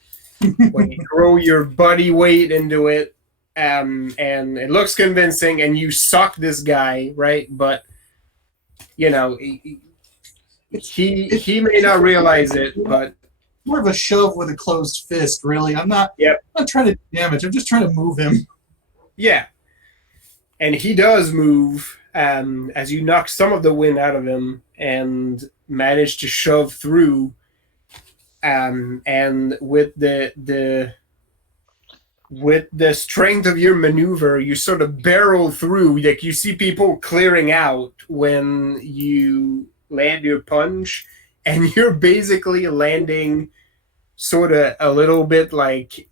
When you throw your body weight into it, and it looks convincing, and you suck this guy, right? But you know, he may not realize it, but More of a shove with a closed fist, really. I'm not trying to do damage. I'm just trying to move him. yeah. And he does move as you knock some of the wind out of him and manage to shove through. And with the strength of your maneuver, you sort of barrel through. Like you see people clearing out when you land your punch, and you're basically landing sort of a little bit like,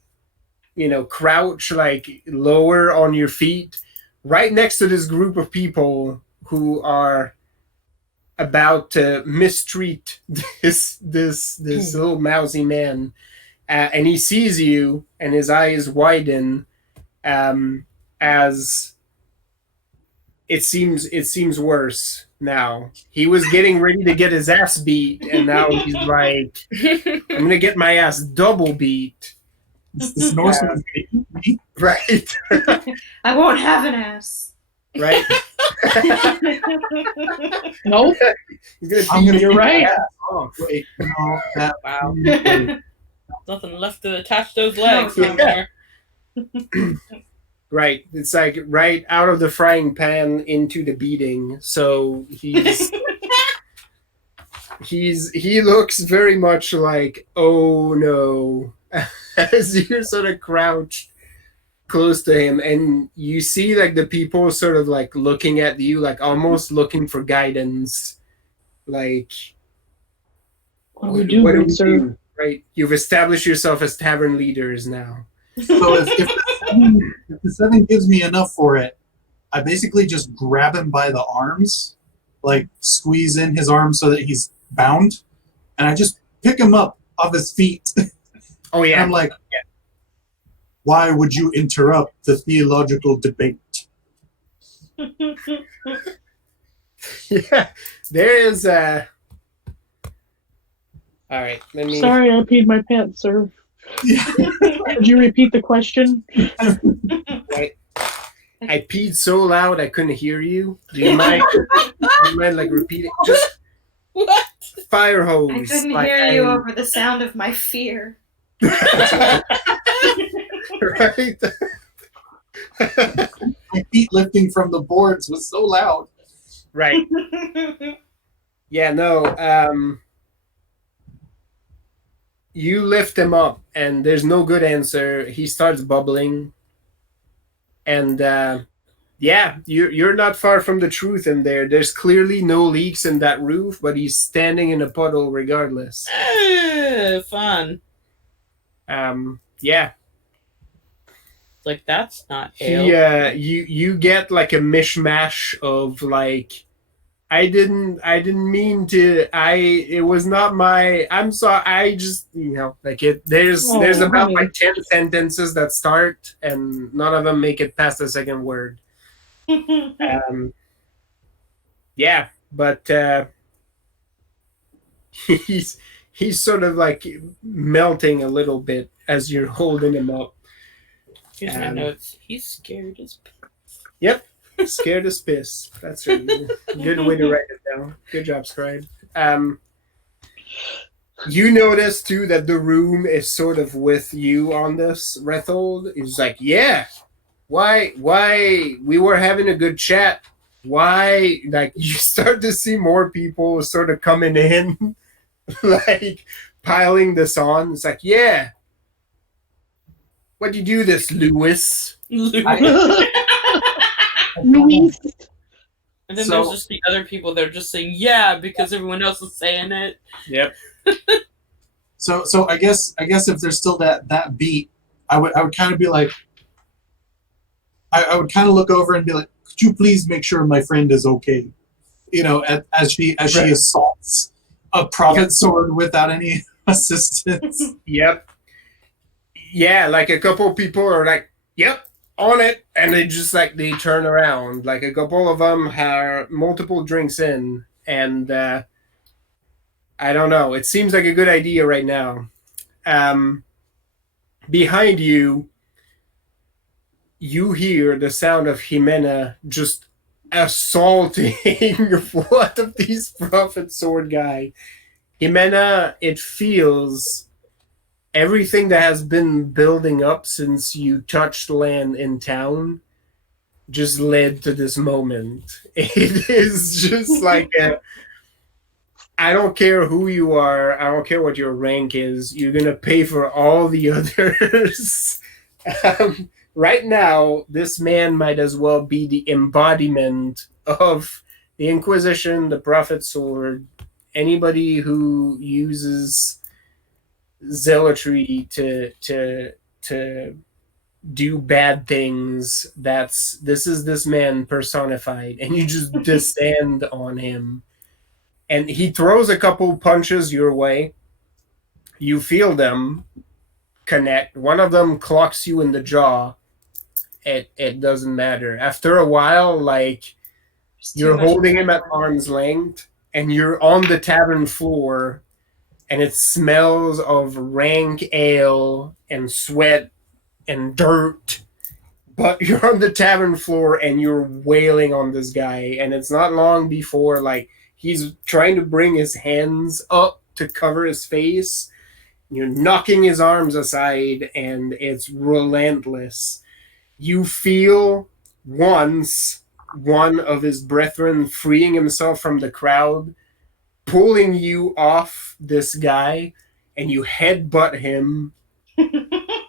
crouch, like lower on your feet, right next to this group of people who are about to mistreat this little mousy man, and he sees you, and his eyes widen, as it seems worse now. He was getting ready to get his ass beat, and now he's like, "I'm gonna get my ass double beat." This Norseman me. Right. I won't have an ass. Right. Nope. You're right. Oh, wait, no, that Wow. wait. Nothing left to attach those legs Yeah. somewhere. Right. It's like right out of the frying pan into the beating. So he looks very much like, oh no, as you sort of crouch close to him, and you see like the people sort of like looking at you, like almost looking for guidance, like What do we do, good sir? do? Right, you've established yourself as tavern leaders now. So if the 7 gives me enough for it, I basically just grab him by the arms, like squeeze in his arms so that he's bound, and I just pick him up off his feet. Oh yeah. And I'm like, why would you interrupt the theological debate? Yeah, there is a. All right, let me. Sorry, I peed my pants, sir. Could you repeat the question? Right. I peed so loud I couldn't hear you. Do you mind? Like repeating? Just What? fire hose. I couldn't like, hear you over the sound of my fear. Right. My feet lifting from the boards was so loud. Right. Yeah. No. You lift him up, and there's no good answer. He starts bubbling, and yeah, you're not far from the truth in there. There's clearly no leaks in that roof, but he's standing in a puddle regardless. Fun. Yeah. Like that's not ale. You get like a mishmash of like, I didn't mean to. It was not my. I'm sorry. I just like it. There's about honey. like 10 sentences that start, and none of them make it past the second word. Yeah, but he's sort of like melting a little bit as you're holding him up. Here's my notes. He's scared as Yep. Scared as piss. That's a good way to write it down. Good job, Scribe. You notice too that the room is sort of with you on this, Rethold. It's like, yeah, why we were having a good chat. Why, like, you start to see more people sort of coming in, like piling this on. It's like, yeah. Why'd you do this, Lewis? Luis. And then So- there's just the other people that are just saying yeah because everyone else is saying it. Yep. So I guess if there's still that beat, I would kind of be like, I would kind of look over and be like, could you please make sure my friend is okay? As she Right. assaults a prophet sword without any assistance. Yep. Yeah, like a couple people are like, yep, on it. And they just like, they turn around. Like a couple of them have multiple drinks in. And I don't know. It seems like a good idea right now. Behind you, you hear the sound of Jimena just assaulting one of these prophet sword guy. Jimena, it feels everything that has been building up since you touched land in town just led to this moment. It is just like I don't care who you are, I don't care what your rank is, you're gonna pay for all the others. Right now, this man might as well be the embodiment of the Inquisition, the Prophet Sword, anybody who uses zealotry to do bad things. This is this man personified, and you just descend on him. And he throws a couple punches your way. You feel them connect. One of them clocks you in the jaw. It doesn't matter. After a while, like you're holding him at arm's length, and you're on the tavern floor, and it smells of rank ale and sweat and dirt. But you're on the tavern floor and you're wailing on this guy, and it's not long before like he's trying to bring his hands up to cover his face. You're knocking his arms aside, and it's relentless. You feel once one of his brethren freeing himself from the crowd, pulling you off this guy, and you headbutt him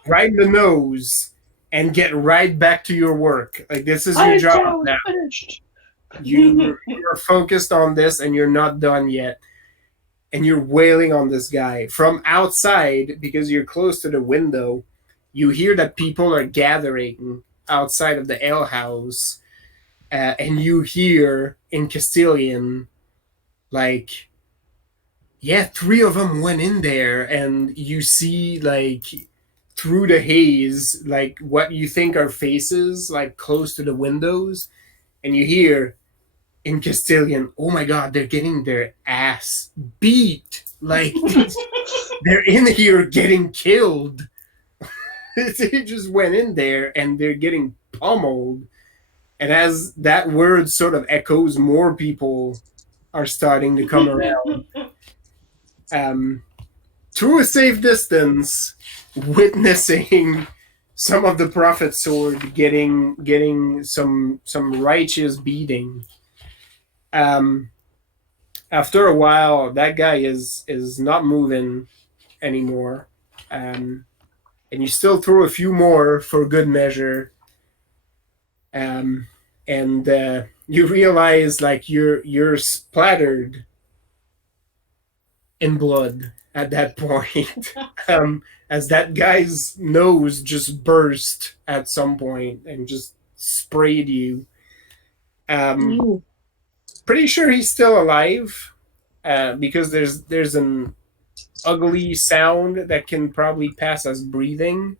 right in the nose and get right back to your work. Like, this is your job now. Finished. You're focused on this, and you're not done yet. And you're wailing on this guy. From outside, because you're close to the window, you hear that people are gathering outside of the alehouse. And you hear in Castilian, like, yeah, 3 of them went in there, and you see, like, through the haze, like, what you think are faces, like, close to the windows, and you hear in Castilian, oh my god, they're getting their ass beat. Like, they're in here getting killed. They just went in there, and they're getting pummeled. And as that word sort of echoes, more people are starting to come around. To a safe distance, witnessing some of the prophet sword getting some righteous beating. After a while, that guy is not moving anymore, and you still throw a few more for good measure. And you realize, like, you're splattered in blood at that point. As that guy's nose just burst at some point and just sprayed you. Pretty sure he's still alive, because there's an ugly sound that can probably pass as breathing.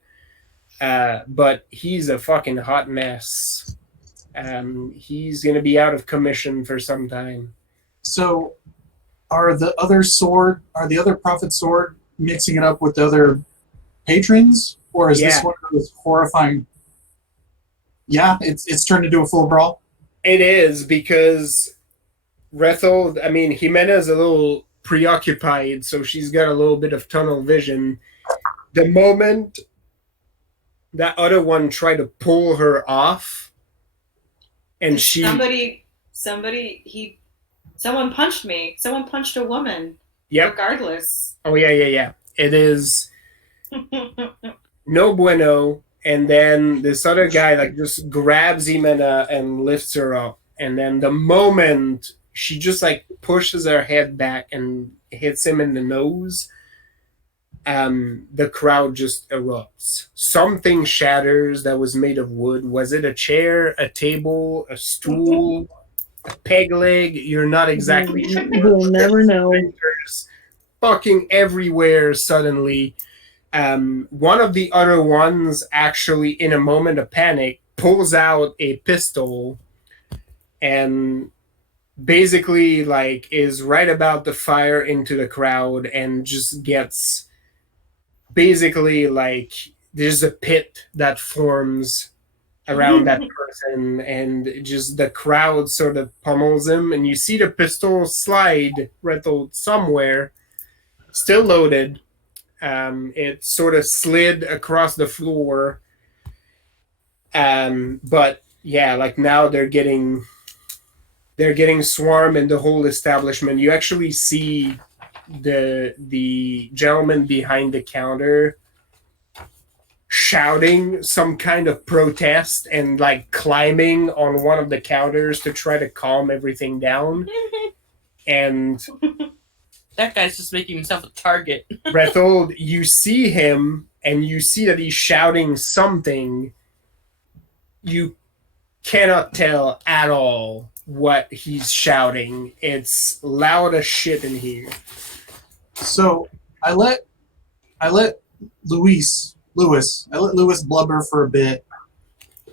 But he's a fucking hot mess. He's gonna be out of commission for some time. So, are the other prophet sword mixing it up with the other patrons, or is this one of those horrifying? Yeah, it's turned into a full brawl. It is, because Rethel, I mean, Jimena's a little preoccupied, so she's got a little bit of tunnel vision. The moment that other one tried to pull her off, and someone punched me. Someone punched a woman. Yep. Regardless. Oh, yeah. It is no bueno. And then this other guy, like, just grabs Jimena and lifts her up. And then the moment she just, like, pushes her head back and hits him in the nose, the crowd just erupts. Something shatters that was made of wood. Was it a chair, a table, a stool, a peg leg? You're not exactly sure. We'll never know. There's fucking everywhere suddenly. One of the other ones, actually, in a moment of panic, pulls out a pistol and basically, like, is right about to fire into the crowd, and just gets basically, like, there's a pit that forms around that person, and just the crowd sort of pummels him, and you see the pistol slide rattled somewhere, still loaded. It sort of slid across the floor, but yeah, like now they're getting swarmed in the whole establishment. You actually see the gentleman behind the counter shouting some kind of protest and like climbing on one of the counters to try to calm everything down. And That guy's just making himself a target. Rethold, you see him and you see that he's shouting something. You cannot tell at all what he's shouting. It's loud as shit in here. So I let Lewis blubber for a bit.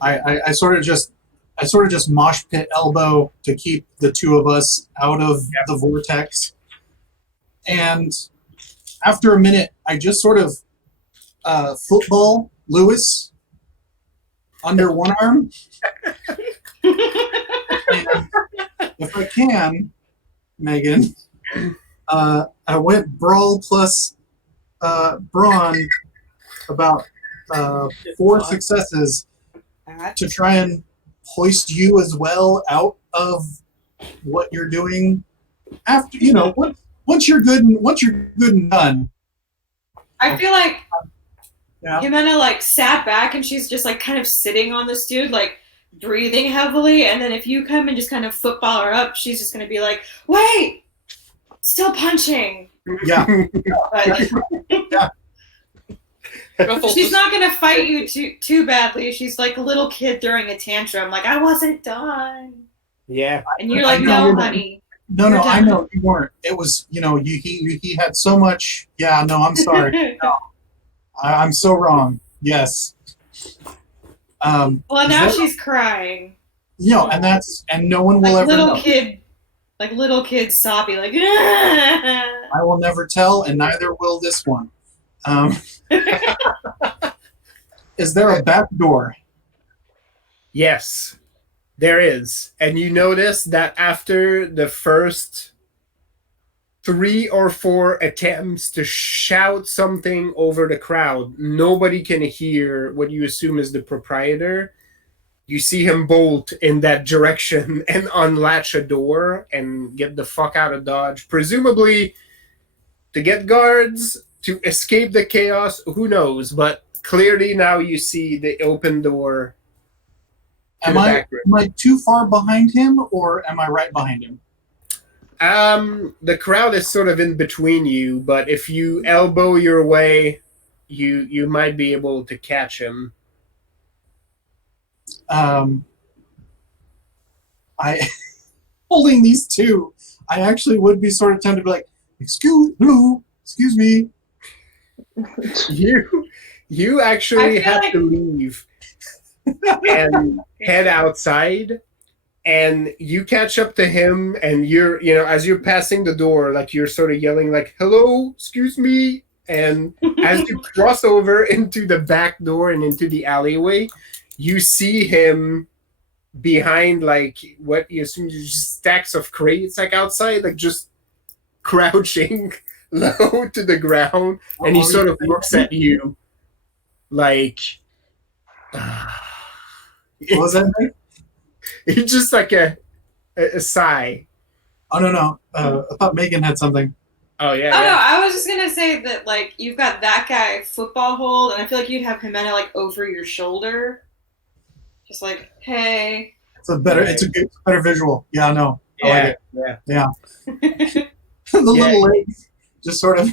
I sort of just mosh pit elbow to keep the two of us out of the vortex. And after a minute, I just sort of football Lewis under one arm. And if I can, Megan, I went brawl plus brawn about 4 successes to try and hoist you as well out of what you're doing. After once you're good and done. I feel like Yeah. Jimena like sat back and she's just like kind of sitting on this dude, like breathing heavily. And then if you come and just kind of football her up, she's just gonna be like, "Wait, still punching." Yeah. But Ruffles she's just- not gonna fight you too badly. She's like a little kid throwing a tantrum, like I wasn't done, Yeah. and you're I like, know. "No, honey." No, You're I done. know you weren't. It was, he had so much. Yeah, no, I'm sorry. I'm so wrong. Yes. Well, Is now that- she's crying, and no one will like ever little know. kid, sobbing, like. I will never tell, and neither will this one. Is there a back door? Yes, there is. And you notice that after the first 3 or 4 attempts to shout something over the crowd, nobody can hear what you assume is the proprietor. You see him bolt in that direction and unlatch a door and get the fuck out of Dodge. Presumably to get guards, to escape the chaos, who knows? But clearly now you see the open door to Am the I back room. am I too far behind him, or am I right behind him? The crowd is sort of in between you, but if you elbow your way, you might be able to catch him. I holding these two, I actually would be sort of tempted to be like, excuse me. You actually I feel have like- to leave and head outside, and you catch up to him, and you're as you're passing the door, like you're sort of yelling like, "Hello, excuse me," and as you cross over into the back door and into the alleyway, you see him behind like what you assume is just stacks of crates like outside, like just crouching low to the ground, and he sort of looks at you like What was that? Mike? it's just like a sigh. Oh no. I thought Megan had something. Oh yeah, Oh no, yeah. I was just gonna say that like you've got that guy football hold, and I feel like you'd have Jimena like over your shoulder, just like, hey. It's a better visual. Yeah, I know. I like Yeah. it. The little legs just sort of,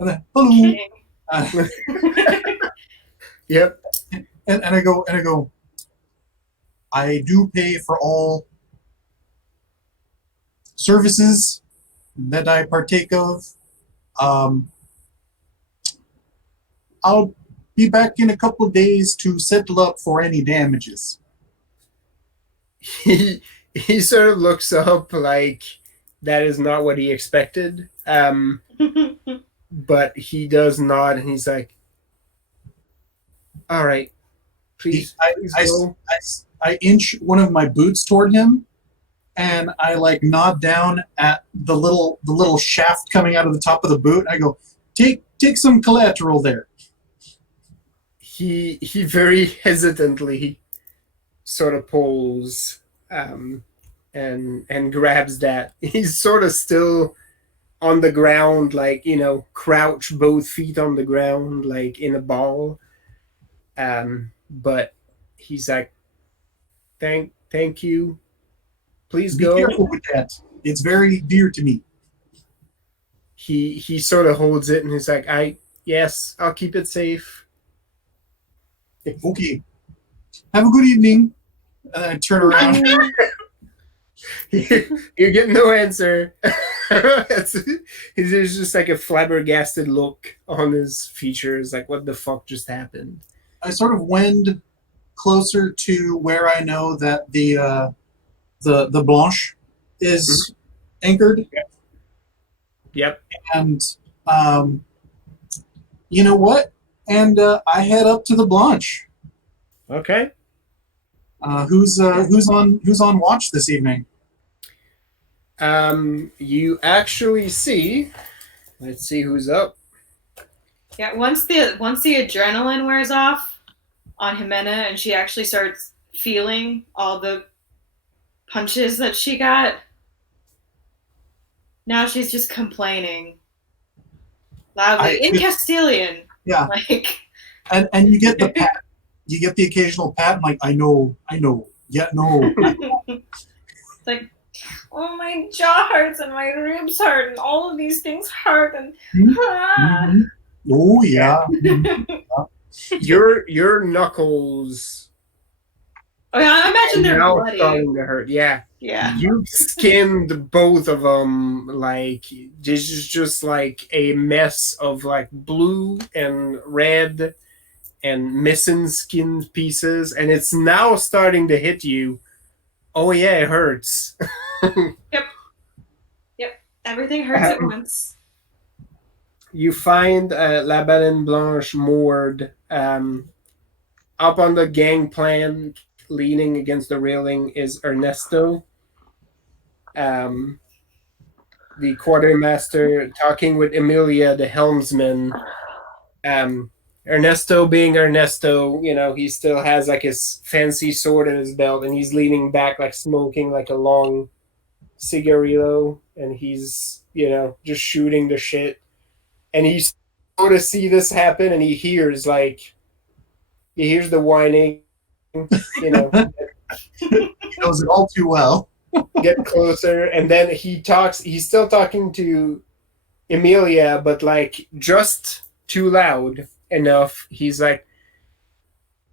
and then hello. Yep. And I go, I do pay for all services that I partake of. I'll be back in a couple of days to settle up for any damages. He sort of looks up like that is not what he expected. But he does nod and he's like, all right, Please, I, please I, go. I inch one of my boots toward him, and I like nod down at the little shaft coming out of the top of the boot. I go, take some collateral there. He very hesitantly sort of pulls and grabs that. He's sort of still on the ground, like, crouch both feet on the ground, like in a ball. But he's like, thank you. Please Be go. careful with that. It's very dear to me. He sort of holds it and he's like, yes, I'll keep it safe. Okay. Have a good evening. And I turn around. You get no answer. There's just like a flabbergasted look on his features, like, what the fuck just happened? I sort of wend closer to where I know that the Blanche is anchored. Yep. And you know what? And I head up to the Blanche. Okay. Who's on watch this evening? You actually see. Let's see who's up. Yeah, once the adrenaline wears off on Jimena and she actually starts feeling all the punches that she got, now she's just complaining loudly in Castilian. Yeah. Like, and you get the pat. You get the occasional pat. I'm like, I know. Yeah, no. it's like, oh, my jaw hurts and my ribs hurt and all of these things hurt and Mm-hmm. Oh yeah. Your knuckles Oh yeah, I imagine they're now bloody. starting to hurt. Yeah. Yeah. You skinned both of them. Like, this is just like a mess of like blue and red and missing skin pieces, and it's now starting to hit you. Oh yeah, it hurts. Yep. Everything hurts at once. You find La Baleine Blanche moored up on the gangplank, leaning against the railing, is Ernesto, the quartermaster, talking with Emilia, the helmsman. Ernesto being Ernesto, he still has like his fancy sword in his belt, and he's leaning back, like smoking like a long cigarillo, and he's, just shooting the shit. And he sort of see this happen, and he hears the whining, He knows it all too well. get closer, and then he's still talking to Emilia, but like just too loud enough. He's like,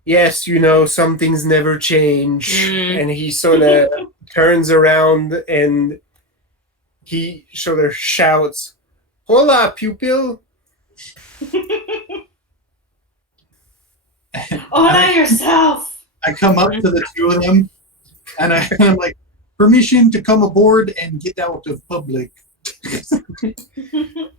yes, some things never change. And he sort of turns around and he sort of shouts, "Hola, pupil." Honor yourself. I come up to the two of them, and I'm like, permission to come aboard and get out of public.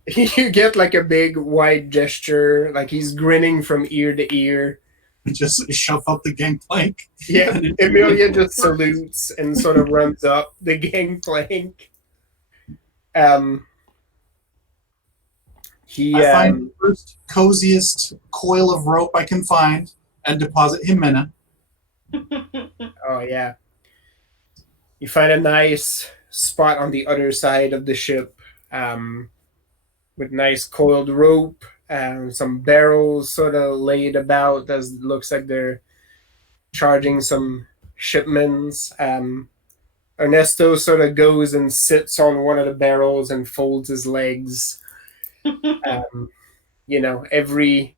You get like a big wide gesture, like he's grinning from ear to ear. Just shove up the gangplank. Yeah, Emilia just salutes and sort of runs up the gangplank. I find the first coziest coil of rope I can find and deposit Jimena. Oh yeah. You find a nice spot on the other side of the ship, with nice coiled rope, some barrels sort of laid about as it looks like they're charging some shipments. Ernesto sort of goes and sits on one of the barrels and folds his legs. Every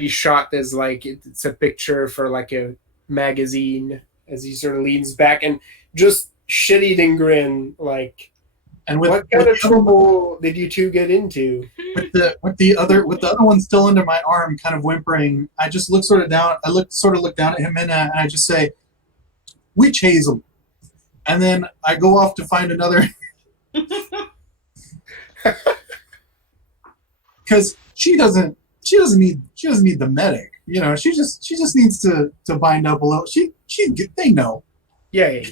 shot is like it's a picture for like a magazine as he sort of leans back and just shit-eating grin, like, and what kind of trouble did you two get into? With the other one still under my arm, kind of whimpering, I just look down at Jimena and I just say, "Witch hazel," and then I go off to find another. Because she doesn't need the medic. she just needs to bind up a little. They know. Yeah.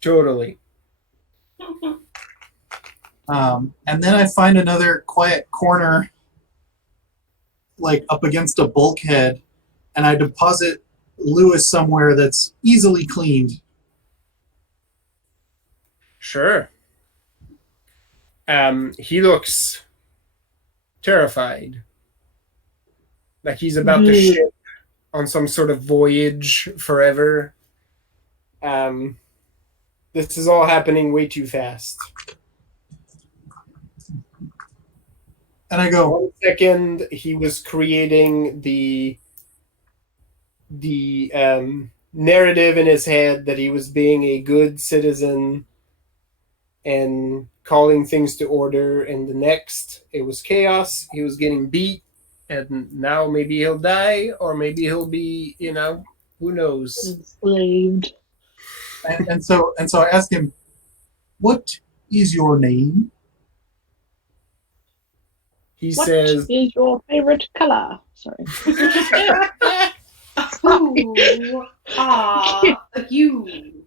Totally. And then I find another quiet corner, like up against a bulkhead, and I deposit Lewis somewhere that's easily cleaned. Sure. He looks terrified. Like he's about to ship on some sort of voyage forever. This is all happening way too fast. And I go, 1 second, he was creating the narrative in his head that he was being a good citizen and calling things to order, and the next, it was chaos. He was getting beat, and now maybe he'll die, or maybe he'll be, who knows? Enslaved. and so I ask him, "What is your name?" He What says, is your favorite color? Sorry. Ooh, you.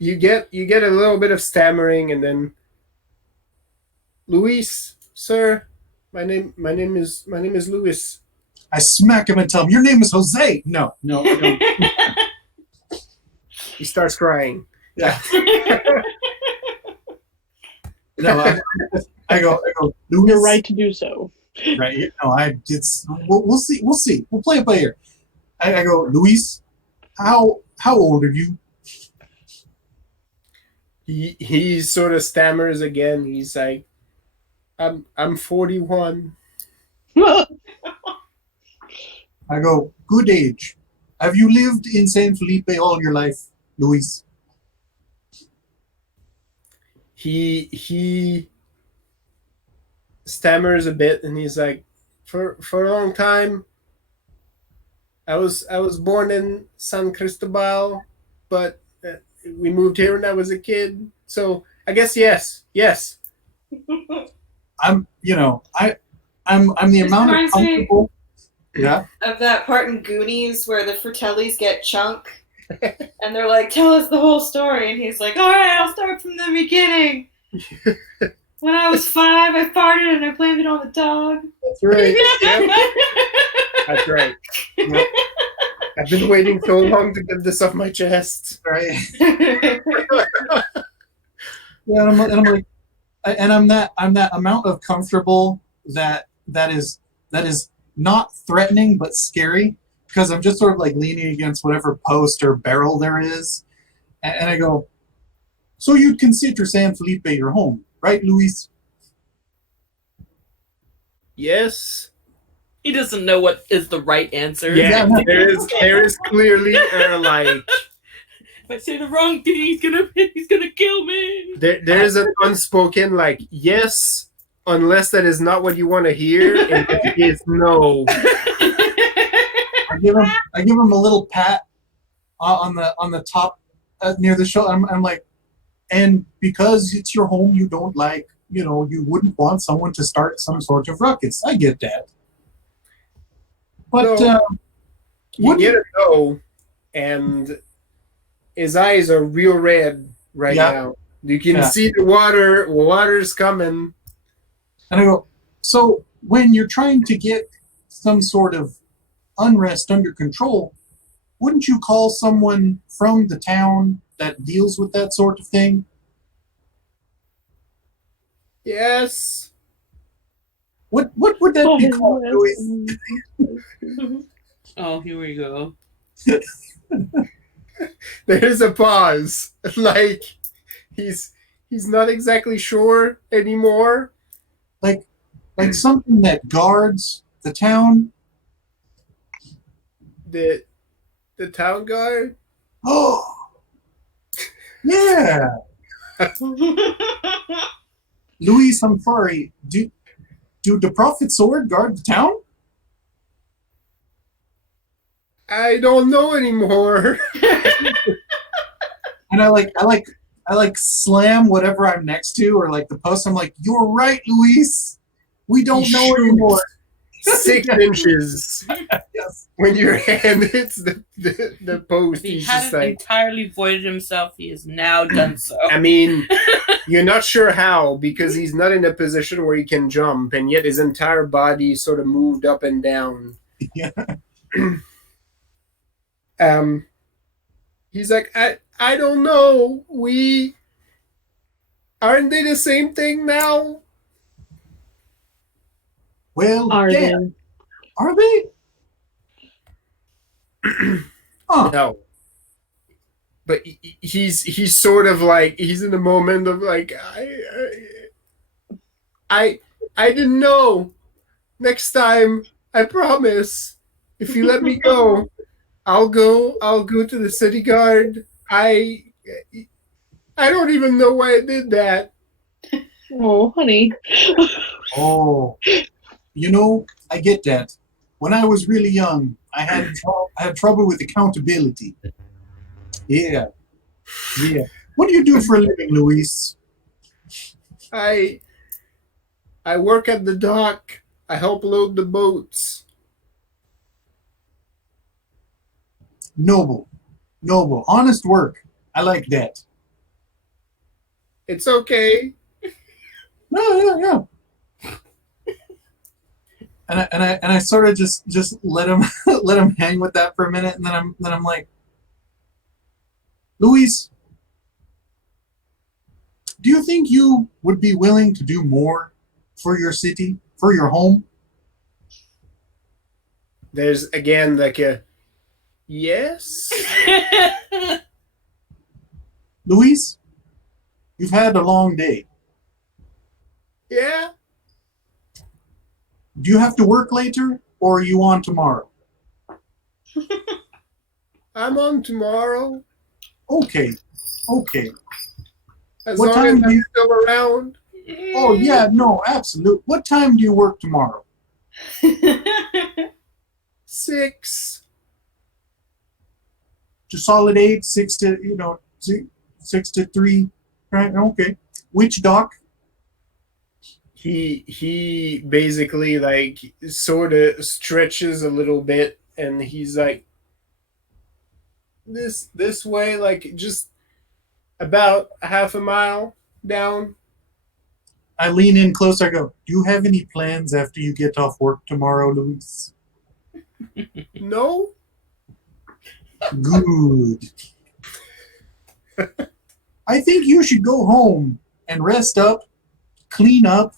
you get a little bit of stammering, and then, Luis, sir, my name is Luis. I smack him and tell him, "Your name is Jose." No. He starts crying. Yeah. No, I go, Louis. You're right to do so. Right. We'll see. We'll play it by ear. I go, Luis, how old are you? He sort of stammers again. He's like, I'm 41. I go, good age. Have you lived in San Felipe all your life, Luis? He stammers a bit, and he's like, for a long time, I was born in San Cristobal, but we moved here when I was a kid. So I guess yes. I'm the This amount of reminds me- comfortable. Yeah. Of that part in Goonies where the Fratellis get Chunk, and they're like, "Tell us the whole story," and he's like, "All right, I'll start from the beginning. When I was 5, I farted and I blamed it on the dog." That's right. Yep. That's right. Yep. I've been waiting so long to get this off my chest. Right. Yeah, and I'm like, I'm that amount of comfortable that is not threatening but scary, because I'm just sort of like leaning against whatever post or barrel there is, and I go, so you'd consider San Felipe your home, right, Luis? Yes. He doesn't know what is the right answer. Yeah, Yeah. there is clearly like If I say the wrong thing, he's gonna kill me. there is an unspoken like yes, unless that is not what you want to hear, and it is no. I give him a little pat on the top near the shoulder. I'm like, and because it's your home, you don't like, you wouldn't want someone to start some sort of ruckus. I get that. But No. You what get a no, and his eyes are real red right Yeah. now. You can Yeah. see the water's coming. And I go, so when you're trying to get some sort of unrest under control, wouldn't you call someone from the town that deals with that sort of thing? Yes. What would that be called, Luis? Oh, here we go. There's a pause. Like he's not exactly sure anymore. Like something that guards the town? The town guard. Oh, yeah. Luis, I'm sorry. Do the Prophet Sword guard the town? I don't know anymore. And I slam whatever I'm next to, or like the post. I'm like, you're right, Luis. We don't know Shoot. anymore. 6 inches. Yes. When your hand hits the post, If he he's just hadn't like, entirely voided himself, he has now done so. I mean, you're not sure how because he's not in a position where he can jump, and yet his entire body sort of moved up and down. Yeah. He's like, I don't know. Aren't they the same thing now? Well, Are yeah. they? Are they? Huh. No. But he's sort of like he's in the moment of like I didn't know. Next time, I promise. If you let me go, I'll go to the city guard. I don't even know why I did that. Oh, honey. Oh, I get that. When I was really young, I had trouble with accountability. Yeah. What do you do for a living, Luis? I work at the dock. I help load the boats. Noble, honest work. I like that. It's okay. Yeah. And I sort of just let him let him hang with that for a minute, and then I'm like, Luis, do you think you would be willing to do more for your city, for your home? There's again like a yes. Luis, you've had a long day. Yeah. Do you have to work later, or are you on tomorrow? I'm on tomorrow. Okay. As What long time as do I'm you- still around. Oh yeah, no, absolute. What time do you work tomorrow? 6. To solid 8, 6 to 6 to 3, right? Okay. Which dock? He basically like sort of stretches a little bit, and he's like this way, like just about half a mile down. I lean in closer. I go, do you have any plans after you get off work tomorrow, Luis? No. Good. I think you should go home and rest up, clean up,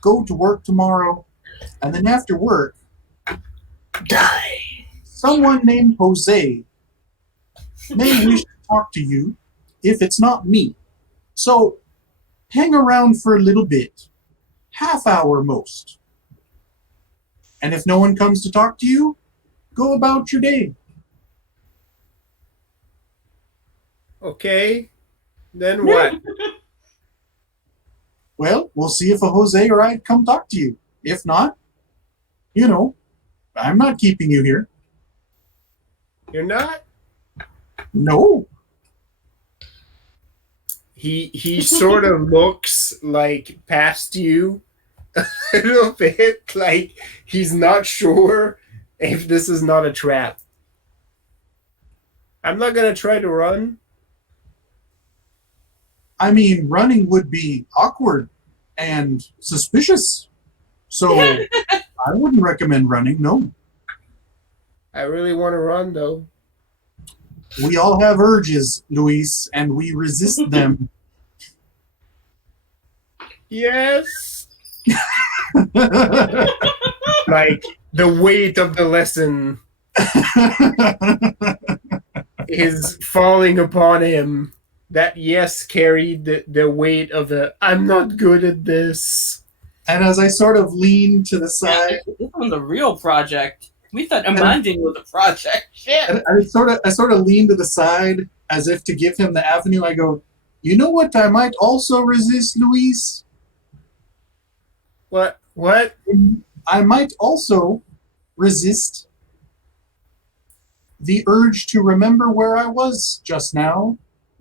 go to work tomorrow, and then after work, Die. someone named Jose may wish to talk to you if it's not me. So hang around for a little bit, half hour most. And if no one comes to talk to you, go about your day. Okay. Then what? Well, we'll see if a Jose or I come talk to you. If not, I'm not keeping you here. You're not? No. He sort of looks like past you a little bit, like he's not sure if this is not a trap. I'm not gonna try to run. I mean, running would be awkward and suspicious. So I wouldn't recommend running, no. I really want to run though. We all have urges, Luis, and we resist them. Yes. Like the weight of the lesson is falling upon him. That yes carried the weight of the I'm not good at this. And as I sort of lean to the side, This one's a real project. We thought Amandine was a project. Shit. and I sort of lean to the side as if to give him the avenue. I go, you know what I might also resist, Luis? What? I might also resist the urge to remember where I was just now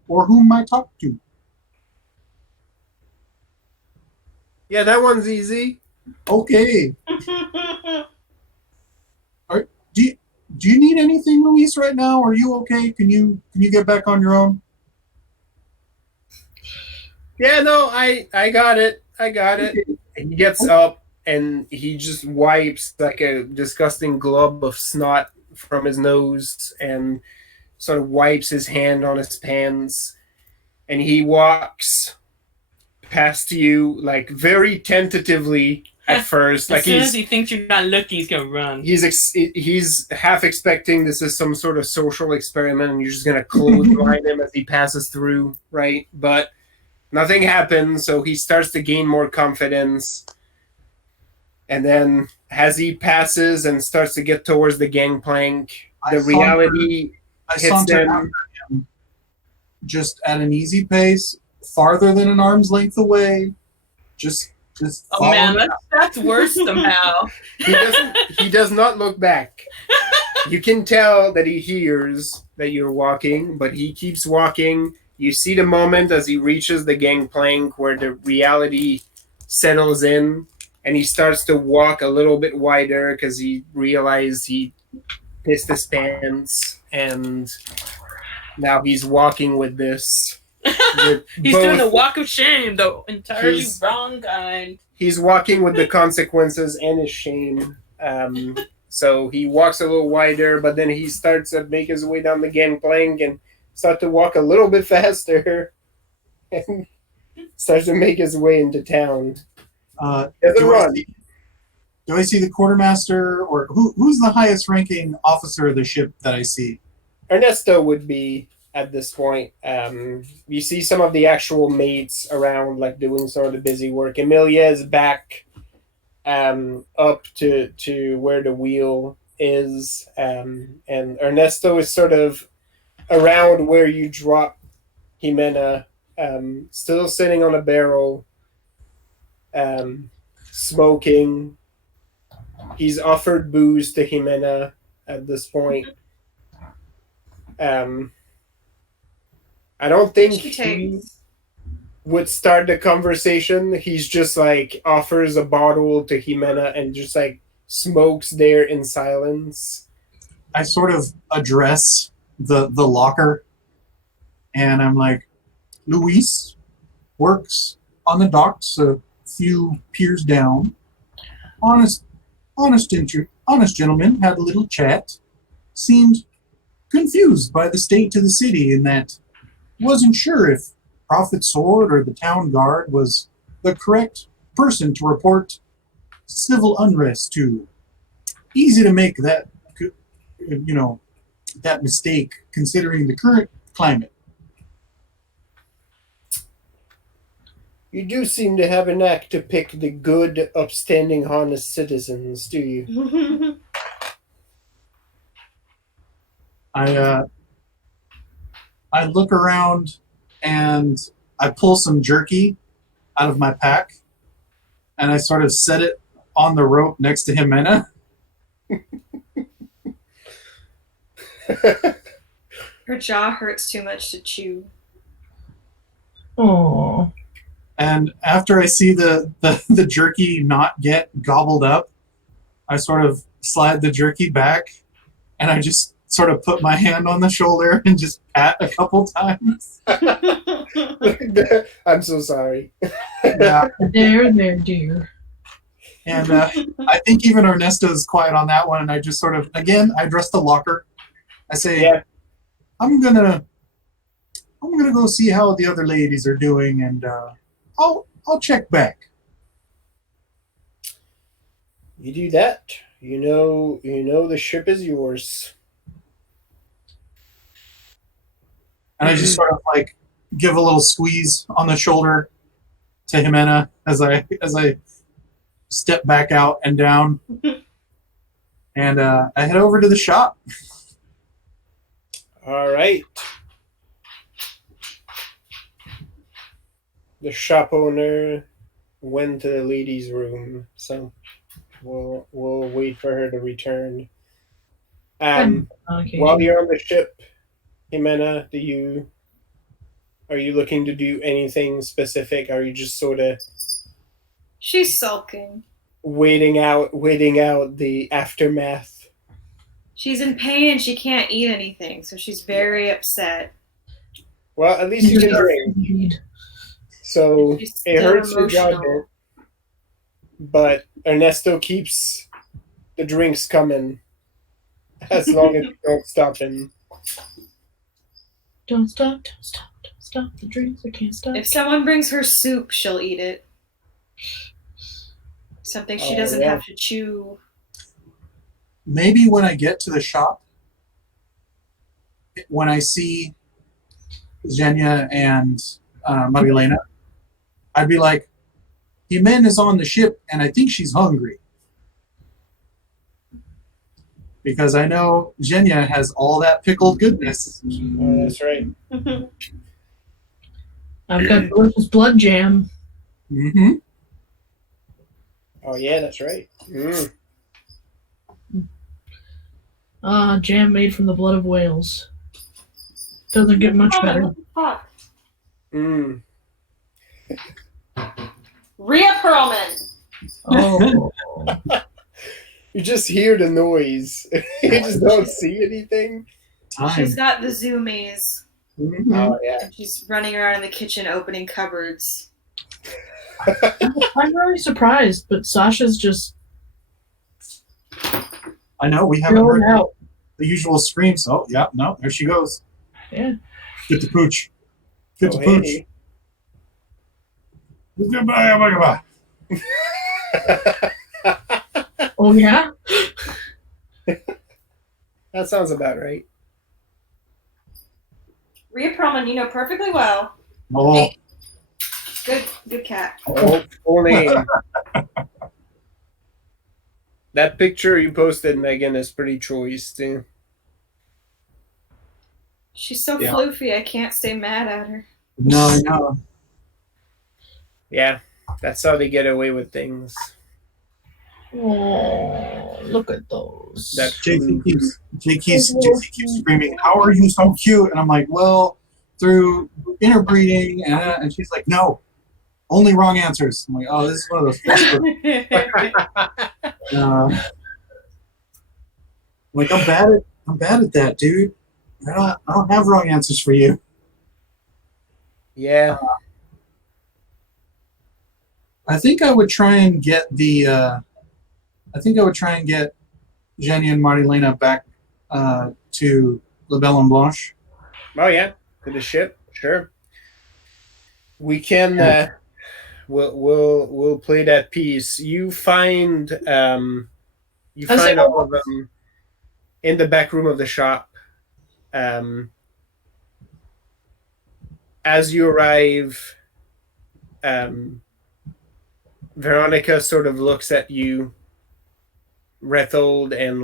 or whom I talked to. Yeah, that one's easy. Okay. Do you need anything, Luis, right now? Are you okay? Can you get back on your own? Yeah, no, I got it. I got it. He gets up and he just wipes like a disgusting glob of snot from his nose and sort of wipes his hand on his pants, and he walks past you like very tentatively at first. As Like soon as he thinks you're not looking, he's gonna run. he's half expecting this is some sort of social experiment, and you're just gonna clothesline him as he passes through, right? But nothing happens, so he starts to gain more confidence. And then as he passes and starts to get towards the gangplank, the reality I hits saunter them. after him, just at an easy pace, farther than an arm's length away. Just Oh man, that's worse somehow. He does not look back. You can tell that he hears that you're walking, but he keeps walking. You see the moment as he reaches the gangplank where the reality settles in, and he starts to walk a little bit wider because he realized he pissed his pants, and now he's walking with this. He's doing the walk of shame, the entirely He's- wrong kind. He's walking with the consequences and his shame. So he walks a little wider, but then he starts to make his way down the gangplank and start to walk a little bit faster, and starts to make his way into town. Doesn't do, run. do I see the quartermaster, or who's the highest ranking officer of the ship that I see? Ernesto would be at this point. You see some of the actual mates around, like doing sort of the busy work. Emilia is back up to where the wheel is, and Ernesto is sort of around where you drop Jimena, still sitting on a barrel, smoking. He's offered booze to Jimena at this point. I don't think She he takes. would start the conversation. He's just like offers a bottle to Jimena and just like smokes there in silence. I sort of address the locker, and I'm like, Luis works on the docks a few piers down. Honest gentleman, had a little chat. Seemed confused by the state of the city, in that wasn't sure if Prophet Sword or the town guard was the correct person to report civil unrest to. Easy to make that, that mistake considering the current climate. You do seem to have a knack to pick the good, upstanding, honest citizens, do you? I look around and I pull some jerky out of my pack, and I sort of set it on the rope next to Jimena. Her jaw hurts too much to chew. Oh. And after I see the jerky not get gobbled up, I sort of slide the jerky back, and I just sort of put my hand on the shoulder and just pat a couple times. I'm so sorry. Yeah. There, dear. And I think even Ernesto's quiet on that one, and I just sort of, again, I address the locker. I say, Yeah. I'm gonna go see how the other ladies are doing, and I'll check back. You do that. You know the ship is yours. And I just sort of like give a little squeeze on the shoulder to Jimena as I step back out and down, and I head over to the shop. All right. The shop owner went to the ladies' room, so we'll wait for her to return. While you're on the ship, Jimena, are you looking to do anything specific? Are you just sort of She's sulking. waiting out the aftermath? She's in pain and she can't eat anything, so she's very upset. Well, at least you can drink. So She's it still hurts your jaw a emotional. bit, but Ernesto keeps the drinks coming as long as you don't stop him. Don't stop, don't stop, don't stop the drinks. I can't stop. If someone brings her soup, she'll eat it. Something she doesn't yeah. have to chew. Maybe when I get to the shop, when I see Xenia and Marilena, I'd be like, Jimen is on the ship and I think she's hungry. Because I know Xenia has all that pickled goodness. Oh, that's right. I've got delicious blood jam. Mm-hmm. Oh, yeah, that's right. Mm. Jam made from the blood of whales. Doesn't get much better. Fuck. Mm. Rhea Perlman. Oh. You just hear the noise. You just don't see anything. Time. She's got the zoomies. Mm-hmm. Oh, yeah. And she's running around in the kitchen opening cupboards. I'm really surprised, but Sasha's just I know, we haven't going heard out. the usual screams. Oh, yeah, no, there she goes. Yeah. Get the pooch. Get the Oh, pooch. hey. Goodbye. Oh, yeah? That sounds about right. Rhea Perlman, you know perfectly well. Oh, Good cat. Oh, full name. That picture you posted, Megan, is pretty choice, too. She's so Yeah. floofy, I can't stay mad at her. no. Yeah, that's how they get away with things. Oh, look at those. That JC keeps screaming, "How are you so cute?" And I'm like, "Well, through interbreeding." And she's like, "No, only wrong answers." I'm like, "Oh, this is one of those." Like I'm bad at that, dude. I don't have wrong answers for you. Yeah. I think I would try and get Jenny and Marilena back to La Belle and Blanche. Oh, yeah. To the ship. Sure. We can. We'll play that piece. You find all of them in the back room of the shop. As you arrive, Veronica sort of looks at you, Rethold, and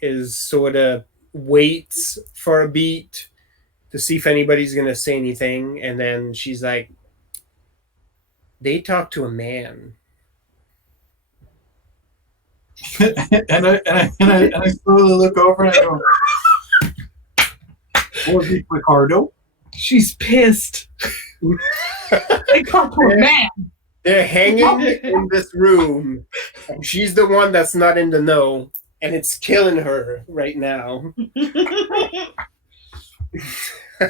is sort of waits for a beat to see if anybody's gonna say anything, and then she's like, "They talk to a man." and I slowly look over and I go, "Was it Ricardo?" She's pissed. They talk to a man. They're hanging in this room, and she's the one that's not in the know, and it's killing her right now.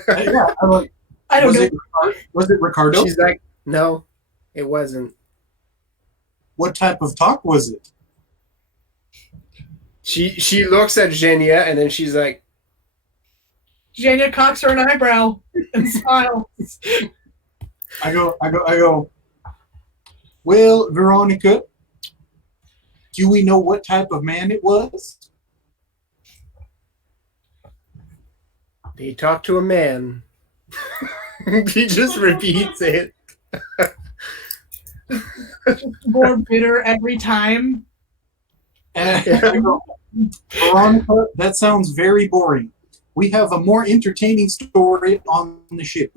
Yeah, I'm like, I don't know. Was it Ricardo? She's like, "No, it wasn't." What type of talk was it? She looks at Xenia, and then she's like, Jania cocks her an eyebrow and smiles. I go, "Well, Veronica, do we know what type of man it was?" "They talk to a man." He just repeats it. More bitter every time. And I go, "Veronica, that sounds very boring. We have a more entertaining story on the ship."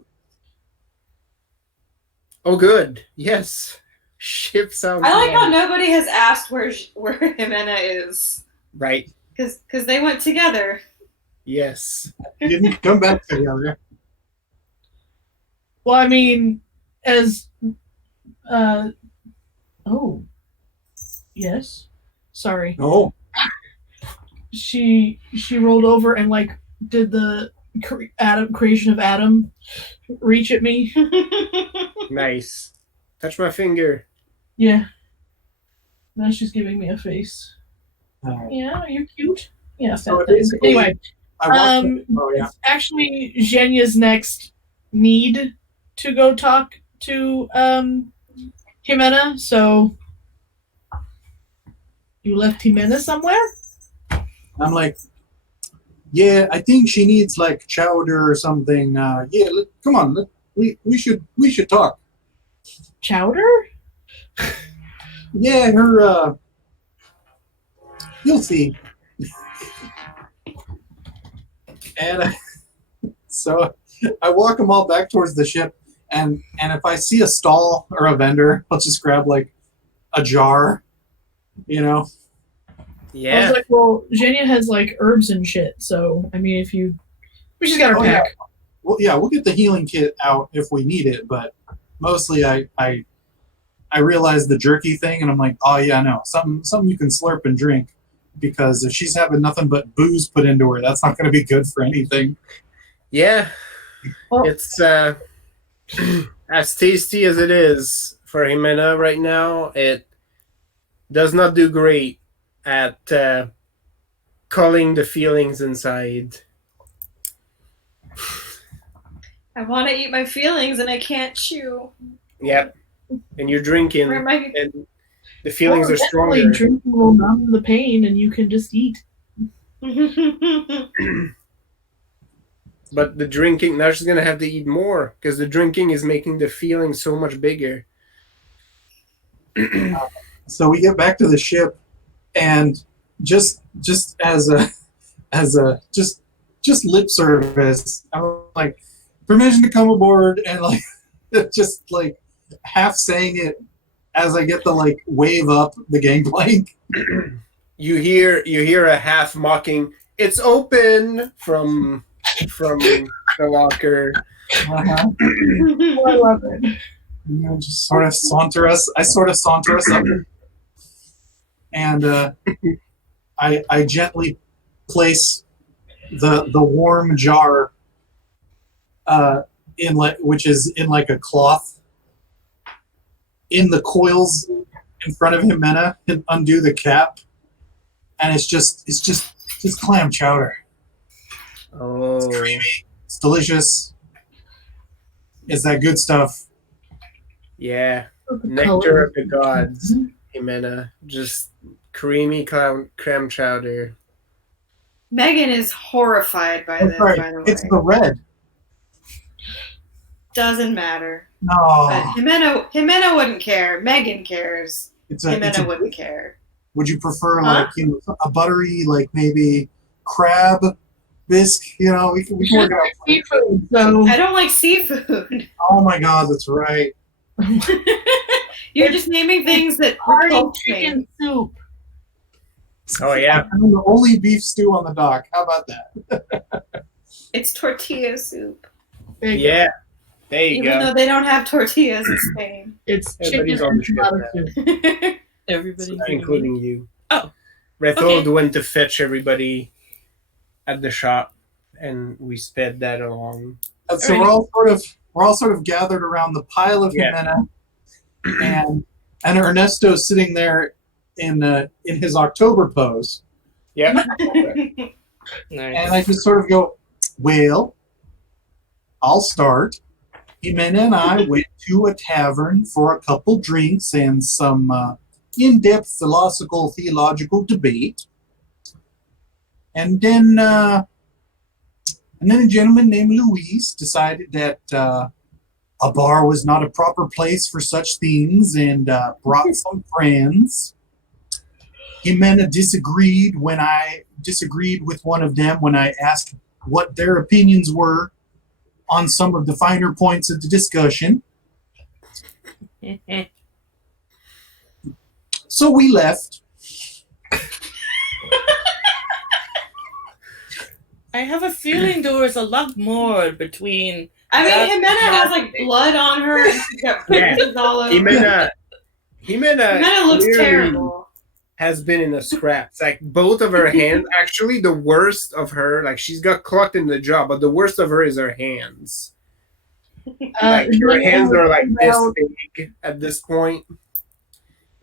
Oh, good. Yes. Ship sounds I like how good. nobody has asked where Jimena is. Right. Because they went together. Yes. Didn't come back together. Well, I mean, as yes. Sorry. No. she rolled over and like did the creation of Adam reach at me. Nice. Touch my finger. Yeah. Now she's giving me a face. Uh, Yeah, you're cute. Yeah, So fat thing. basically, Anyway, I walked. Oh yeah. it's actually Zhenya's next need to go talk to Jimena. So you left Jimena somewhere? I'm like, yeah, I think she needs like chowder or something. Yeah, come on, we should talk. Chowder? Yeah, her. You'll see. And so I walk them all back towards the ship, and if I see a stall or a vendor, I'll just grab like a jar, you know. I was Yeah. like, well, Zhenya has like herbs and shit. So I mean, we just got her Oh, pack. Well, yeah, we'll get the healing kit out if we need it, but mostly I realized the jerky thing, and I'm like, oh yeah, no, something you can slurp and drink, because if she's having nothing but booze put into her, that's not going to be good for anything. Yeah. Well, It's as tasty as it is for Jimena right now. It does not do great at culling the feelings inside. I want to eat my feelings and I can't chew. Yep. And you're drinking, Where am I? and the feelings are definitely stronger. drinking will numb the pain, and you can just eat. But the drinking, now she's going to have to eat more, because the drinking is making the feeling so much bigger. So we get back to the ship, and just as a just lip service, I'm like, permission to come aboard, and like just like half saying it as I get the like wave up the gangplank. You hear a half mocking, "It's open," from the locker. Uh-huh. Oh, I love it. You know, just sort of saunter us. I sort of saunter us up, and I gently place the warm jar in like, which is in like a cloth, in the coils in front of Jimena, and undo the cap, and it's just clam chowder. Oh, It's creamy. It's delicious. It's that good stuff. yeah. The Nectar color. of the gods, Jimena. Just creamy clam chowder. Megan is horrified by Oh, this, sorry, by the way. it's the red. Doesn't matter. No, But Jimena wouldn't care. Megan cares. Jimena wouldn't care. Would you prefer Huh? like, you know, a buttery, like maybe crab bisque? You know, we can work it out. Seafood, so I don't like seafood. Oh my God, that's right. You're just naming things that hearty repulse me. chicken soup. Oh, yeah. I'm the only beef stew on the dock. How about that? It's tortilla soup. There you go. Yeah. There you Even go. though they don't have tortillas in Spain. It's Everybody's chicken on the ship enchilada now. soup. Everybody, Including you. Oh, Rethold okay. went to fetch everybody at the shop, and we sped that along. So we're all sort of gathered around the pile of Jimena, and Ernesto's sitting there in his October pose, Yep. nice. and I just sort of go, well, I'll start. Jimena and I went to a tavern for a couple drinks and some in-depth philosophical, theological debate. And then a gentleman named Luis decided that a bar was not a proper place for such things, and brought some friends. Jimena disagreed with one of them when I asked what their opinions were on some of the finer points of the discussion. So we left. I have a feeling there was a lot more between. I mean, That's Jimena has like nasty. blood on her and she's got bruises all over. Jimena Jimena looks clearly- terrible. has been in a scrap. It's like both of her hands. Actually, the worst of her, like she's got clocked in the jaw, but the worst of her is her hands. Like her Jenny hands has are like pulled this out- big at this point.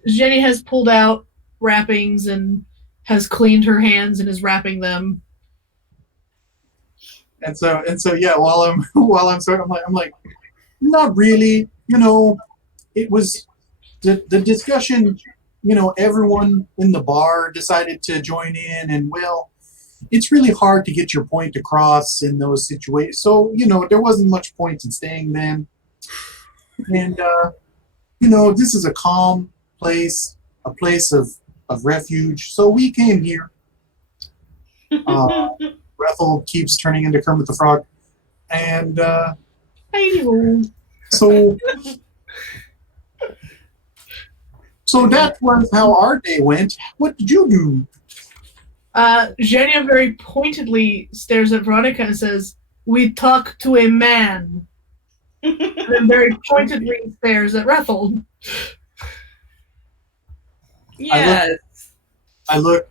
Jenny has pulled out wrappings and has cleaned her hands and is wrapping them. And so yeah, while I'm sorry, I'm like, not really. It was the discussion. Everyone in the bar decided to join in, and well, it's really hard to get your point across in those situations. So there wasn't much point in staying then. And this is a calm place, a place of refuge. So we came here. Rethel keeps turning into Kermit the Frog. And so that was how our day went. What did you do? Jenny very pointedly stares at Veronica and says, "We talk to a man." And then very pointedly stares at Rethel. Yes. I look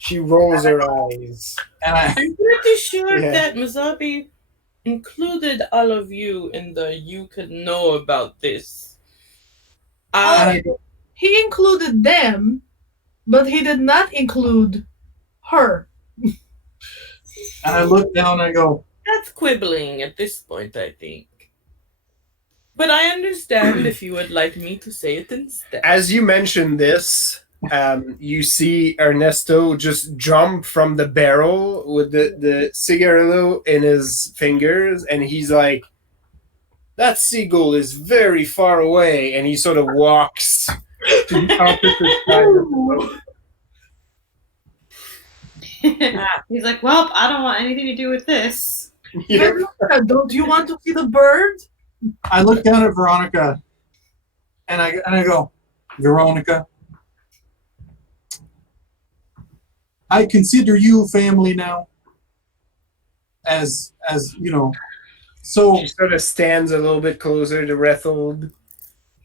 She rolls her eyes. and I I'm pretty sure Yeah. that Mazabi included all of you in the "you could know about this." He included them, but he did not include her. and I look down and I go, That's quibbling at this point, I think. But I understand if you would like me to say it instead. As you mentioned this, you see Ernesto just jump from the barrel with the cigarillo in his fingers, and he's like, "That seagull is very far away," and he sort of walks to the opposite side of the boat. He's like, well, I don't want anything to do with this. Yeah. Veronica, don't you want to see the bird? I look down at Veronica, and I go, Veronica, I consider you family now. As so She sort of stands a little bit closer to Rethold.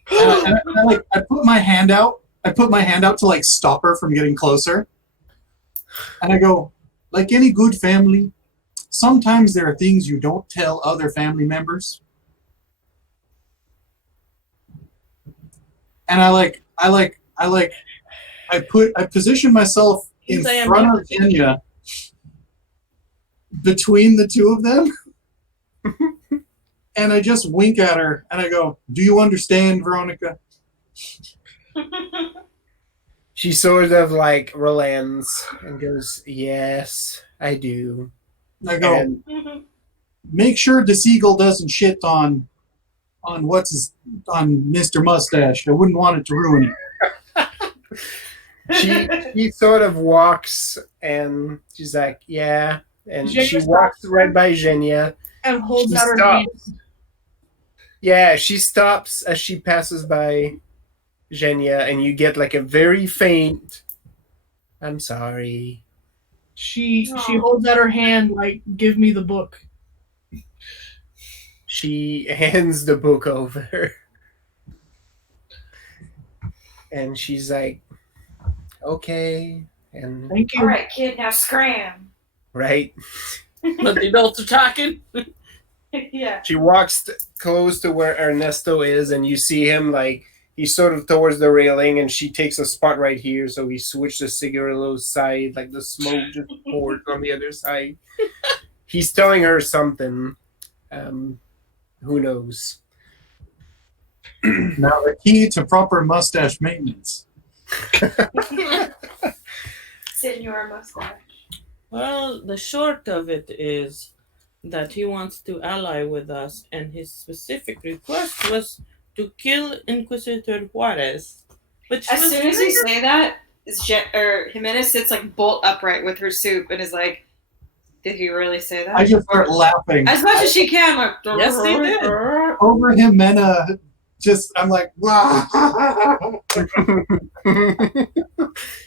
I put my hand out. I put my hand out to like stop her from getting closer, and I go, like any good family, sometimes there are things you don't tell other family members. And I position myself in Yes, I am front of Enya between the two of them. And I just wink at her and I go, "Do you understand, Veronica?" She sort of like relents and goes, "Yes, I do." And I go, And "Make sure the seagull doesn't shit on Mr. Mustache. I wouldn't want it to ruin it." she sort of walks and she's like, "Yeah," and Zhenya she walks right by Zhenya. And holds She out her hand. stops. Yeah, she stops as she passes by Zhenya, and you get like a very faint, "I'm sorry." She holds out her hand like, "Give me the book." She hands the book over. And she's like, "Okay." And Thank you. All right, kid, now scram. right. But the adults are talking. Yeah. She walks close to where Ernesto is, and you see him like he's sort of towards the railing, and she takes a spot right here. So he switched the cigarillo's side, like the smoke just poured on the other side. He's telling her something. Who knows? Now the key to proper mustache maintenance. Senor Mustache. Well, the short of it is that he wants to ally with us, and his specific request was to kill Inquisitor Juarez. Which As was soon as you say that, Jimenez sits like bolt upright with her soup and is like, "Did he really say that?" I just start laughing. As much as she can, like, Yes, he did. Over Jimena, I'm like, wow.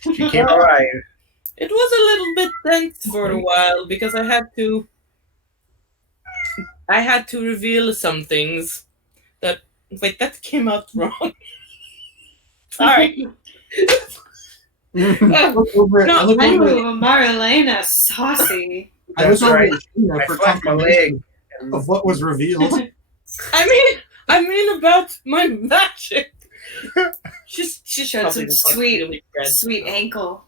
She came alive. It was a little bit tense for a while because I had to reveal some things that that came out wrong. Sorry. I look over at, No, I look over at, Ooh, Marlena, saucy. I look That's over right. at Sheena I for flapped my confirmation leg. of what was revealed. I mean about my magic. She's Showed probably some not sweet, really red. sweet ankle.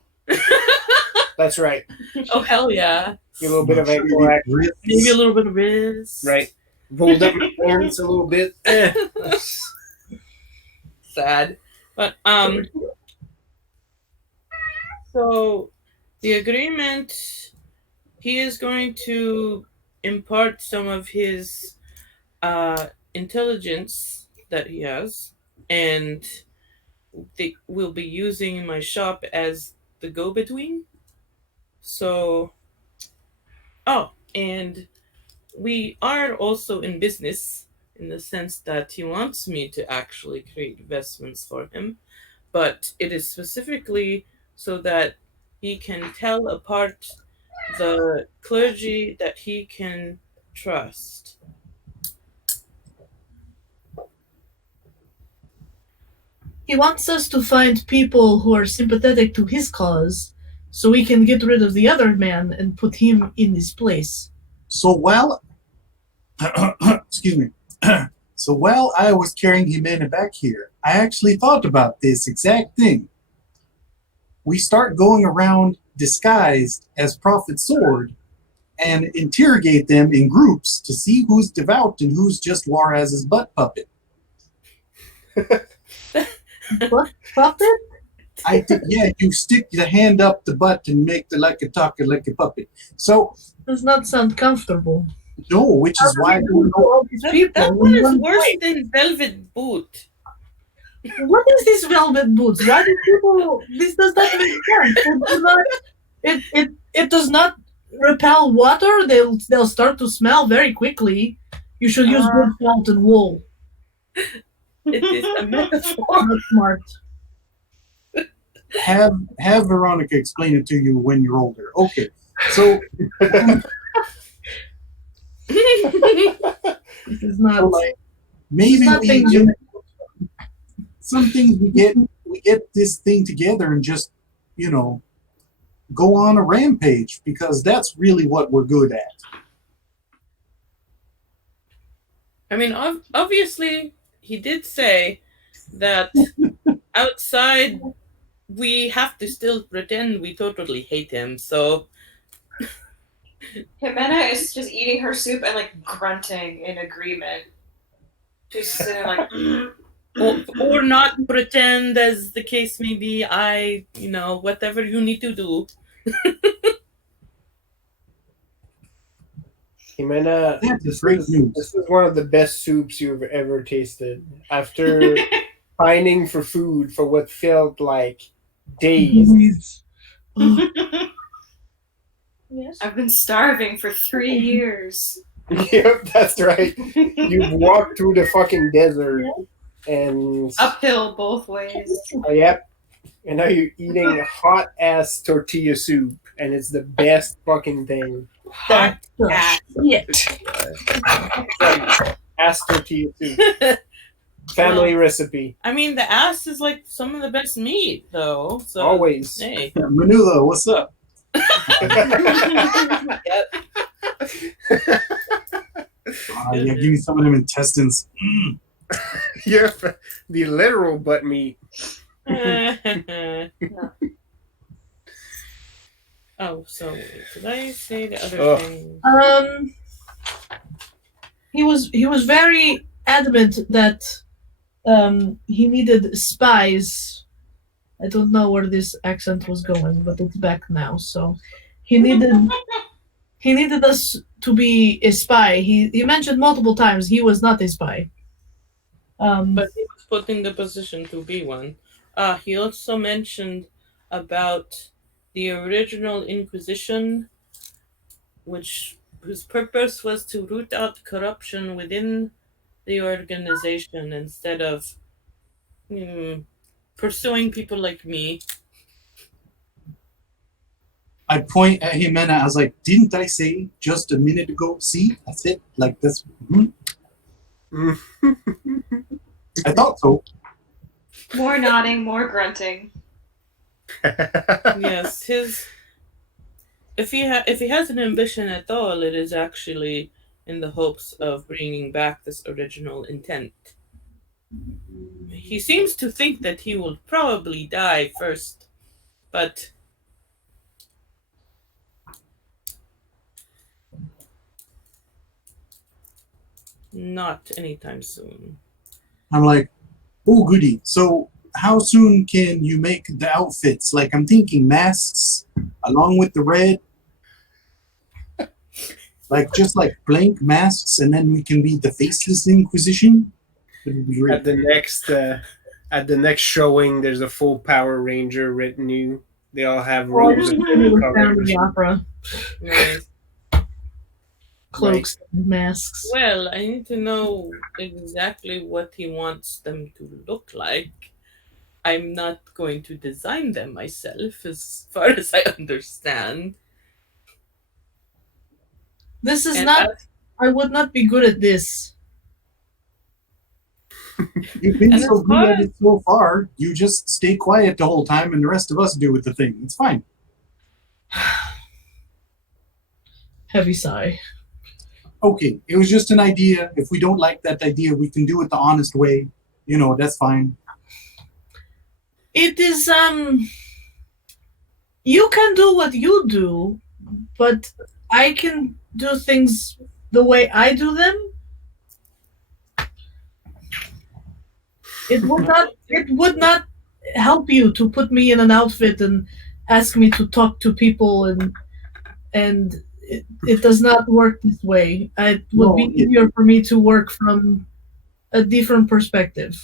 That's right. Oh hell yeah! A little bit of ankle action. Maybe a little bit of wrist. Right. Rolled up my hands a little bit. Sad, but So the agreement, he is going to impart some of his intelligence that he has, and they will be using my shop as the go-between. So, and we are also in business in the sense that he wants me to actually create investments for him, but it is specifically so that he can tell apart the clergy that he can trust. He wants us to find people who are sympathetic to his cause so we can get rid of the other man and put him in his place. So while, excuse me, so while I was carrying Jimena back here, I actually thought about this exact thing. We start going around disguised as Prophet Sword and interrogate them in groups to see who's devout and who's just Juarez's butt puppet. What? Puppet? Yeah, you stick the hand up the butt and make the like a talker like a puppet. So Does not sound comfortable. no, which is why All these people That in one is one worse place. than Velvet Boot. What is this velvet boots? Why do people? This does not make sense. It does not. It does not repel water. They'll start to smell very quickly. You should use good salt and wool. It is a metaphor. Not smart. have Veronica explain it to you when you're older. Okay, so This is not. maybe Not we things you- some things we get this thing together and just go on a rampage because that's really what we're good at. I mean, obviously, he did say that outside we have to still pretend we totally hate him. So Jimena is just eating her soup and like grunting in agreement. She's sitting like, or not pretend, as the case may be. Whatever you need to do. Jimena, That's great news. this is one of the best soups you've ever tasted. After pining for food for what felt like days. Yes. I've been starving for 3 years. Yep, that's right. You've walked through the fucking desert and Uphill both ways. yep. And now you're eating hot ass tortilla soup, and it's the best fucking thing. Hot That's ass. Ass tortilla soup. Family recipe. I mean, the ass is like some of the best meat, though. So Always. Hey. Manula, what's up? Yeah, give me some of them intestines. Yeah, the literal butt meat. Oh, so wait, did I say the other thing? He was very adamant that he needed spies. I don't know where this accent was going, but it's back now. So he needed us to be a spy. He mentioned multiple times he was not a spy. But he was put in the position to be one. He also mentioned about the original Inquisition, whose purpose was to root out corruption within the organization instead of pursuing people like me. I point at Jimena. I was like, "Didn't I say just a minute ago? See, that's it. Like this." I thought so. More nodding, more grunting. Yes, his if he has an ambition at all, it is actually in the hopes of bringing back this original intent. He seems to think that he will probably die first, but not anytime soon. I'm like, oh, goody. So, how soon can you make the outfits? Like, I'm thinking masks along with the red, like just like blank masks, and then we can be the faceless Inquisition. It would be great. At the next showing, there's a full Power Ranger retinue. They all have Well, I robes just of did it with Sound of colors. the Opera. Nice. Cloaks and masks. Well, I need to know exactly what he wants them to look like. I'm not going to design them myself, as far as I understand. This is And not. I would not be good at this. You've been And so as good far at it so far. You just stay quiet the whole time, and the rest of us do with the thing. It's fine. Heavy sigh. Okay, it was just an idea. If we don't like that idea, we can do it the honest way. You know, that's fine. It is you can do what you do, but I can do things the way I do them. It would not help you to put me in an outfit and ask me to talk to people, and it does not work this way. It would be easier for me to work from a different perspective.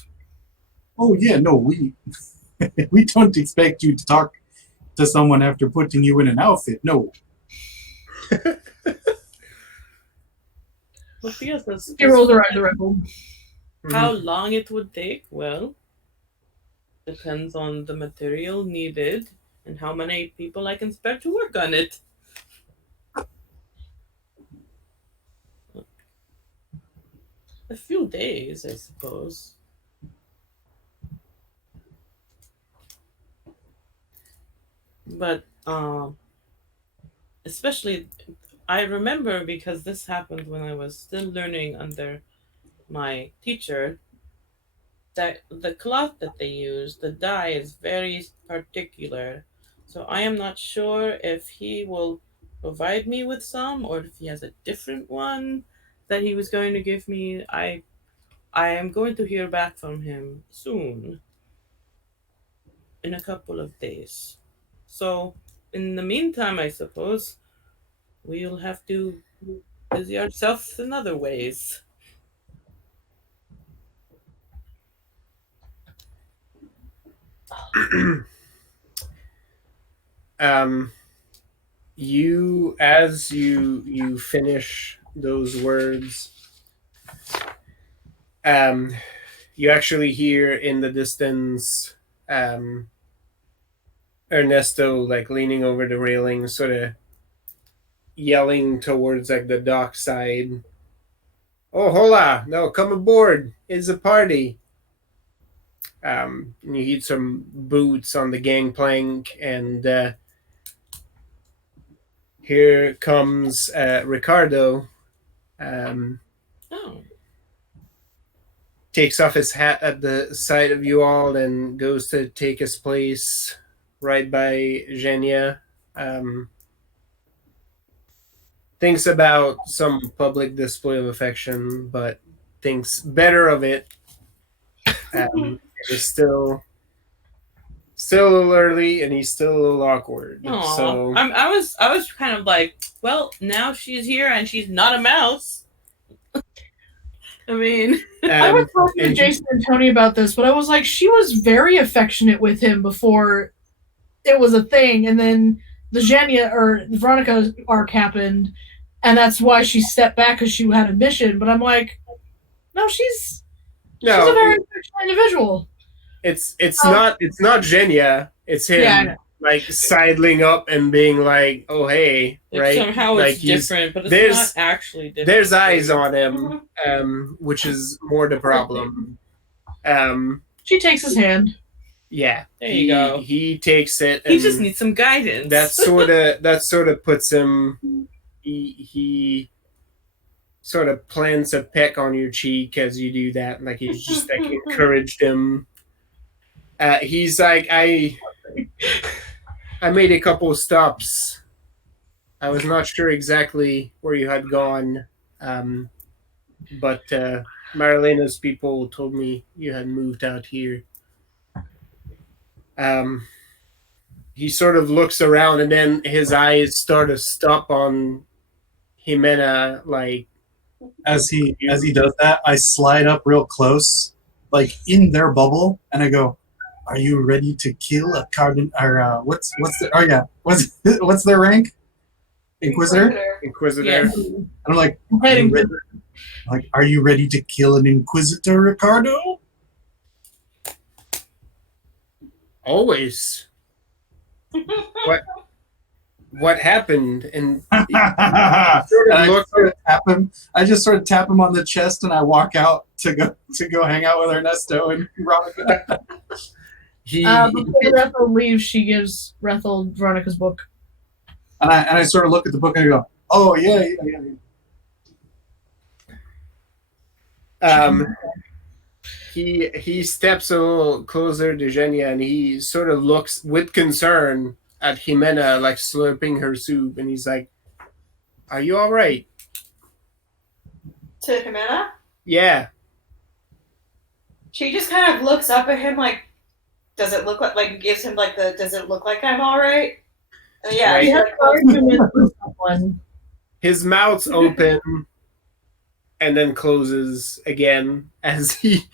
Oh yeah, no, we we don't expect you to talk to someone after putting you in an outfit. No. But yes, Heroes are the rebel. How long it would take? Well, depends on the material needed and how many people I can spare to work on it. A few days, I suppose. But especially, I remember because this happened when I was still learning under my teacher, that the cloth that they use, the dye is very particular. So I am not sure if he will provide me with some or if he has a different one that he was going to give me. I am going to hear back from him soon, in a couple of days. So in the meantime, I suppose we'll have to busy ourselves in other ways. um, as you finish those words, you actually hear in the distance Ernesto like leaning over the railing, sort of yelling towards like the dock side. Oh, hola! No, come aboard. It's a party. And you hear some boots on the gangplank, and here comes Ricardo. Oh. Takes off his hat at the sight of you all and goes to take his place right by Genia. Thinks about some public display of affection, but thinks better of it. It's still a little early, and he's still a little awkward. Aww. So I was kind of like, well, now she's here and she's not a mouse. I mean, I was talking to Jason and Tony about this, but I was like, she was very affectionate with him before it was a thing, and then the Genia or Veronica arc happened, and that's why she stepped back because she had a mission. But I'm like, no, she's a very affectionate individual. It's not Genia. It's him. Yeah, like sidling up and being like, "Oh hey," right? Somehow like it's different, but it's not actually different. There's eyes on him, which is more the problem. She takes his hand. Yeah, There you go. He takes it. He and just needs some guidance. that sort of puts him. He sort of plants a peck on your cheek as you do that, like he's just like encouraged him. He's like, I made a couple of stops. I was not sure exactly where you had gone, but Marilena's people told me you had moved out here. He sort of looks around, and then his eyes start to stop on Jimena, like As he does that, I slide up real close, like in their bubble, and I go, "Are you ready to kill a cardinal? Or what's the? Oh yeah, what's their rank? Inquisitor." Inquisitor. Yes. And I'm like, are you ready to kill an Inquisitor, Ricardo? Always. What happened? And I just sort of tap him on the chest, and I walk out to go hang out with Ernesto and Veronica. Before Rethel leaves, she gives Rethel Veronica's book. And I sort of look at the book and I go, "Oh yeah." He steps a little closer to Genia, and he sort of looks with concern at Jimena, like slurping her soup, and he's like, "Are you all right?" To Jimena? Yeah. She just kind of looks up at him like, does it look like gives him like the, does it look like I'm all right? And yeah. Right. Like, His mouth's open and then closes again as he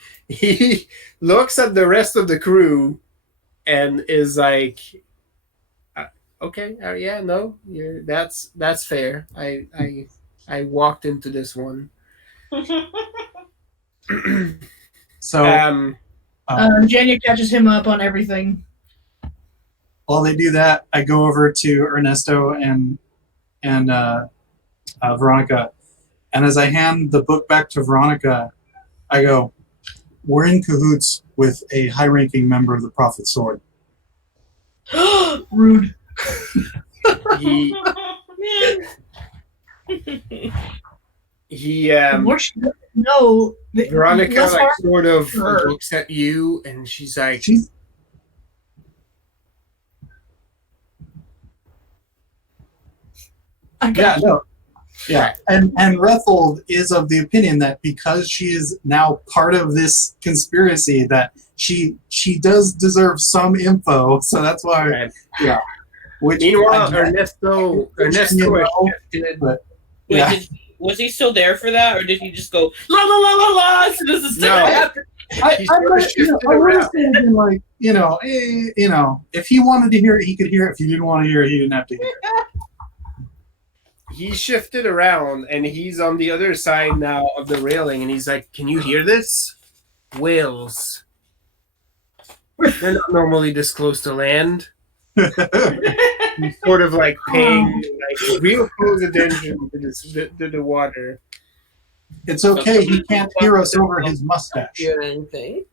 looks at the rest of the crew and is like, okay, yeah, no, that's fair. I walked into this one. So Jenya catches him up on everything. while they do that, I go over to Ernesto and Veronica, and as I hand the book back to Veronica, I go, "We're in cahoots with a high-ranking member of the Prophet Sword." Rude. He The more she doesn't know, Veronica less like hard sort of for her. looks at you and she's like, Yeah, and Rethel is of the opinion that because she is now part of this conspiracy, that she does deserve some info. So that's why, right. yeah. Which Meanwhile, Ernesto you know, shifted. but Wait, yeah. was he still there for that, or did he just go la la la la la as soon as the stuff happened? He sort of shifted I would around. have said, like, if he wanted to hear it, he could hear it. If he didn't want to hear it, he didn't have to hear it. He shifted around and he's on the other side now of the railing and he's like, "Can you hear this? Whales. They're not normally this close to land." He's sort of like paying like real close attention to the water. It's okay. He can't hear us over his mustache. Hear anything?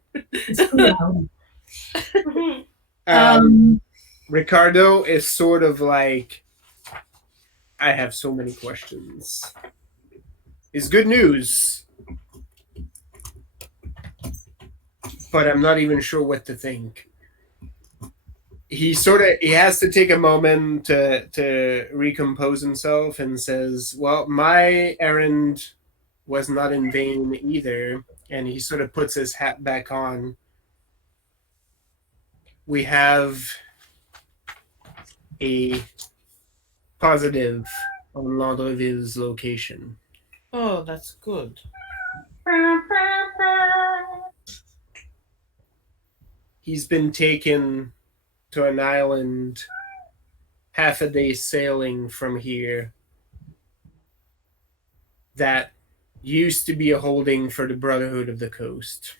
Ricardo is sort of like, I have so many questions. It's good news, but I'm not even sure what to think. He has to take a moment to recompose himself and says, "Well, my errand was not in vain either." And he sort of puts his hat back on. We have a positive on Landreville's location. Oh, that's good. He's been taken to an island half a day sailing from here that used to be a holding for the Brotherhood of the Coast.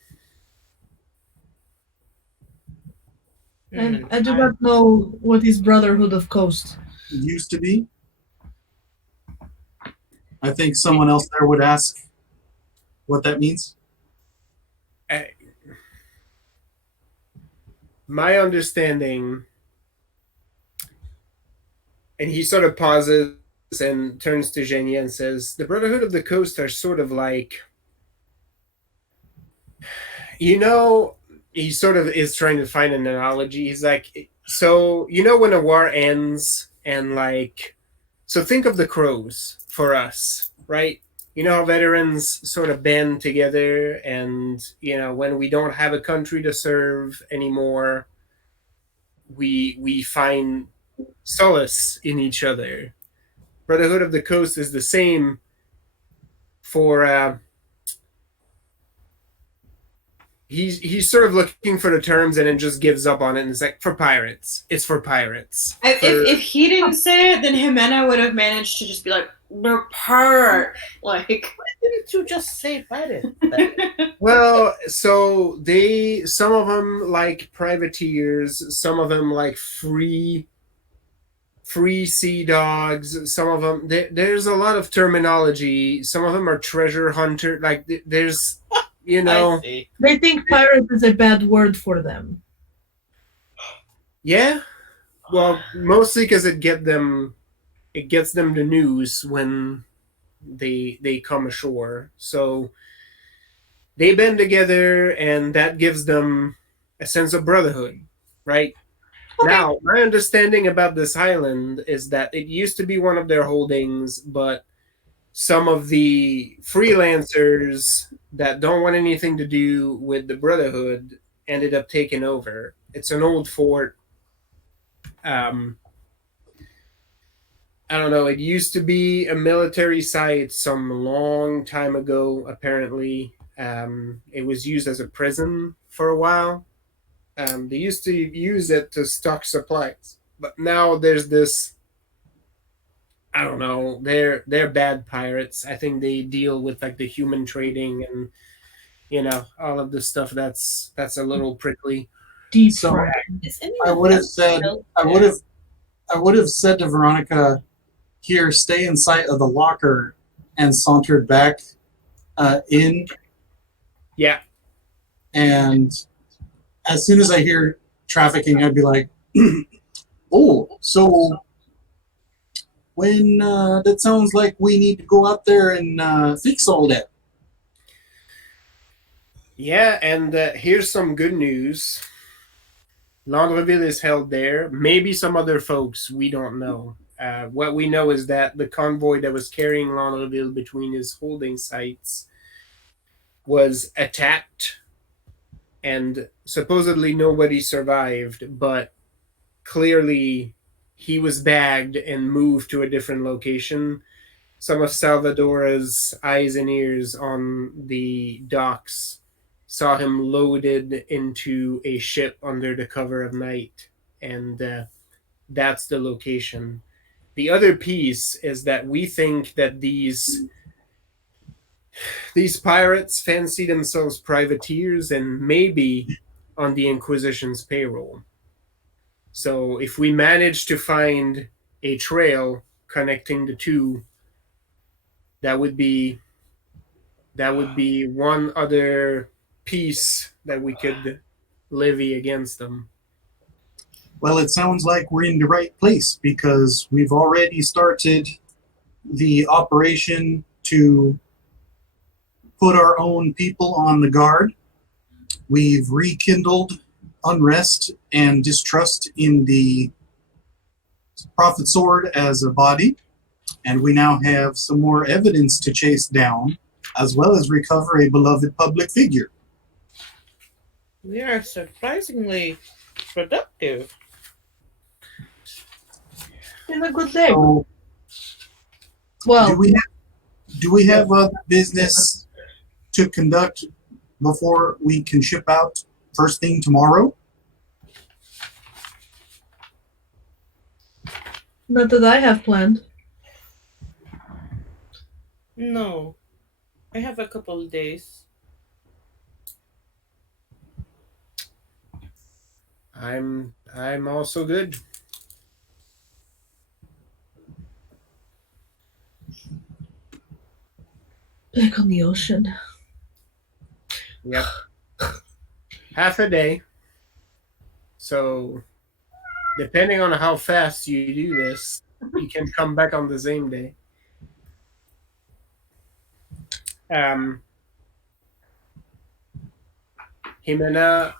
And I do not know what is Brotherhood of Coast. It used to be. I think someone else there would ask what that means. my understanding, and he sort of pauses and turns to Genia and says, the Brotherhood of the Coast are sort of like, you know, he sort of is trying to find an analogy. He's like, so, you know, when a war ends and like, so think of the crows for us, right? You know how veterans sort of band together and, you know, when we don't have a country to serve anymore, we find solace in each other. Brotherhood of the Coast is the same for he's sort of looking for the terms and then just gives up on it and it's like for pirates. It's for pirates. If he didn't say it, then Jimena would have managed to just be like, "We're part." Like, Didn't you just say pirate? Well, so some of them like privateers, some of them like free sea dogs, some of them there's a lot of terminology. Some of them are treasure hunter. Like there's, you know, I see. They think pirate is a bad word for them. yeah. Well, mostly because it gets them the news when they come ashore. So they band together, and that gives them a sense of brotherhood, right? Okay. Now, my understanding about this island is that it used to be one of their holdings, but some of the freelancers that don't want anything to do with the Brotherhood ended up taking over. It's an old fort. Um, I don't know. It used to be a military site some long time ago, apparently. It was used as a prison for a while. They used to use it to stock supplies, but now there's this. I don't know. They're bad pirates. I think they deal with like the human trading and all of the stuff that's a little prickly. Deep So fried. Is any I of would have that said still I there? would have said to Veronica, "Here, stay in sight of the locker," and sauntered back in. Yeah, And as soon as I hear trafficking, I'd be like, "Oh, so when that sounds like we need to go out there and fix all that." yeah. And here's some good news. Landreville is held there. Maybe some other folks we don't know. What we know is that the convoy that was carrying Landreville between his holding sites was attacked, and supposedly nobody survived, but clearly he was bagged and moved to a different location. Some of Salvadora's eyes and ears on the docks saw him loaded into a ship under the cover of night, and that's the location. The other piece is that we think that these pirates fancy themselves privateers and maybe on the Inquisition's payroll. So if we manage to find a trail connecting the two, that would be one other piece that we could levy against them. Well, it sounds like we're in the right place because we've already started the operation to put our own people on the guard. We've rekindled unrest and distrust in the Prophet Sword as a body, and we now have some more evidence to chase down, as well as recover a beloved public figure. We are surprisingly productive. It's a good day. So, Well, do we have other business to conduct before we can ship out first thing tomorrow? not that I have planned. No, I have a couple of days. I'm also good. Back on the ocean. Yep. Half a day. So, depending on how fast you do this, you can come back on the same day. Jimena,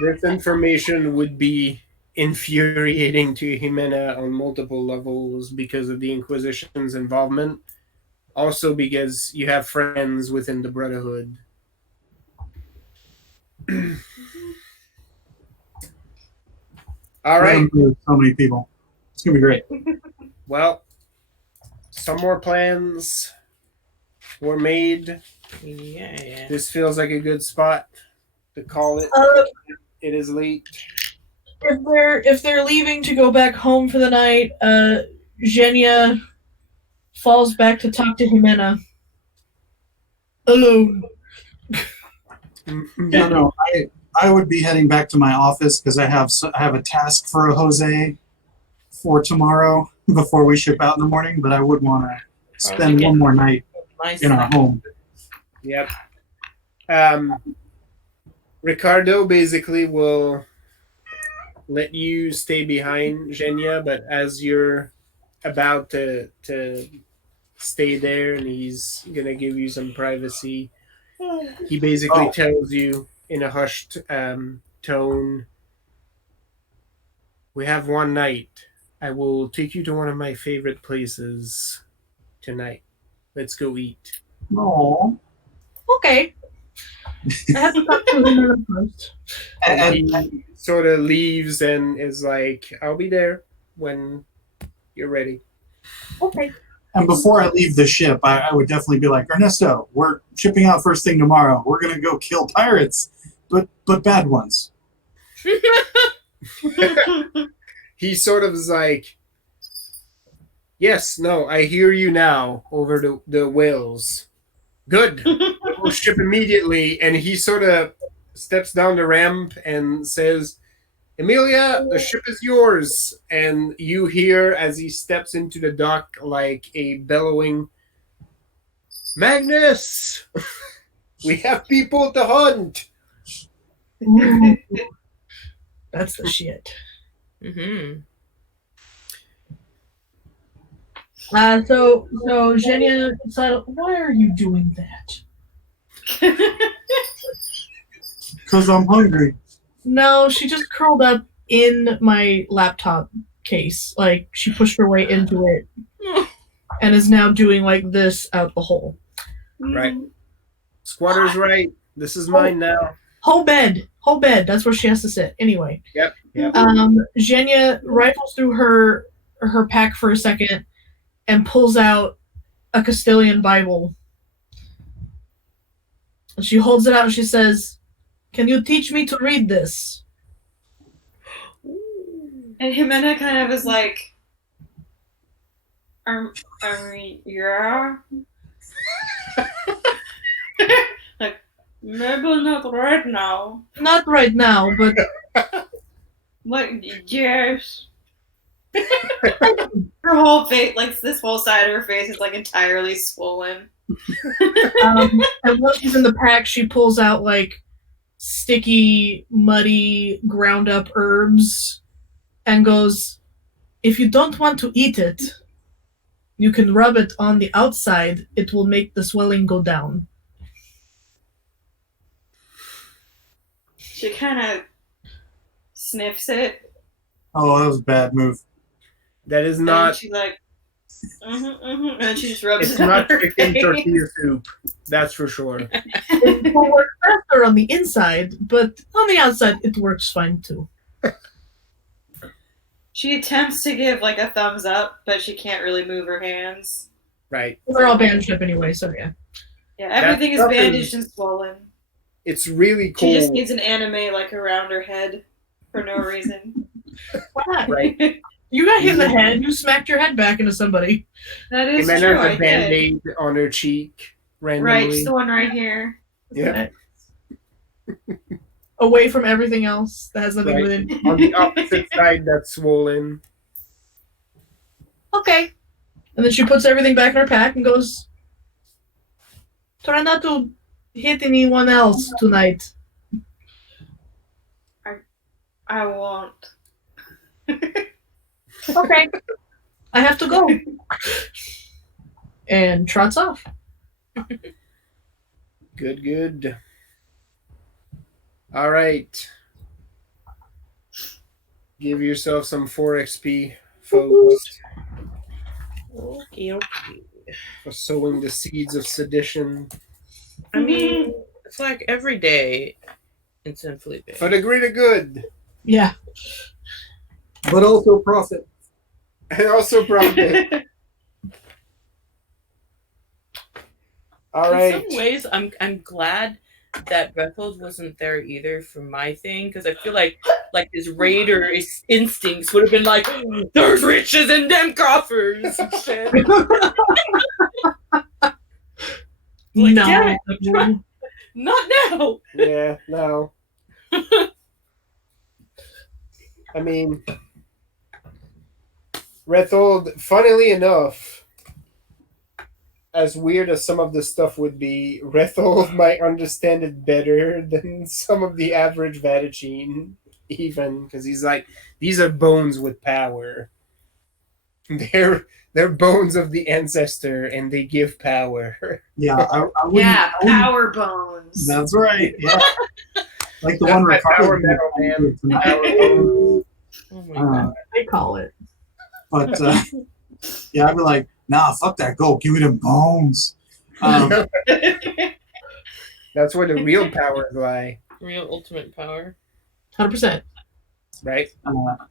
this information would be infuriating to Jimena on multiple levels because of the Inquisition's involvement. Also because you have friends within the Brotherhood. All right. So many people. It's gonna be great. Well, some more plans were made. Yeah. This feels like a good spot to call it. It is late. If they're leaving to go back home for the night, Zhenya falls back to talk to Jimena. Alone. No. I would be heading back to my office because I have a task for a Jose for tomorrow before we ship out in the morning. But I would want to spend one more night in our home. Yep. Ricardo basically will let you stay behind Zhenya, but as you're about to stay there and he's gonna give you some privacy, he basically tells you in a hushed tone, "We have one night. I will take you to one of my favorite places tonight. Let's go eat." No. Okay. I have to talk to Jimena first. And he sort of leaves and is like, "I'll be there when you're ready." Okay. And before I leave the ship, I would definitely be like, Ernesto, we're shipping out first thing tomorrow. We're gonna go kill pirates, but bad ones. He sort of is like, "Yes, no, I hear you now over the whales. Good. We'll ship immediately." And he sort of steps down the ramp and says, "Emilia, the ship is yours." And you hear as he steps into the dock like a bellowing, "Magnus, we have people to hunt." Ooh. That's the shit. Mm-hmm. So Zhenya decided, why are you doing that? Because I'm hungry. No, she just curled up in my laptop case. Like, she pushed her way into it and is now doing like this out the hole. Right. Squatter's right. This is mine now. Whole bed. That's where she has to sit. Anyway. Yep. Zhenya rifles through her pack for a second and pulls out a Castilian Bible. And she holds it out and she says, "Can you teach me to read this?" And Jimena kind of is like, yeah. Like, maybe not right now. Not right now, but Like, yes. Her whole face, like this whole side of her face is like entirely swollen. and while she's in the pack, she pulls out like sticky, muddy, ground up herbs and goes, "If you don't want to eat it, you can rub it on the outside. It will make the swelling go down." She kind of sniffs it. Oh, that was a bad move. That is And not. she's like, and then she just rubs It's it on not her chicken face. tortilla soup. That's for sure. It will work faster on the inside, but on the outside, it works fine too. She attempts to give like a thumbs up, but she can't really move her hands. Right. We're all bandaged up anyway, so yeah. Yeah, everything is stuff bandaged and swollen. It's really cool. She just needs an anime like around her head for no reason. Why not? Right. You got hit in the head. You smacked your head back into somebody. That is And then true. there's I a did. band-aid on her cheek randomly. Right, just the one right here. Yeah. Away from everything else that has nothing Right. with it. On the opposite side, that's swollen. Okay. And then she puts everything back in her pack and goes, "Try not to hit anyone else tonight." I won't. Okay. I have to go. And trots off. Good. All right. Give yourself some 4 XP, folks, Okay. for sowing the seeds of sedition. I mean, it's like every day in San Felipe. For the greater good. Yeah. But also profit. And also profit. All right. In some ways, I'm glad that Bethel wasn't there either for my thing, because I feel like his raider instincts would have been like, "There's riches in them coffers." And shit. Like, No. damn it, I'm trying- not now. Yeah, no. I mean, Rethold, funnily enough, as weird as some of the stuff would be, Rethold might understand it better than some of the average Vadachine, even, because he's like, these are bones with power. They're bones of the ancestor, and they give power. Yeah, I wouldn't. Yeah, I wouldn't- power bones. That's right. Yeah. Like the That's one my power Ricardo metal, man. did tonight. Power bones. Oh my god. They call it. But yeah, I'd be like, nah, fuck that goat. Give me them bones. That's where the real powers lie, Real ultimate power. 100%. right?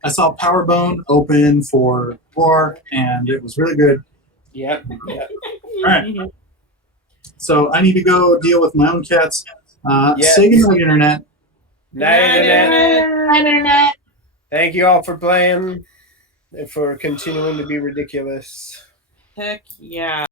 I saw Power Bone open for war, and it was really good. Yep. All right. So I need to go deal with my own cats. Yes. Say goodnight, Internet. Night, Internet. Internet. Thank you all for playing and for continuing to be ridiculous. Heck yeah.